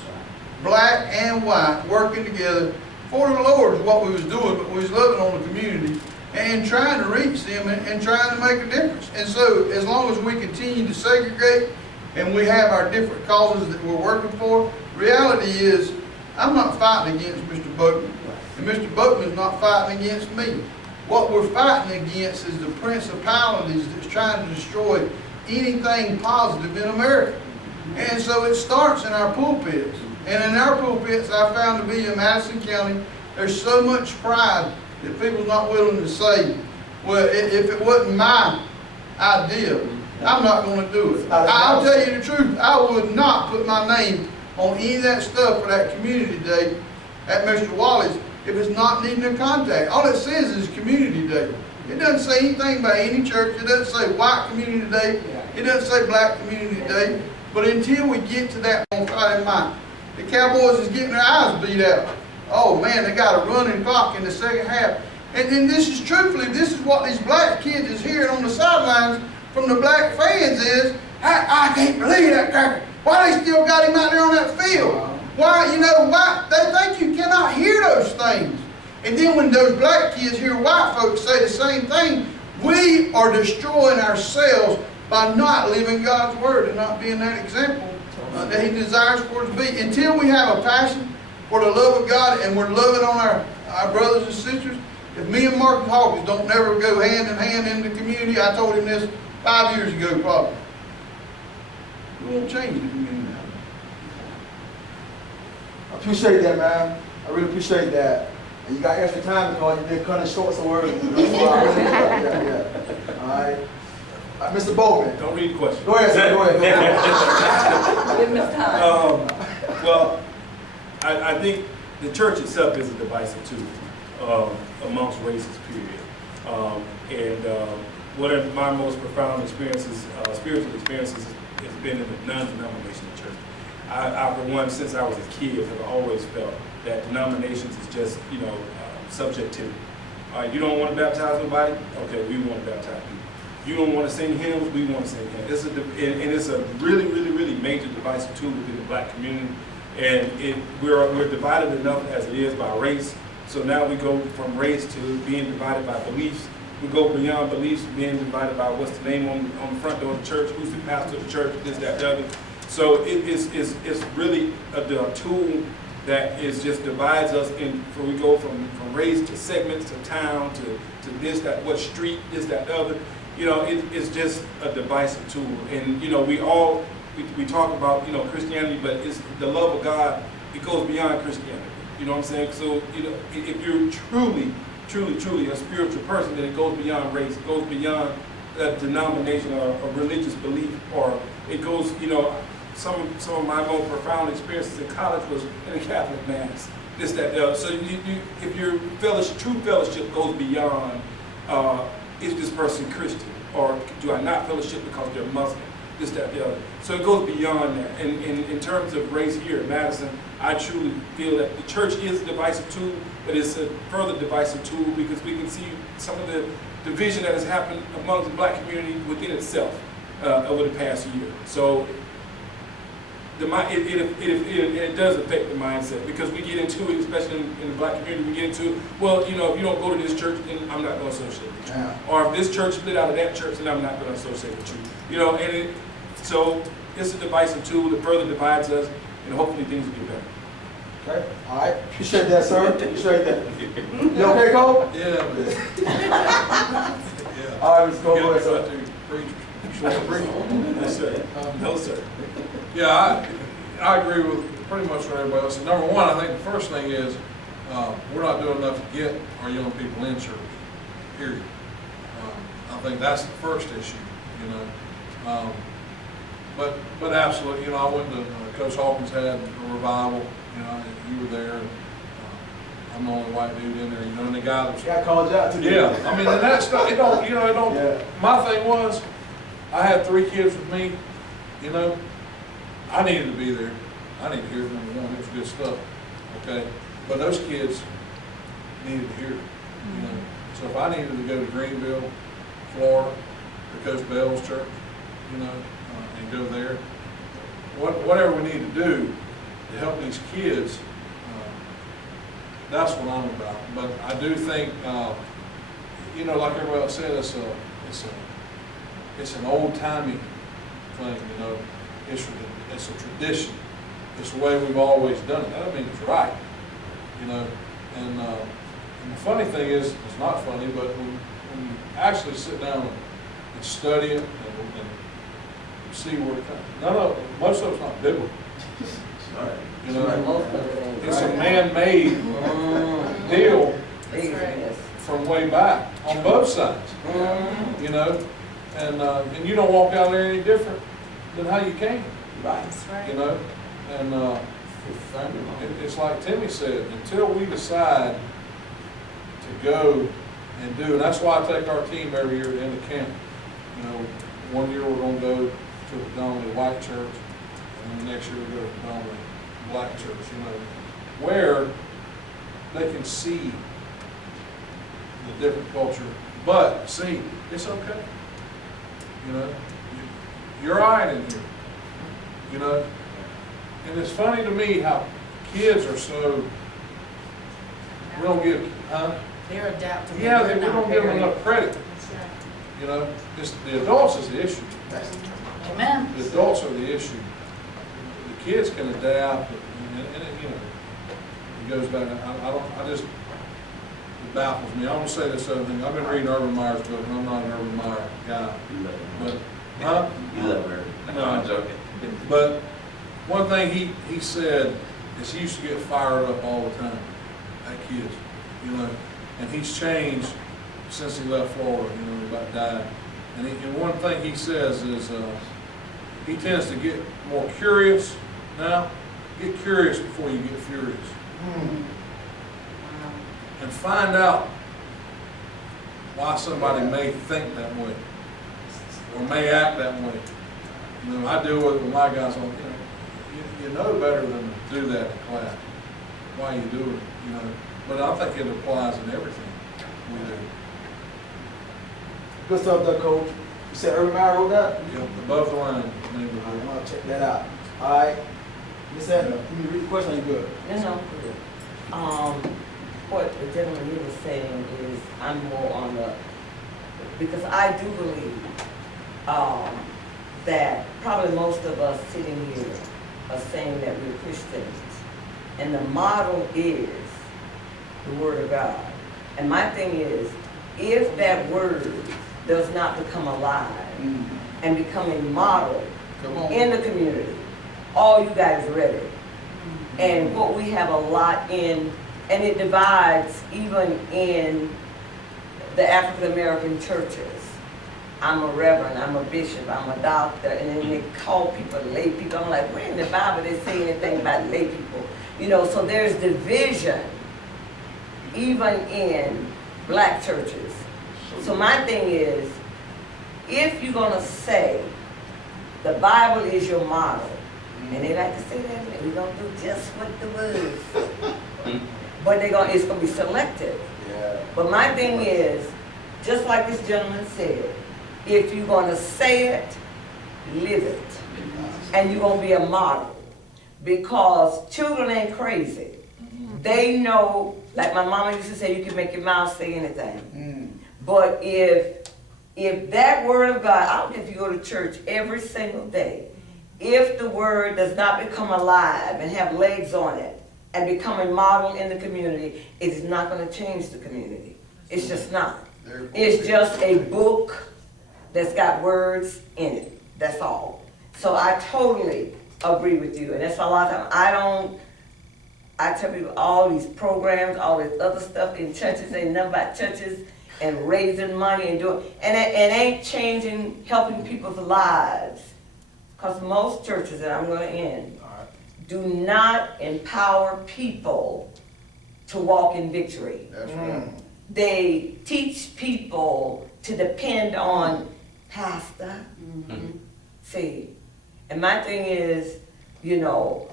black and white, working together for the Lord is what we was doing, but we was loving on the community and trying to reach them and trying to make a difference. And so as long as we continue to segregate and we have our different causes that we're working for, reality is I'm not fighting against Mr. Boatman, and Mr. Boatman's not fighting against me. What we're fighting against is the principalities that's trying to destroy anything positive in America. And so it starts in our pulpits. And in our pulpits, I found to be in Madison County, there's so much pride that people's not willing to say, well, if it wasn't my idea, I'm not going to do it. I'll tell you the truth, I would not put my name on any of that stuff for that community day at Mr. Wally's if it's not needing a contact. All it says is community day. It doesn't say anything about any church. It doesn't say white community day. It doesn't say black community day. But until we get to that on Friday night, the Cowboys is getting their eyes beat out. Oh man, they got a running clock in the second half. And then this is truthfully, this is what these black kids is hearing on the sidelines from the black fans is, I can't believe that cracker. Why they still got him out there on that field? Why, you know, why? They think you cannot hear those things. And then when those black kids hear white folks say the same thing, we are destroying ourselves by not living God's word and not being that example that He desires for us to be. Until we have a passion for the love of God and we're loving on our brothers and sisters, if me and Mark Hawkins don't never go hand in hand in the community, I told him this 5 years ago probably, we won't change the community. I appreciate that, man. I really appreciate that. And you got extra time because you've been cutting short some words. Yeah. All right. Mr. Bowman. Don't read the question. Go ahead, sir. Go ahead. Give him time. Well, I think the church itself is a divisive tool amongst races, period. One of my most profound experiences, spiritual experiences, has been in the non-denominational church. I, for one, since I was a kid, have always felt that denominations is just, subjectivity. You don't want to baptize nobody? Okay, we want to baptize you. You don't want to sing hymns? We want to sing hymns. It's a really, really, really major divisive tool within the black community. And we're divided enough as it is by race. So now we go from race to being divided by beliefs. We go beyond beliefs, being divided by what's the name on the front door of the church, who's the pastor of the church, this, that, the other. So it's really a tool that is just divides us in. We go from race to segments to town to this, that, what street, this, that, the other. It's just a divisive tool. And we talk about Christianity, but it's the love of God. It goes beyond Christianity. You know what I'm saying? So if you're truly a spiritual person, then it goes beyond race. It goes beyond a denomination or a religious belief, or it goes, some of my most profound experiences in college was in a Catholic mass. This, that, the other. So if your true fellowship goes beyond, is this person Christian, or do I not fellowship because they're Muslim? This, that, the other. So it goes beyond that. And in terms of race here in Madison, I truly feel that the church is a divisive tool, but it's a further divisive tool because we can see some of the division that has happened among the black community within itself over the past year. So it does affect the mindset because we get into it, especially in the black community, we get into, well, if you don't go to this church, then I'm not going to associate with you. Yeah. Or if this church split out of that church, then I'm not going to associate with you. So it's a divisive tool that further divides us, and hopefully things will get better. Okay, all right. Appreciate that, sir. Appreciate that. You okay, Cole? Yeah. All right, let's go ahead, sir. No, sir. No, sir. Yeah, I agree with pretty much what everybody else said. Number one, I think the first thing is we're not doing enough to get our young people in church, period. I think that's the first issue, But absolutely, I went to Coach Hawkins had a revival, you were there. And, I'm the only white dude in there, and the guy was. Got called out today. Yeah, and that's not, it don't. Yeah. My thing was, I had 3 kids with me, I needed to be there. I needed to hear number one, it was good stuff, okay? But those kids needed to hear it, So if I needed to go to Greenville, Florida, to Coach Bell's church, and go there, whatever we need to do, to help these kids, that's what I'm about. But I do think, you know, like everybody else said, it's an old-timey thing, you know. It's a tradition. It's the way we've always done it. That doesn't mean it's right, you know. And the funny thing is, it's not funny, but when you actually sit down and study it and see where it comes, most of it's not biblical. You know, it's a man-made deal from way back on both sides. You know, and you don't walk out there any different than how you came. That's right. You know, and it's like Timmy said, until we decide to go and do, and that's why I take our team every year at the end of camp. You know, one year we're going to go to a predominantly white church, and the next year we go to a predominantly black church, you know, where they can see the different culture, but see, it's okay. You know, you're all right in here, you know. And it's funny to me how kids are so, we don't give, They're adaptable. yeah, They're we not don't give them very- enough credit. That's right. You know, it's the adults is the issue. Amen. The adults are the issue. The kids can adapt, and it, you know, it goes back. I just, it baffles me. I'm gonna say this other thing. I've been reading Urban Meyer's book, and I'm not an Urban Meyer guy. But, huh? You love her. No, I'm joking. But one thing he said is he used to get fired up all the time at kids, you know, and he's changed since he left Florida, you know, he about died. And one thing he says is he tends to get more curious now. Get curious before you get furious. And find out why somebody may think that way or may act that way. You know, I deal with it with my guys on, you know better than to do that in class. Why you do it, you know. But I think it applies in everything we do. Good stuff there, Coach. You said Urban Meyer wrote that? You know, above the line, maybe. I'm gonna check that out. All right. Miss Edna, can you read the question? Are you good? No. What the gentleman here was saying is, I'm more on the, because I do believe that probably most of us sitting here are saying that we're Christians. And the model is the Word of God. And my thing is, if that Word does not become alive and become a model in the community, all you guys read it. And what we have a lot in, and it divides even in the African American churches. I'm a reverend, I'm a bishop, I'm a doctor, and then they call people lay people. I'm like, where in the Bible they say anything about lay people? You know, so there's division even in black churches. So my thing is, if you're gonna say the Bible is your model, and they like to say that, and we're gonna do just what the word, but it's gonna be selective. Yeah. But my thing is, just like this gentleman said, if you're gonna say it, live it. And you're gonna be a model. Because children ain't crazy. They know, like my mama used to say, you can make your mouth say anything. But if that word of God, I don't care if you go to church every single day, if the word does not become alive and have legs on it and become a model in the community, it is not going to change the community. It's just not. It's just a book that's got words in it. That's all. So I totally agree with you. And that's a lot of time. I tell people all these programs, all this other stuff in churches, ain't nothing about churches and raising money and doing, and it ain't changing, helping people's lives. Because most churches that I'm going to end do not empower people to walk in victory. That's right. They teach people to depend on pastor. See, and my thing is, you know,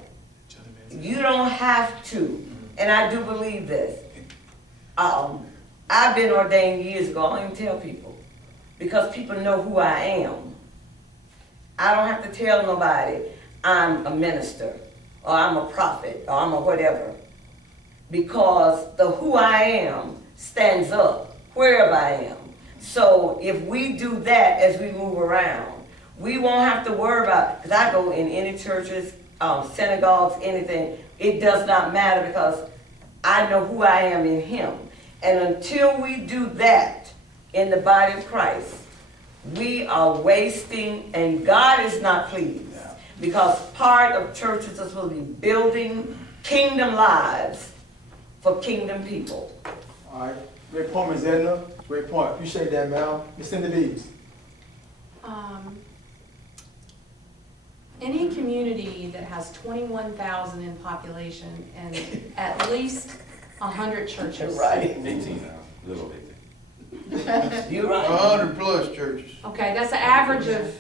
you don't have to, and I do believe this. I've been ordained years ago. I don't even tell people because people know who I am. I don't have to tell nobody I'm a minister or I'm a prophet, or I'm a whatever. Because the who I am stands up wherever I am. So if we do that as we move around, we won't have to worry about, because I go in any churches, synagogues, anything, it does not matter because I know who I am in Him. And until we do that in the body of Christ, we are wasting, and God is not pleased. Because part of churches is supposed to be building kingdom lives for kingdom people. All right, great point, Ms. Edna. Great point. Appreciate that, Mel. Ms. Cindy Dees. Any community that has 21,000 in population and at least 100 churches. Right. 18 now, little 18. You're right. 100+ churches. Okay, that's an average of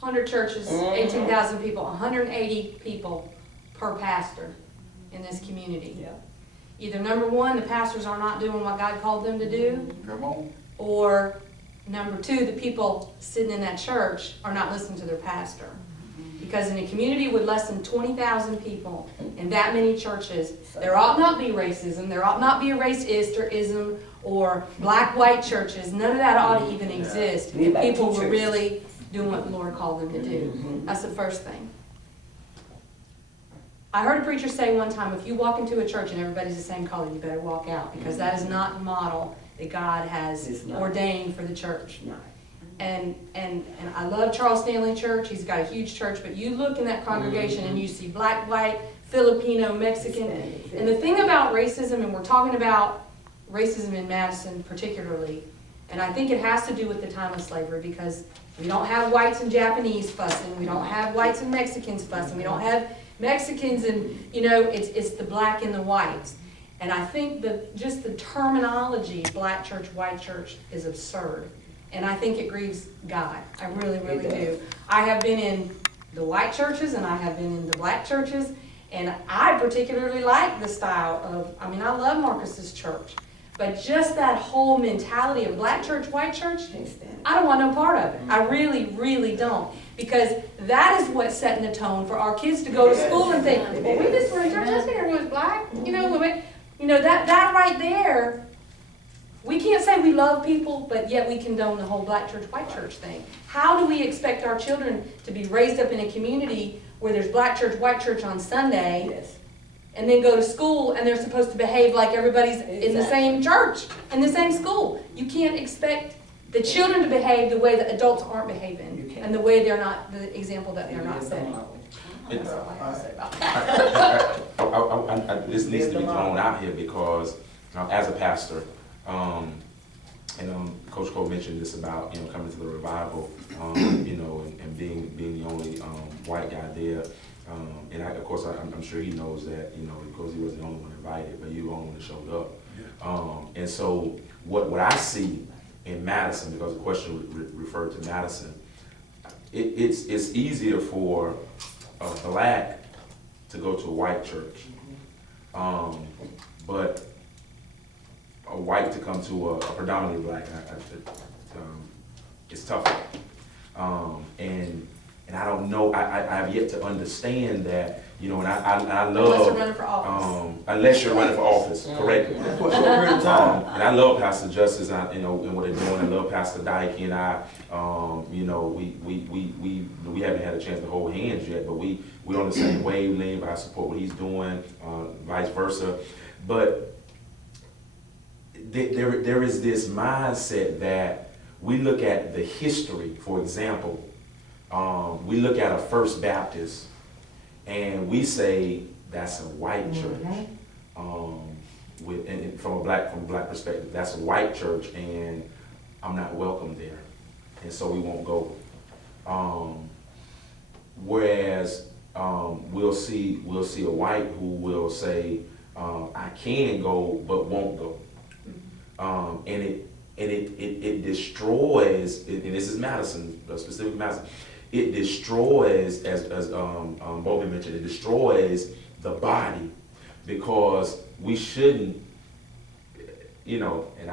100 churches, Mhm. 18,000 people, 180 people per pastor in this community. Yeah. Either number one, the pastors are not doing what God called them to do, Come on. or number two, the people sitting in that church are not listening to their pastor. Because in a community with less than 20,000 people and that many churches, there ought not be racism, there ought not be a racist or ism or black-white churches. None of that ought to even exist if people were really doing what the Lord called them to do. That's the first thing. I heard a preacher say one time, if you walk into a church and everybody's the same color, you better walk out, because that is not the model that God has ordained for the church. And I love Charles Stanley Church. He's got a huge church, but you look in that congregation and you see black, white, Filipino, Mexican. And the thing about racism, and we're talking about racism in Madison particularly, and I think it has to do with the time of slavery, because we don't have whites and Japanese fussing, we don't have whites and Mexicans fussing, we don't have Mexicans and, it's the black and the whites. And I think that just the terminology, black church, white church, is absurd. And I think it grieves God. I really, really do. I have been in the white churches and I have been in the black churches, and I particularly like the style of, I love Marcus's church, but just that whole mentality of black church, white church, I don't want no part of it. I really, really don't. Because that is what's setting the tone for our kids to go to school and think, well, we just were in church, this here was black, that right there. We can't say we love people, but yet we condone the whole black church, white church thing. How do we expect our children to be raised up in a community where there's black church, white church on Sunday, and then go to school and they're supposed to behave like everybody's in the same church, in the same school? You can't expect the children to behave the way that adults aren't behaving, and the way they're not, the example that they're not setting. That's all I have to say about that. This needs to be thrown out here because as a pastor, Coach Cole mentioned this about coming to the revival, and being the only white guy there, and of course I'm sure he knows that because he wasn't the only one invited, but you were the only one that showed up, and so what I see in Madison, because the question referred to Madison, it's easier for a black to go to a white church, but a white to come to a predominantly black, it's tougher. And I don't know, I have yet to understand that, and I love. Unless you're running for office. Unless you're running for office, correct. For a short period of time. And I love Pastor Justice, and what they're doing. I love Pastor Dyke and I. We haven't had a chance to hold hands yet, but we're on the same wavelength. I support what he's doing, vice versa. But there is this mindset that we look at the history. For example, we look at a First Baptist, and we say that's a white church. From a black perspective, that's a white church, and I'm not welcome there, and so we won't go. Whereas we'll see a white who will say, I can go but won't go, and it destroys. And this is Madison, specific Madison. It destroys, as Bobby mentioned, it destroys the body, because we shouldn't, and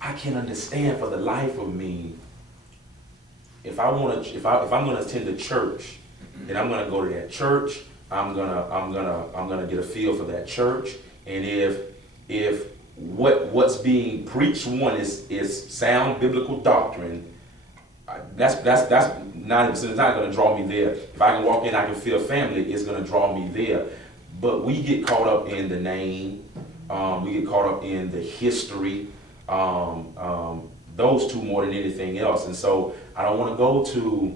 I can't understand for the life of me, if I'm going to attend a church and I'm gonna go to that church. I'm gonna get a feel for that church, and if what's being preached is sound biblical doctrine, that's 90%. It's not gonna draw me there. If I can walk in, I can feel family. It's gonna draw me there. But we get caught up in the name. We get caught up in the history. Those two more than anything else. And so I don't want to go to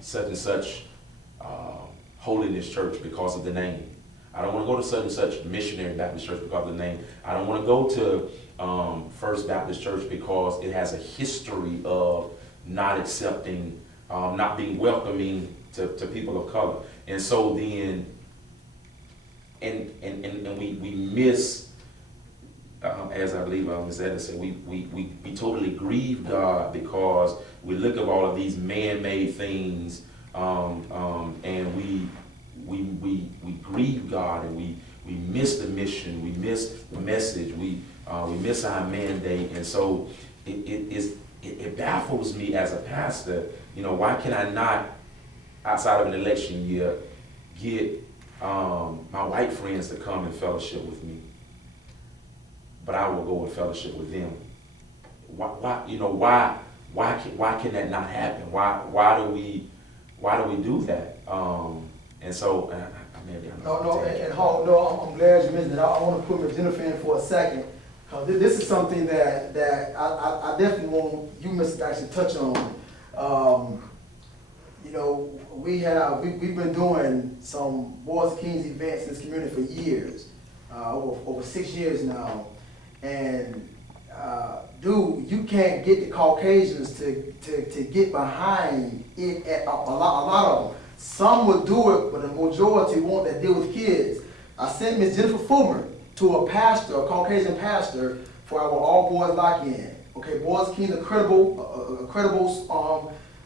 such and such holiness church because of the name. I don't want to go to such and such missionary Baptist church because of the name. I don't want to go to First Baptist Church because it has a history of not accepting, not being welcoming to people of color. And so then, and we miss, as I believe Ms. Edna said, we totally grieve God because we look at all of these man-made things, and we grieve God, and we miss the mission, we miss the message, we miss our mandate. And so it baffles me as a pastor, why can I not, outside of an election year, get my white friends to come and fellowship with me, but I will go and fellowship with them? Why can that not happen? Why do we do that? And so maybe I'm I'm glad you mentioned that. I want to put Ms. Jennifer in for a second, because this is something that I definitely want you, Mr. Dyson, to touch on. We've been doing some Boys and Kings events in this community for years, over 6 years now, and dude, you can't get the Caucasians to get behind it at a lot of them. Some will do it, but the majority won't, that deal with kids. I sent Ms. Jennifer Fulmer to a pastor, a Caucasian pastor, for our all boys lock-in. Okay, Boys and Kings, a credible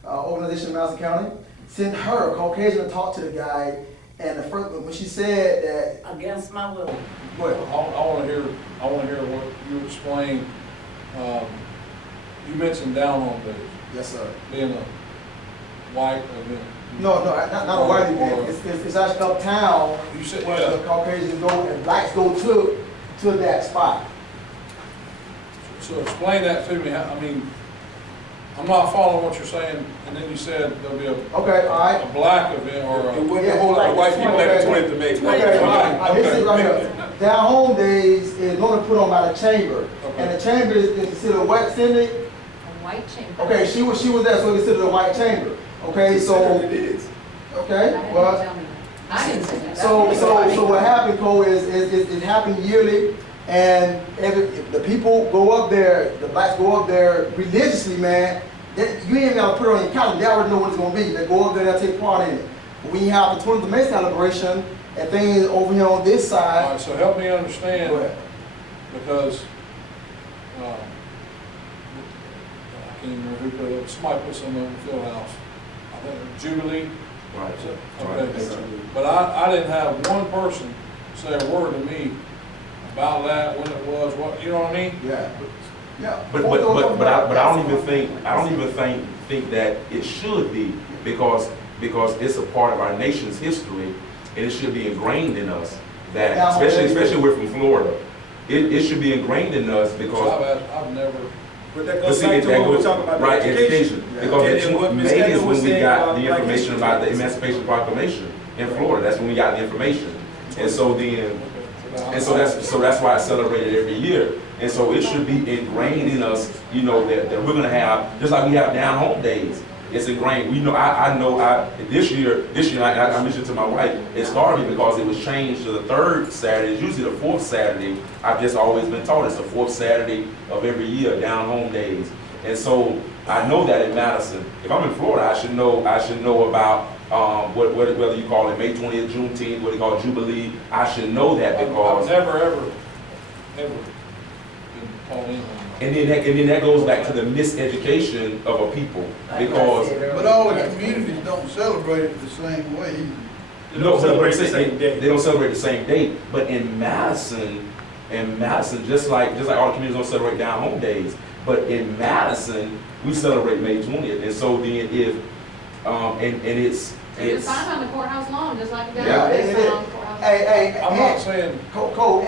organization in Madison County. Sent her, a Caucasian, to talk to the guy, and the first, when she said that, Against my will. go ahead. I want to hear what you explained. You mentioned down home days, Yes, sir. being a white event. No, not a white event. It's actually uptown. You said, Where yeah. the Caucasians go and blacks go to that spot. So explain that to me. I mean, I'm not following what you're saying, and then you said there'll be Okay, all right. a black event or a. Yeah, whole lot of white people that are 20th of May. Okay, all right. This is right here. Down home days is normally put on by the chamber, and the chamber is considered a white Cindy. A white chamber. Okay, she was there, so it's considered a white chamber. Okay, so It is. okay, I well. didn't tell me that. I didn't say that. So what happened, Cole, is it happened yearly, and the people go up there, the blacks go up there religiously, man. You ain't gotta put it on your calendar. They already know what it's gonna be. They go up there, they'll take part in it. But when you have the 20th of May celebration and things over here on this All side. right, so help me understand, Go ahead. because, I can't remember who put it up, somebody put something on the field house. I think Jubilee. right. Okay, but I didn't have one person say a word to me about that, when it was, what, you know what I mean? Yeah. Yeah. But I don't even think that it should be, because it's a part of our nation's history, and it should be ingrained in us that, especially we're from Florida, it should be ingrained in us because. I've never. But that goes back to what we're talking about, right, education. Because And what Ms. May Edna is was when we saying got about the Black information history. about the Emancipation Proclamation in Florida. That's when we got the information. And so then, that's why it's celebrated every year. And so it should be ingrained in us, that we're gonna have, just like we have down home days. It's ingrained. I know this year, I mentioned to my wife, it started because it was changed to the third Saturday. It's usually the fourth Saturday. I've just always been taught it's the fourth Saturday of every year, down home days. And so I know that in Madison. If I'm in Florida, I should know about whether you call it May 20th, Juneteenth, what you call it, Jubilee. I should know that because I've never ever been called in. and then that goes back to the miseducation of a people, because But all the communities don't celebrate it the same way either. They don't celebrate the same day. They don't celebrate the same date. But in Madison, just like all the communities don't celebrate down home days, but in Madison, we celebrate May 20th. And so then And it's, There's a sign on the courthouse lawn, just like the Yeah, guy it sign is. on the courthouse. Hey, I'm not saying, Cole,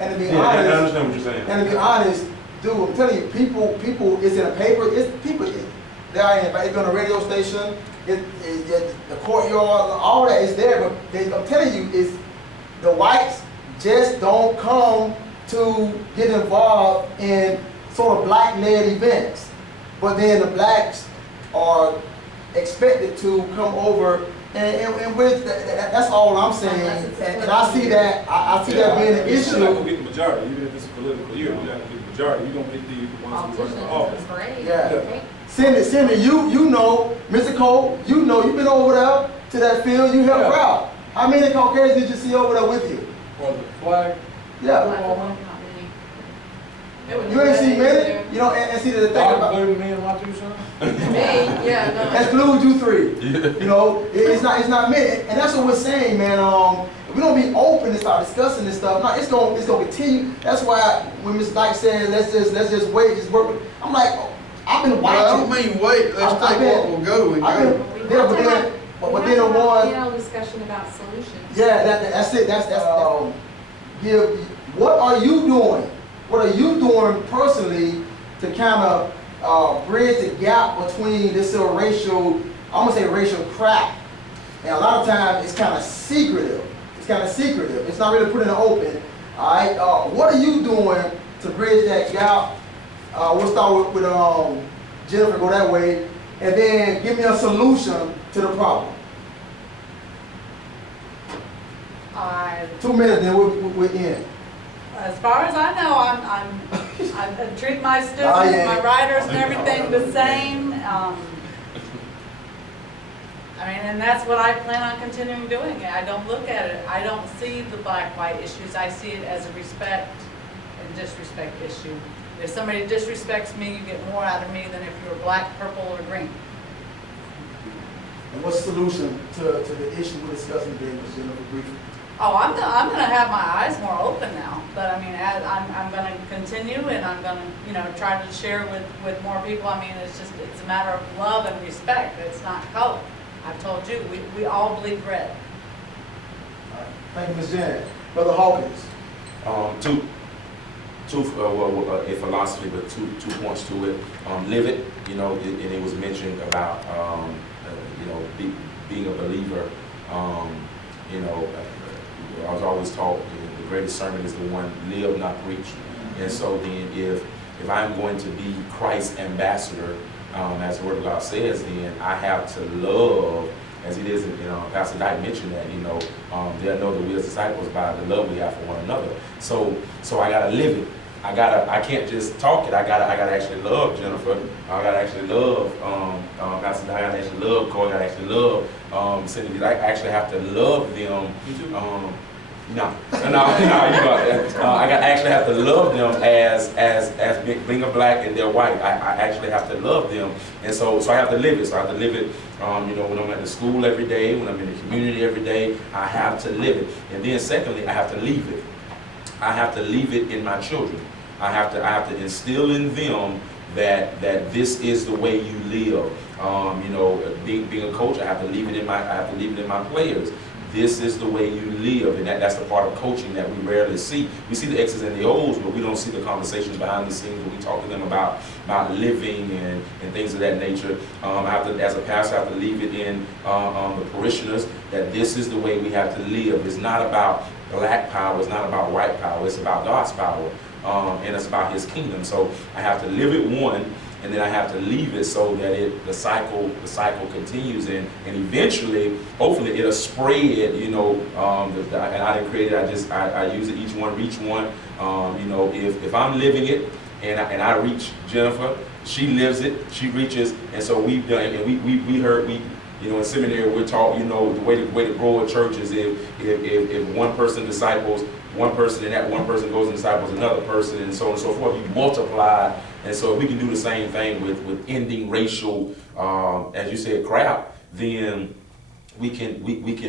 and to be yeah, I honest, understand what you're saying. and to be honest, dude, I'm telling you, people, it's in a paper, they're on a radio station, the courtyard, all that is there, but I'm telling you, is the whites just don't come to get involved in sort of black-led events. But then the blacks are expected to come over, and that's all I'm saying. And I see that, I see that being an You're not issue. gonna get the majority, even if it's a political year, you're not gonna get the majority, you're gonna get the ones who run Politicians, for office. it's great. Yeah. Okay. Cindy, you know, Mr. Cole, you know, you've been over there to that field, you helped Yeah. out. How many Caucasians did you see over there with you? was it flag? Yeah. Not many. It was You ain't seen many? there. You know, and see the thing Not about, including me and my two sons? Me, yeah, no. exclude you three. You know, it's not many, and that's what we're saying, man. If we don't be open and start discussing this stuff, no, it's gonna continue. That's why when Ms. Dyke said, let's just wait, just work with, I'm like, I've been Well, I watching. don't mean wait, let's I've take been- what will go and I've go. been, yeah, but then the one. Panel discussion about solutions. Yeah, that's it. That's what are you doing? What are you doing personally to kind of bridge the gap between this sort of racial, I'm gonna say racial crap, and a lot of times it's kind of secretive. It's not really put in the open. All right. What are you doing to bridge that gap? We'll start with Jennifer. Go that way, and then give me a solution to the problem. 2 minutes, then we're in. As far as I know, I treat my students, Oh, yeah. my writers and everything the same. I mean, and that's what I plan on continuing doing. I don't look at it, I don't see the black-white issues. I see it as a respect and disrespect issue. If somebody disrespects me, you get more out of me than if you're black, purple, or green. And what's the solution to the issue we're discussing today, Ms. Jennifer, briefly? Oh, I'm gonna have my eyes more open now, but I mean, I'm gonna continue and I'm gonna, you know, try to share with more people. I mean, it's a matter of love and respect, it's not color. I've told you, we all bleed red. All right. Thank you, Ms. Janet. Brother Hawkins. A philosophy, but two points to it. Live it, you know, and it was mentioned about, you know, being a believer. You know, I was always taught the greatest sermon is the one live, not preach. And so then if I'm going to be Christ's ambassador, as the Word of God says, then I have to love, as it is, you know, Pastor Dyke mentioned that, you know, they'll know that we as disciples by the love we have for one another. So I gotta live it. I can't just talk it. I gotta actually love Jennifer. I gotta actually love Pastor Dyke. I gotta actually love Corey. I gotta actually love Cindy. I actually have to love them. No, you know, I actually have to love them as being a black and they're white. I actually have to love them, and so I have to live it. So I have to live it. You know, when I'm at the school every day, when I'm in the community every day, I have to live it. And then secondly, I have to leave it. I have to leave it in my children. I have to instill in them that this is the way you live. You know, being a coach, I have to leave it in my players. This is the way you live, and that's the part of coaching that we rarely see. We see the X's and the O's, but we don't see the conversations behind the scenes where we talk to them about living and things of that nature. I have to, as a pastor, I have to leave it in the parishioners that this is the way we have to live. It's not about black power, it's not about white power, it's about God's power, and it's about His kingdom. So I have to live it one, and then I have to leave it so that the cycle continues, and eventually, hopefully, it'll spread. You know, and I didn't create it. I use it. Each one reach one. You know, if I'm living it, and I reach Jennifer, she lives it. She reaches, and so we've done. And we heard. You know, in seminary, we're taught. You know, the way to grow a church is if one person disciples one person, and that one person goes and disciples another person, and so on and so forth. You multiply. And so if we can do the same thing with ending racial, as you said, crap, then we can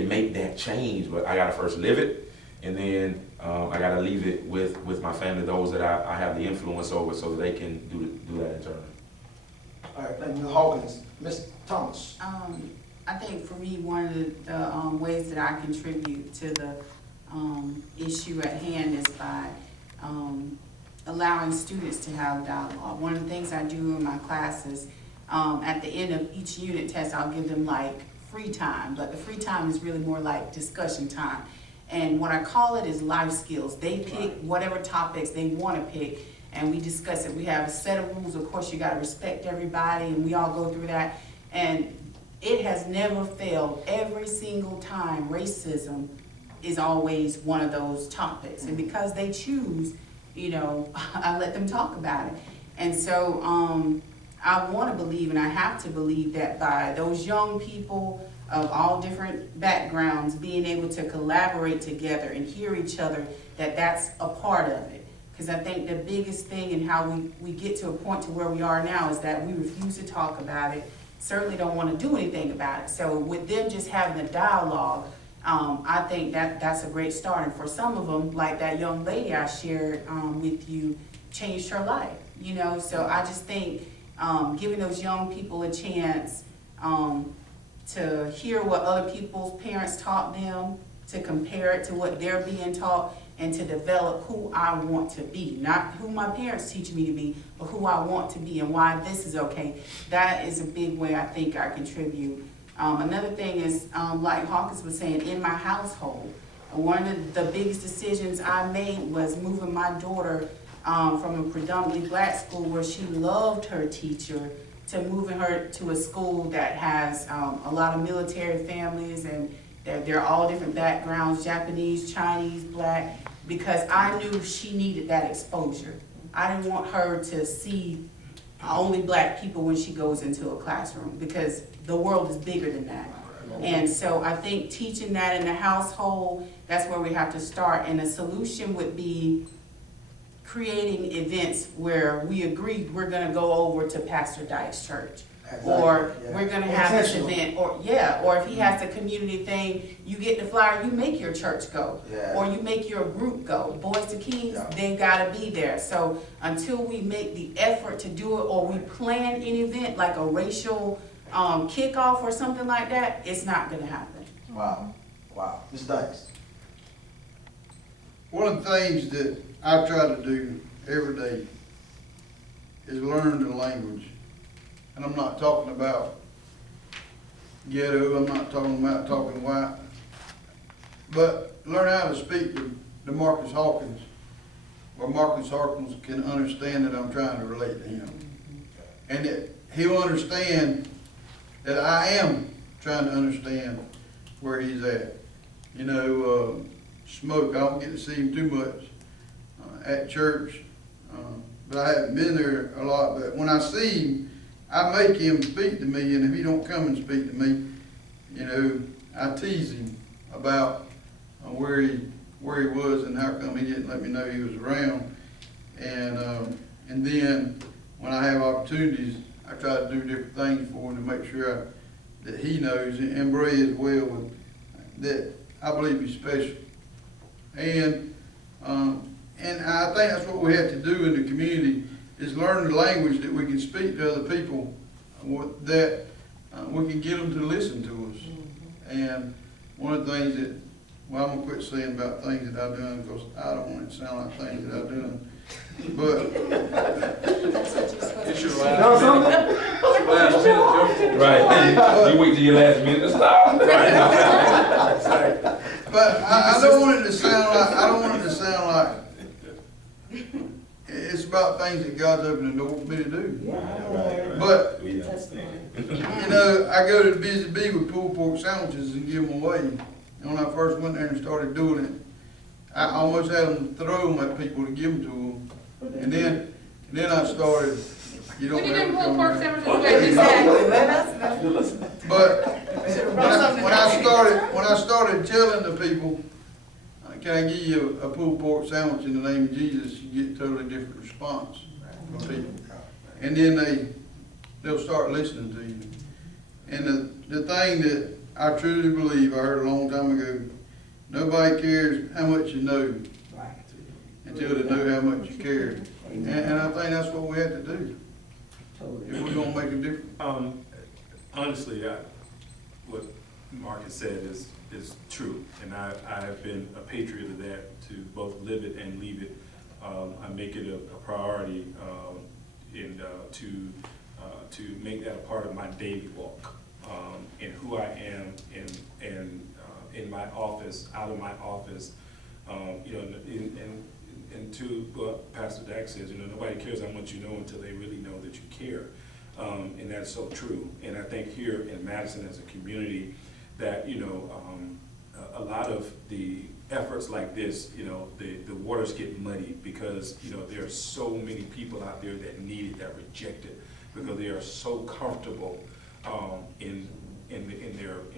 make that change. But I gotta first live it, and then I gotta leave it with my family, those that I have the influence over, so that they can do that internally. All right, thank you, Ms. Hawkins. Ms. Thomas. I think for me, one of the ways that I contribute to the issue at hand is by allowing students to have dialogue. One of the things I do in my classes, at the end of each unit test, I'll give them like free time, but the free time is really more like discussion time. And what I call it is life skills. They pick whatever topics they want to pick, and we discuss it. We have a set of rules. Of course, you got to respect everybody, and we all go through that. And it has never failed. Every single time, racism is always one of those topics. And because they choose, you know, I let them talk about it. And so I want to believe, and I have to believe, that by those young people of all different backgrounds being able to collaborate together and hear each other, that that's a part of it. Because I think the biggest thing in how we get to a point to where we are now is that we refuse to talk about it, certainly don't want to do anything about it. So with them just having a dialogue, I think that's a great start. And for some of them, like that young lady I shared with you, changed her life, you know? So I just think giving those young people a chance to hear what other people's parents taught them, to compare it to what they're being taught, and to develop who I want to be. Not who my parents teach me to be, but who I want to be and why this is okay. That is a big way I think I contribute. Another thing is, like Hawkins was saying, in my household, one of the biggest decisions I made was moving my daughter from a predominantly black school where she loved her teacher to moving her to a school that has a lot of military families, and they're all different backgrounds, Japanese, Chinese, black, because I knew she needed that exposure. I didn't want her to see only black people when she goes into a classroom, because the world is bigger than that. And so I think teaching that in the household, that's where we have to start. And a solution would be creating events where we agree we're gonna go over to Pastor Dyke's church. Exactly, Or yeah. we're gonna have this Intentional. event, or if he has a community thing, you get the flyer, you make your church go. Yeah. Or you make your group go. Boys to Kings, Yeah. they gotta be there. So until we make the effort to do it, or we plan an event like a racial kickoff or something like that, it's not gonna happen. Wow, wow. Mr. Dykes. One of the things that I try to do every day is learn the language. And I'm not talking about ghetto, I'm not talking about talking white, but learn how to speak to Marcus Hawkins, where Marcus Hawkins can understand that I'm trying to relate to him. And that he'll understand that I am trying to understand where he's at. You know, Smoke, I don't get to see him too much at church, but I haven't been there a lot. But when I see him, I make him speak to me, and if he don't come and speak to me, you know, I tease him about where he was and how come he didn't let me know he was around. And then when I have opportunities, I try to do different things for him to make sure that he knows, and Bray as well, that I believe he's special. And I think that's what we have to do in the community, is learn the language that we can speak to other people, that we can get them to listen to us. And one of the things that, well, I'm gonna quit saying about things that I've done, because I don't want it to sound like things that I've done. But That's what you're supposed It's to your do. last minute. It's your last minute joke. Right. You wait till your last minute to stop. But I don't want it to sound like, it's about things that God's opened the door for me to do. But, We understand. you know, I go to the Busy Bee with pulled pork sandwiches and give them away. And when I first went there and started doing it, I almost had them throw them at people to give them to them. And then I started, you don't When you have didn't to pull come pork there. sandwiches away, you said, But when I started telling the people, can I give you a pulled pork sandwich in the name of Jesus, you get a totally different response from people. And then they'll start listening to you. And the thing that I truly believe, I heard a long time ago, nobody cares how much you know until they know how much you care. And I think that's what we have to do if we're gonna make a difference. Honestly, what Mark has said is true, and I have been a patriot of that, to both live it and leave it. I make it a priority to make that a part of my daily walk, in who I am, and in my office, out of my office, you know, and to what Pastor Dak says, you know, nobody cares how much you know until they really know that you care, and that's so true. And I think here in Madison as a community, that, you know, a lot of the efforts like this, you know, the waters get muddy because, you know, there are so many people out there that need it, that reject it, because they are so comfortable in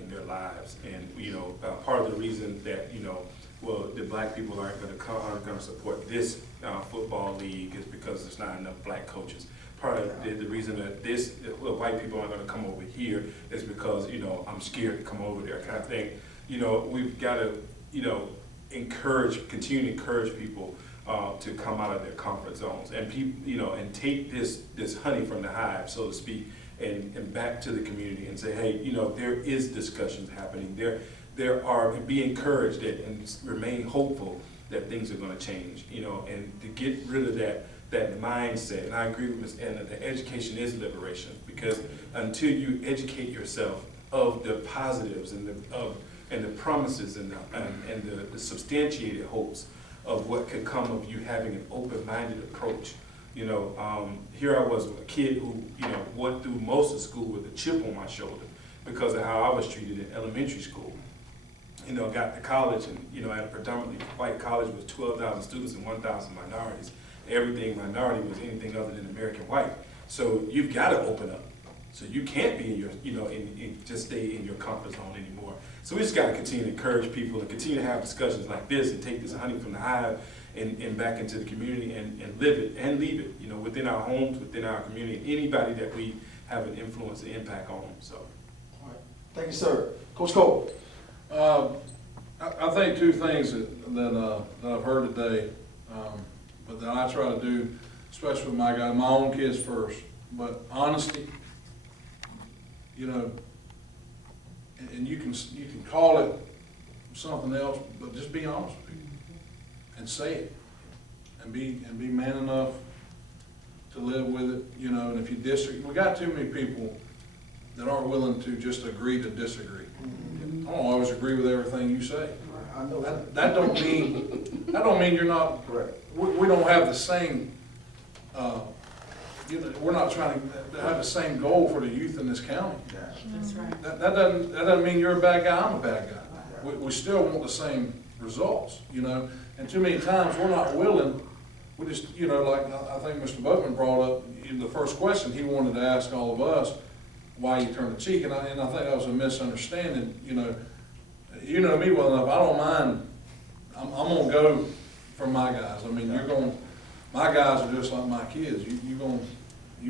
their lives. And, you know, part of the reason that, you know, well, the black people aren't going to support this football league is because there's not enough black coaches. Part of the reason that white people aren't going to come over here is because, you know, I'm scared to come over there, kind of thing. You know, we've got to, you know, continue to encourage people to come out of their comfort zones, and people, you know, and take this honey from the hive, so to speak, and back to the community and say, hey, you know, there is discussions happening. There are, be encouraged and remain hopeful that things are going to change, you know, and to get rid of that mindset. And I agree with Ms. Anna that education is liberation, because until you educate yourself of the positives and the promises and the substantiated hopes of what could come of you having an open-minded approach. You know, here I was, a kid who, you know, went through most of school with a chip on my shoulder because of how I was treated in elementary school. You know, got to college, and, you know, at a predominantly white college with 12,000 students and 1,000 minorities. Everything minority was anything other than American white. So you've got to open up. So you can't be in your, you know, just stay in your comfort zone anymore. So we just got to continue to encourage people and continue to have discussions like this and take this honey from the hive and back into the community and live it and leave it, you know, within our homes, within our community, anybody that we have an influence and impact on. So, All right. Thank you, sir. Coach Cole. I think two things that I've heard today, but that I try to do, especially with my guys, my own kids first, but honesty, you know, and you can call it something else, but just be honest with people and say it, and be man enough to live with it, you know. And if you disagree, we got too many people that aren't willing to just agree to disagree. I don't always agree with everything you say. I know That don't mean you're not. Correct. We don't have the same. You know, we're not trying to have the same goal for the youth in this county. Yeah. That's right. That doesn't mean you're a bad guy. I'm a bad guy. We still want the same results, you know. And too many times we're not willing. We just, you know, like I think Mr. Boatman brought up in the first question, he wanted to ask all of us why you turn the cheek, and I think that was a misunderstanding. You know me well enough. I don't mind. I'm gonna go for my guys. I mean, my guys are just like my kids. You're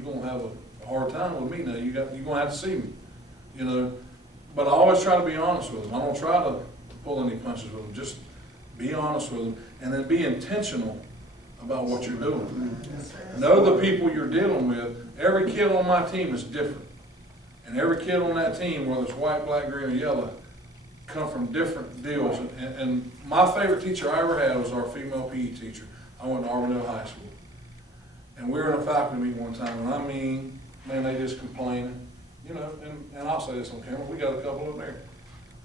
gonna have a hard time with me now. You're gonna have to see me, you know. But I always try to be honest with them. I don't try to pull any punches with them. Just be honest with them, and then be intentional about what you're doing. Know the people you're dealing with. Every kid on my team is different, and every kid on that team, whether it's white, black, green, or yellow, come from different deals. And my favorite teacher I ever had was our female PE teacher. I went to Auburndale High School. And we were in a faculty meeting one time, and I mean, man, they just complaining, you know, and I'll say this on camera, we got a couple of them there.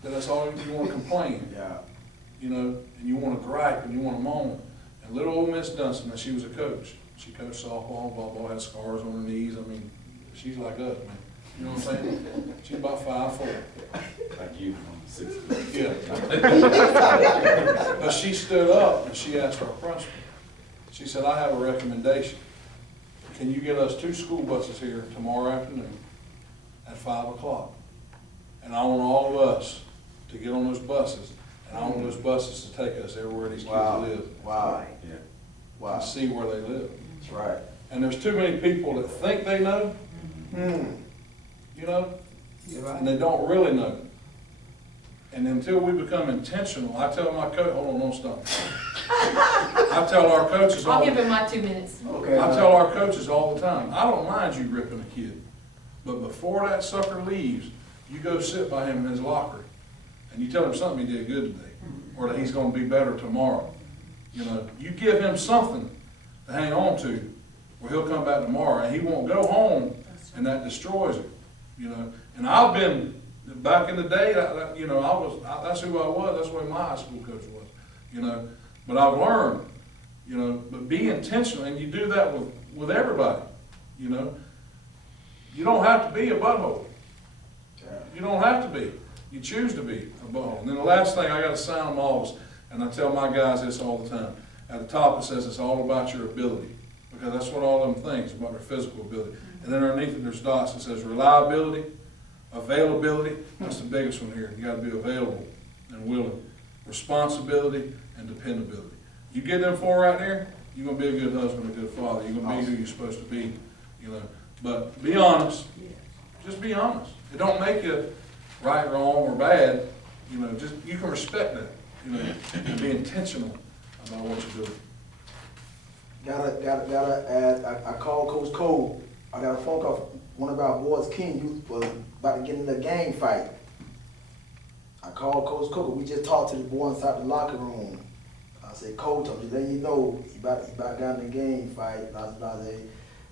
That's all you want to complain. Yeah. You know, and you want to gripe and you want to moan. And little old Miss Dunston, she was a coach. She coached softball, volleyball, had scars on her knees. I mean, she's like us, man. You know what I'm saying? She's about 5'4". Like you, 6 Yeah. But she stood up and she asked our principal. She said, I have a recommendation. Can you get us 2 school buses here tomorrow afternoon at 5 o'clock? And I want all of us to get on those buses, and I want those buses to take us everywhere these kids live. Wow. Yeah. Wow. And see where they live. That's right. And there's too many people that think they know, you know, and they don't really know. And until we become intentional, I tell my coach, hold on, don't stop. I tell our coaches I'll give him my 2 minutes. Okay. I tell our coaches all the time, I don't mind you ripping a kid, but before that sucker leaves, you go sit by him in his locker, and you tell him something he did good today, or that he's gonna be better tomorrow. You know, you give him something to hang on to, where he'll come back tomorrow, and he won't go home, and that destroys him. You know, and I've been, back in the day, you know, that's who I was, that's the way my high school coach was, you know. But I've learned, you know, but be intentional, and you do that with everybody, you know. You don't have to be a butthole. You don't have to be. You choose to be a butthole. And then the last thing, I gotta sign them all, and I tell my guys this all the time. At the top it says it's all about your ability, because that's what all them things, about their physical ability. And then underneath it there's dots that says reliability, availability, that's the biggest one here. You gotta be available and willing. Responsibility and dependability. You get them four right there, you're gonna be a good husband, a good father. You're gonna be who you're supposed to be, you know. But be honest. Just be honest. It don't make you right, wrong, or bad. You know, just you can respect that. You know, and be intentional about what you're doing. Gotta add, I called Coach Cole. I got a phone call from one of our boys, King, who was about to get in a gang fight. I called Coach Cole. We just talked to the boy inside the locker room. I said, Coach, I'm just letting you know, he about got in a gang fight, blah, blah, blah.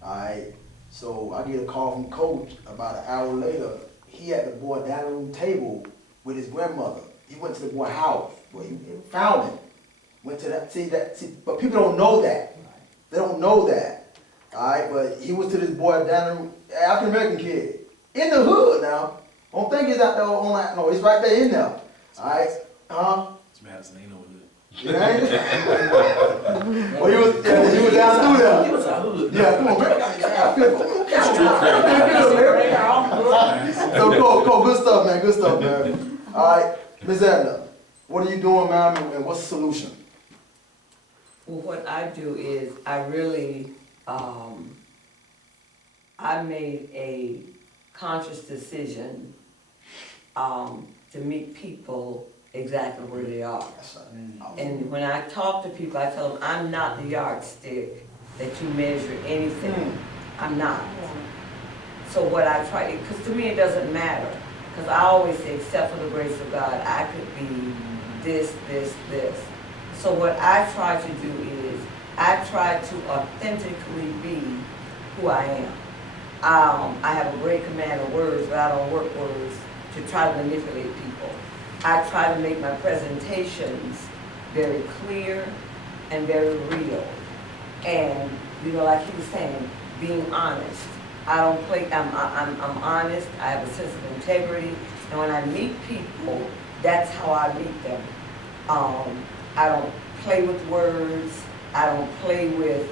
All right. So I get a call from Coach about an hour later. He had the boy down on the table with his grandmother. He went to the boy's house. Well, he found him. Went to that, see, but people don't know that. They don't know that. All right, but he was to this boy down there, African American kid, in the hood now. Don't think he's out there on that, no, he's right there in there. All right, It's Madison, ain't no hood. Yeah, ain't it? Well, he was down through there. He was a hood. Yeah, come on, man. So, Cole, good stuff, man, good stuff, man. All right, Ms. Edna, what are you doing, ma'am, and what's the solution? Well, what I do is I really, I made a conscious decision to meet people exactly where they are. And when I talk to people, I tell them, I'm not the yardstick that you measure anything. I'm not. So what I try, because to me it doesn't matter, because I always say, except for the grace of God, I could be this, this, this. So what I try to do is, I try to authentically be who I am. I have a great command of words, but I don't work words to try to manipulate people. I try to make my presentations very clear and very real. And, you know, like he was saying, being honest. I don't play, I'm honest, I have a sense of integrity, and when I meet people, that's how I meet them. I don't play with words, I don't play with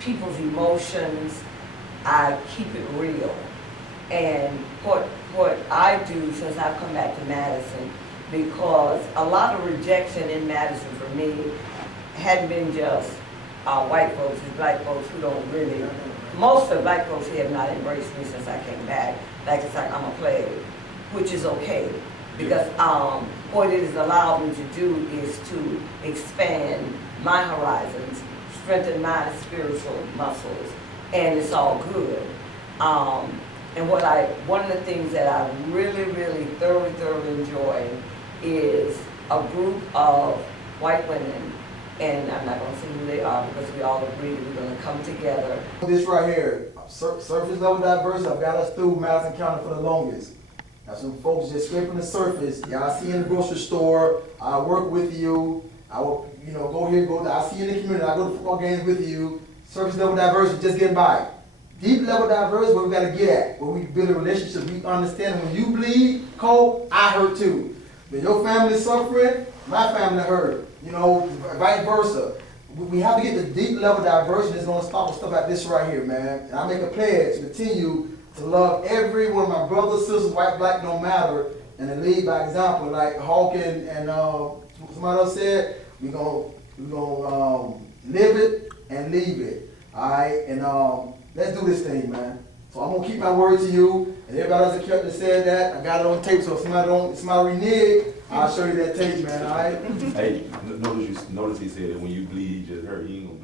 people's emotions, I keep it real. And what I do since I've come back to Madison, because a lot of rejection in Madison for me hadn't been just white folks, it's black folks who don't really, most of the black folks here have not embraced me since I came back. Like it's like I'm a player, which is okay. Because what it has allowed me to do is to expand my horizons, strengthen my spiritual muscles, and it's all good. And one of the things that I really, really thoroughly enjoy is a group of white women, and I'm not going to say who they are because we all agree that we're going to come together. This right here, surface level diversity, I've got us through Madison County for the longest. Now some folks just scraping the surface. Y'all see in the grocery store, I work with you, I will, you know, go here, go there. I see you in the community, I go to football games with you. Surface level diversity, just getting by. Deep level diversity, where we gotta get at, where we build a relationship, we understand when you bleed, Cole, I hurt too. When your family's suffering, my family hurt. You know, vice versa. We have to get the deep level diversity that's gonna stop with stuff like this right here, man. And I make a pledge to continue to love every one of my brothers, sisters, white, black, no matter, and to lead by example, like Hawk and somebody else said, we're gonna live it and leave it. All right, and let's do this thing, man. So I'm gonna keep my word to you, and everybody else that said that, I got it on tape. So if somebody renege, I'll show you that tape, man. All right. Hey, notice he said that when you bleed, he just hurt. He ain't gonna